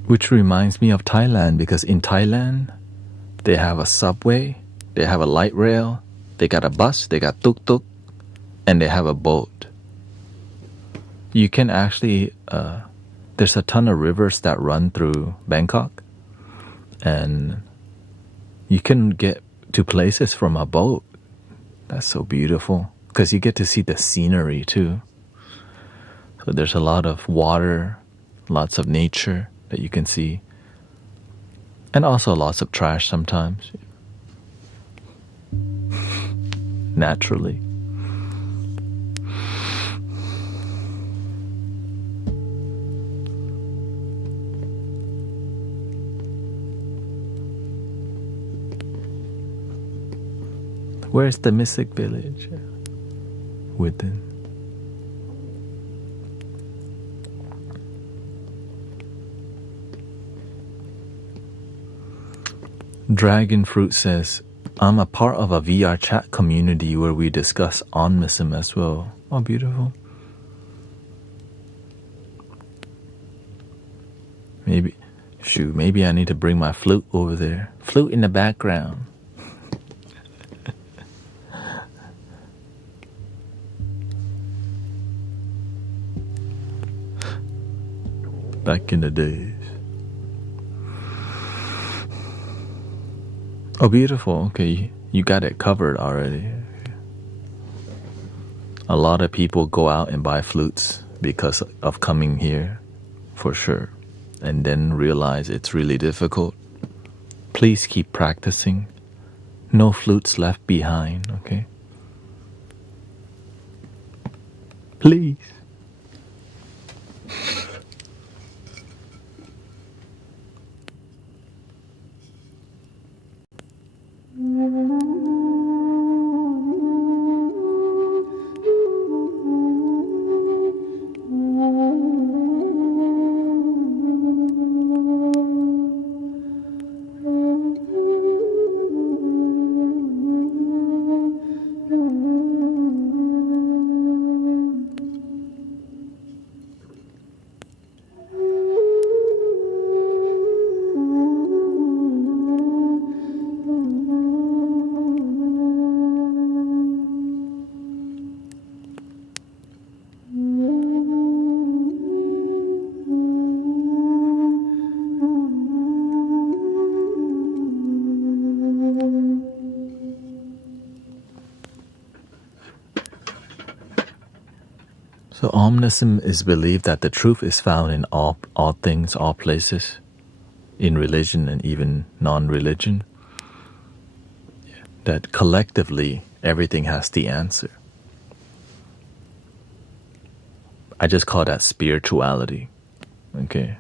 Which reminds me of Thailand, because in Thailand, they have a subway, they have a light rail, they got a bus, they tuk tuk, and they have a boat. You can actually, there's a ton of rivers that run through Bangkok, and you can get to places from a boat. That's so beautiful, because you get to see the scenery too. So there's a lot of water, lots of nature that you can see, and also lots of trash sometimes. Naturally. Where's the Mystic Village? Within. Dragon Fruit says, I'm a part of a VR chat community where we discuss Onmism as well. Oh, beautiful. Maybe I need to bring my flute over there. Flute in the background. Back in the days. Oh, beautiful. Okay, you got it covered already. A lot of people go out and buy flutes because of coming here, for sure, and then realize it's really difficult. Please keep practicing. No flutes left behind, okay? Please. So omnism is belief that the truth is found in all things, all places, in religion and even non-religion. That collectively everything has the answer. I just call that spirituality. Okay.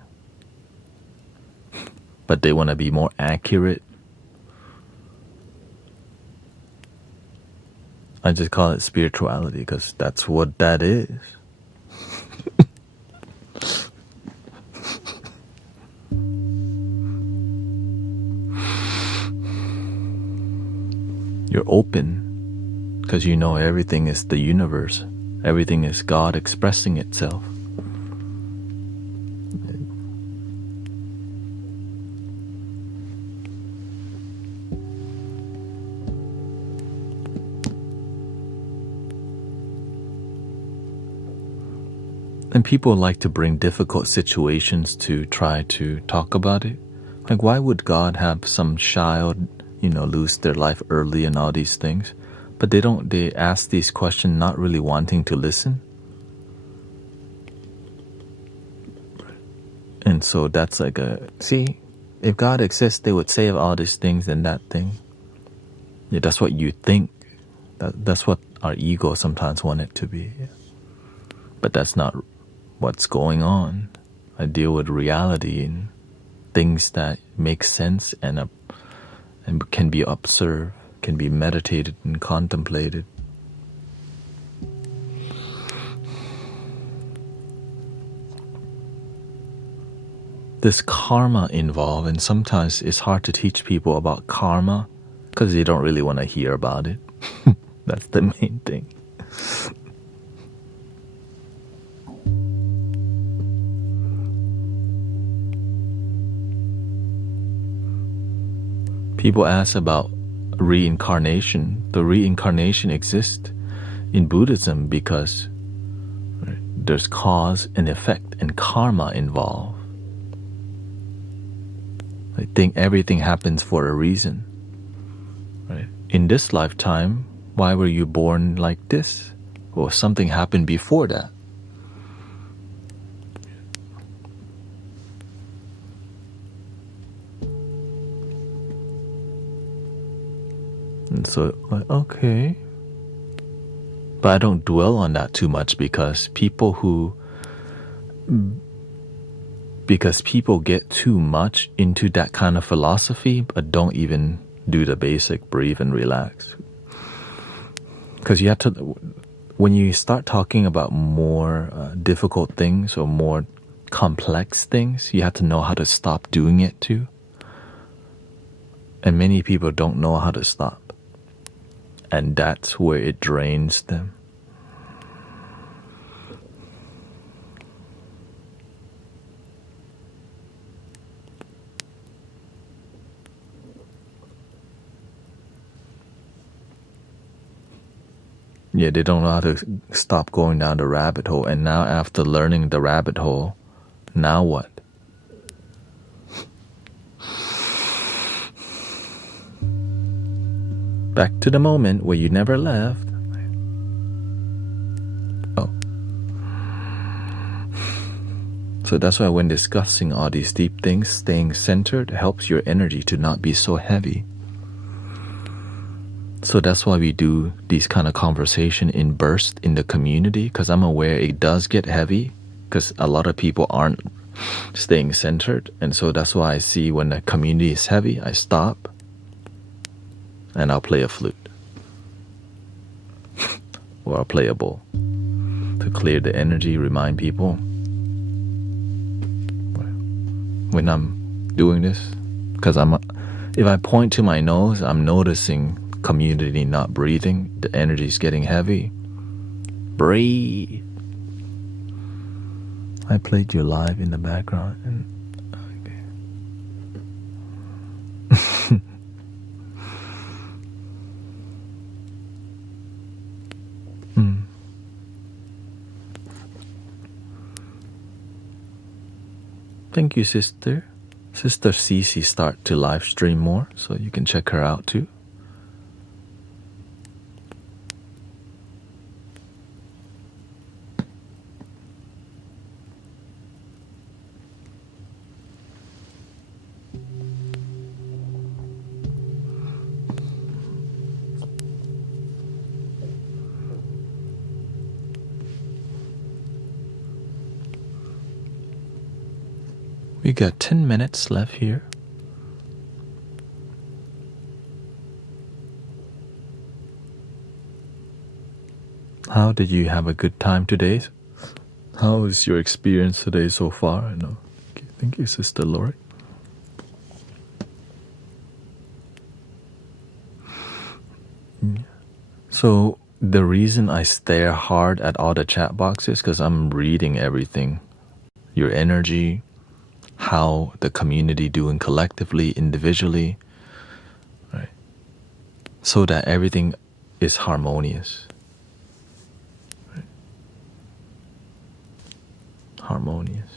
But they want to be more accurate. I just call it spirituality because that's what that is. You're open because you know everything is the universe. Everything is God expressing itself. And people like to bring difficult situations to try to talk about it. Like, why would God have some child, lose their life early and all these things? But they ask these questions not really wanting to listen. And so that's like see, if God exists, they would save all these things and that thing. Yeah, that's what you think. That's what our ego sometimes want it to be. Yeah. But that's not what's going on. I deal with reality and things that make sense and can be observed, can be meditated and contemplated. There's karma involved, and sometimes it's hard to teach people about karma because they don't really want to hear about it. That's the main thing. People ask about reincarnation. The reincarnation exists in Buddhism because there's cause and effect and karma involved. I think everything happens for a reason. Right? In this lifetime, why were you born like this? Or something happened before that. And so, okay. But I don't dwell on that too much because people get too much into that kind of philosophy but don't even do the basic breathe and relax. Because you have to, when you start talking about more difficult things or more complex things, you have to know how to stop doing it too. And many people don't know how to stop. And that's where it drains them. Yeah, they don't know how to stop going down the rabbit hole. And now after learning the rabbit hole, now what? Back to the moment where you never left. Oh. So that's why when discussing all these deep things, staying centered helps your energy to not be so heavy. So that's why we do these kind of conversation in bursts in the community, because I'm aware it does get heavy because a lot of people aren't staying centered. And so that's why I see when the community is heavy, I stop and I'll play a flute or I'll play a bowl to clear the energy, remind people when I'm doing this. Because if I point to my nose, I'm noticing community not breathing, the energy is getting heavy. Breathe. I played you live in the background and okay. Thank you, sister. Sister Cece start to live stream more, so you can check her out too. got 10 minutes left here. How did you have a good time today? How is your experience today so far? I know. Thank you, Sister Lori. So the reason I stare hard at all the chat boxes because I'm reading everything. Your energy, how the community doing collectively, individually, right? So that everything is harmonious. Right? Harmonious.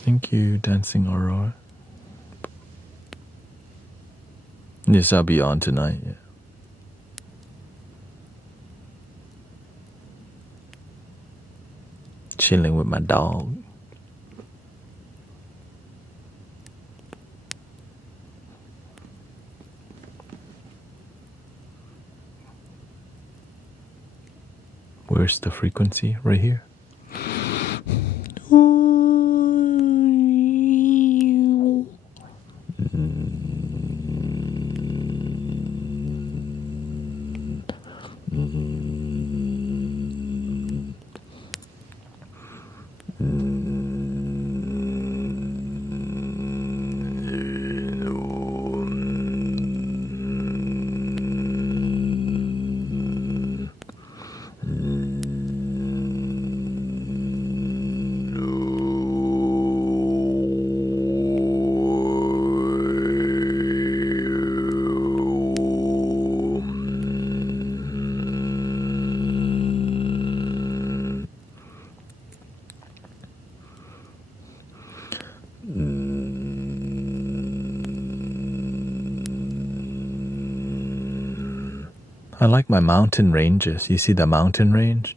Thank you, Dancing Aurora. Yes, I'll be on tonight. Yeah. Chilling with my dog. Where's the frequency? Right here. I like my mountain ranges. You see the mountain range?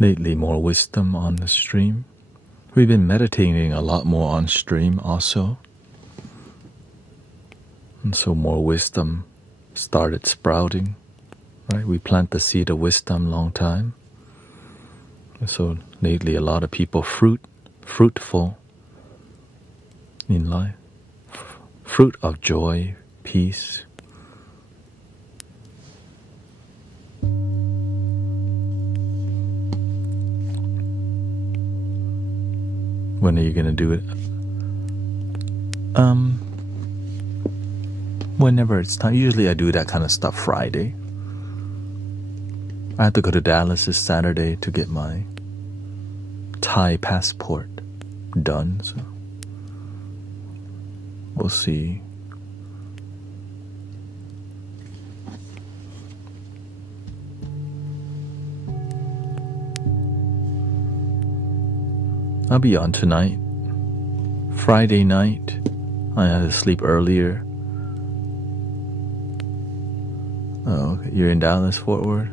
Lately, more wisdom on the stream. We've been meditating a lot more on stream also. And so more wisdom started sprouting, right? We plant the seed of wisdom long time. And so lately a lot of people fruitful in life. Fruit of joy, peace. When are you going to do it? Whenever it's time. Usually I do that kind of stuff Friday. I have to go to Dallas this Saturday to get my Thai passport done. So we'll see. I'll be on tonight. Friday night, I had to sleep earlier. Oh, okay. You're in Dallas, Fort Worth?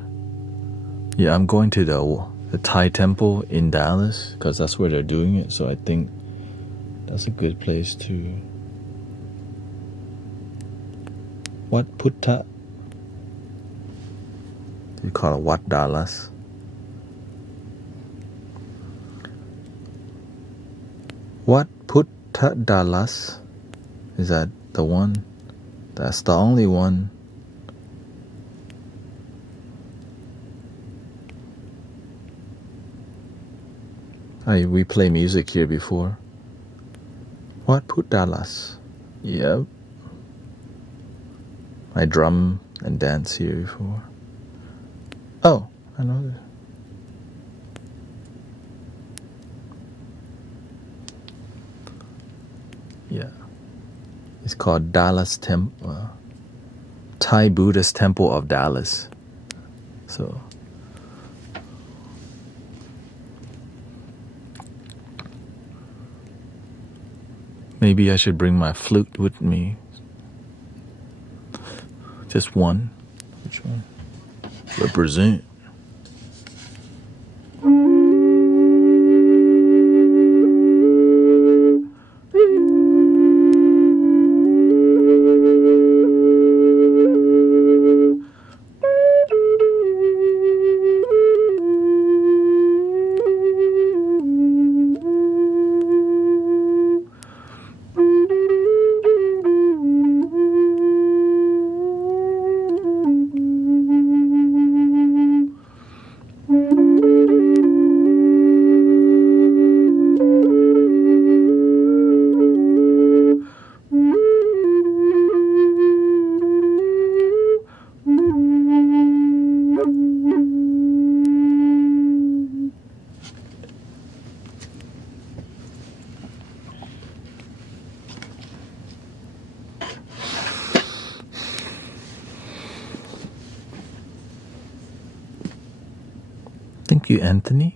Yeah, I'm going to the Thai temple in Dallas because that's where they're doing it. So I think that's a good place to. What Putta? You call it Wat Dallas? What Putta Dallas? Is that the one? That's the only one. We play music here before. What Putta Dallas? Yep. I drum and dance here before. Oh, I know this. Yeah. It's called Dallas Temple. Thai Buddhist Temple of Dallas. So maybe I should bring my flute with me. Just one. Which one? Represent. Thank you, Anthony.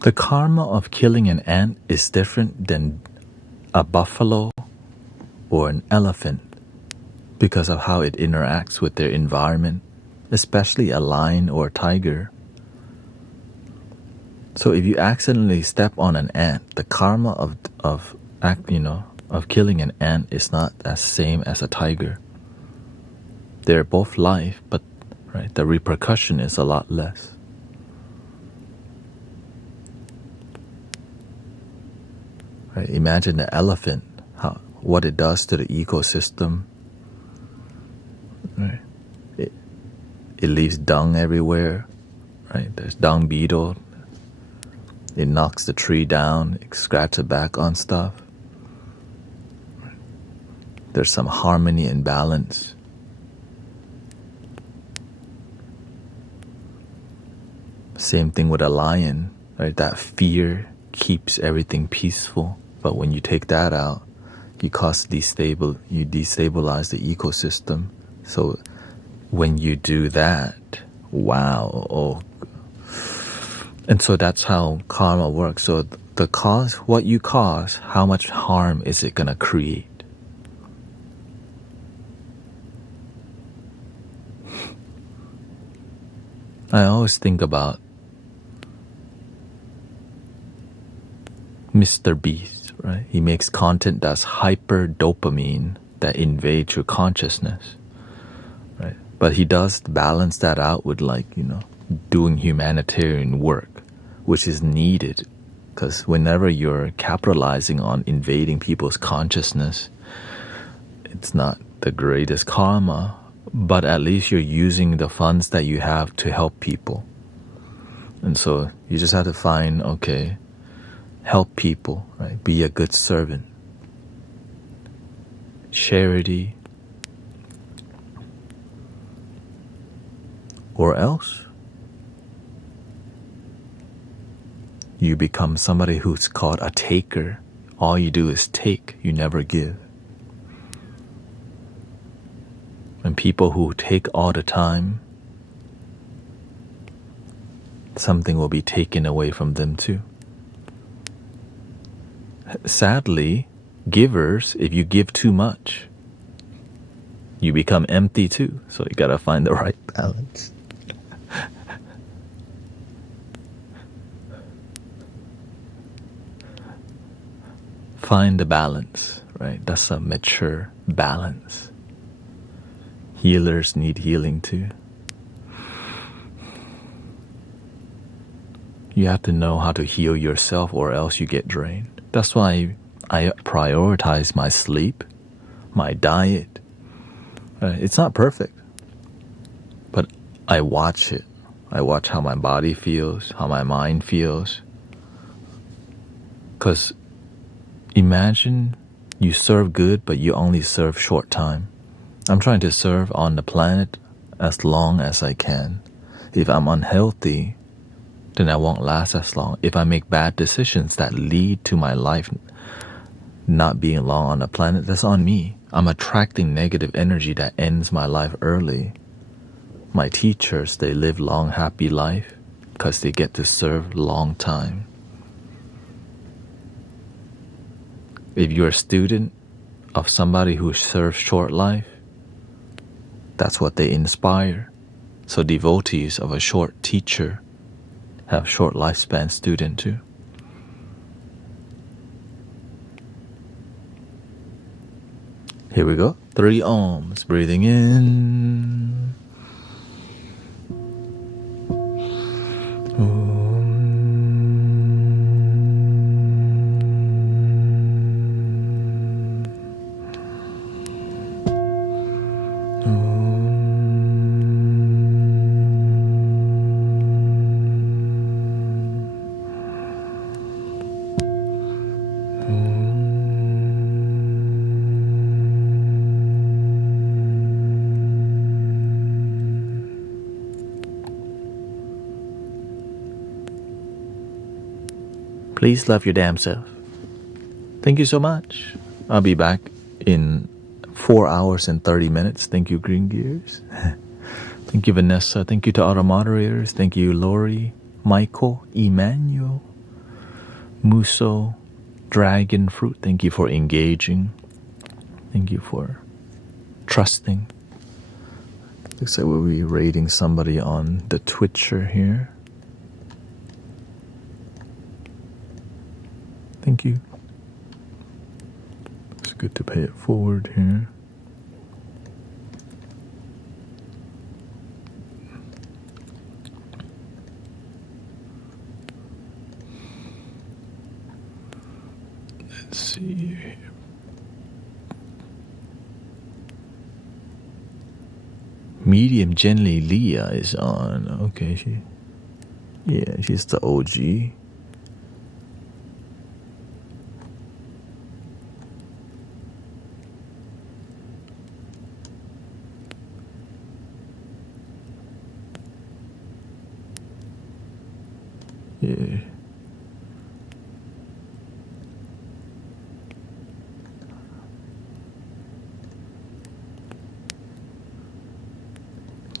The karma of killing an ant is different than a buffalo or an elephant because of how it interacts with their environment, especially a lion or a tiger. So if you accidentally step on an ant, the karma of killing an ant is not as same as a tiger. They're both life, but right, the repercussion is a lot less. Right, imagine the elephant, what it does to the ecosystem. Right, it leaves dung everywhere. Right, there's dung beetle. It knocks the tree down, it scratches back on stuff. There's some harmony and balance. Same thing with a lion, right? That fear keeps everything peaceful, but when you take that out, you destabilize the ecosystem. So when you do that, wow, and so that's how karma works. So what you cause, how much harm is it gonna create? I always think about Mr. Beast, right? He makes content that's hyper dopamine that invades your consciousness, right? But he does balance that out with doing humanitarian work, which is needed, because whenever you're capitalizing on invading people's consciousness, it's not the greatest karma, but at least you're using the funds that you have to help people. And so you just have to find, okay, help people, right? Be a good servant. Charity. Or else you become somebody who's called a taker. All you do is take, you never give. And people who take all the time, something will be taken away from them too. Sadly, givers, if you give too much, you become empty too. So you gotta find the right balance. Find the balance, right? That's a mature balance. Healers need healing too. You have to know how to heal yourself or else you get drained. That's why I prioritize my sleep, my diet. It's not perfect, but I watch it. I watch how my body feels, how my mind feels. Because imagine you serve good, but you only serve short time. I'm trying to serve on the planet as long as I can. If I'm unhealthy, then I won't last as long. If I make bad decisions that lead to my life not being long on the planet, that's on me. I'm attracting negative energy that ends my life early. My teachers, they live long, happy life because they get to serve long time. If you're a student of somebody who serves short life, that's what they inspire. So devotees of a short teacher have short lifespan student too. Here we go. 3 ohms. Breathing in. Please love your damn self. Thank you so much. I'll be back in 4 hours and 30 minutes. Thank you, Green Gears. Thank you, Vanessa. Thank you to all the moderators. Thank you, Lori, Michael, Emmanuel, Muso, Dragon Fruit. Thank you for engaging. Thank you for trusting. Looks like we'll be rating somebody on the Twitcher here. Thank you. It's good to pay it forward here. Let's see here. Medium Gently Leah is on. Okay, she's the OG. Yeah.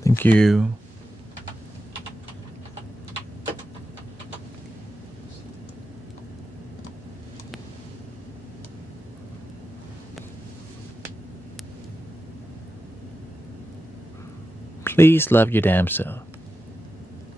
Thank you. Please love your damn self.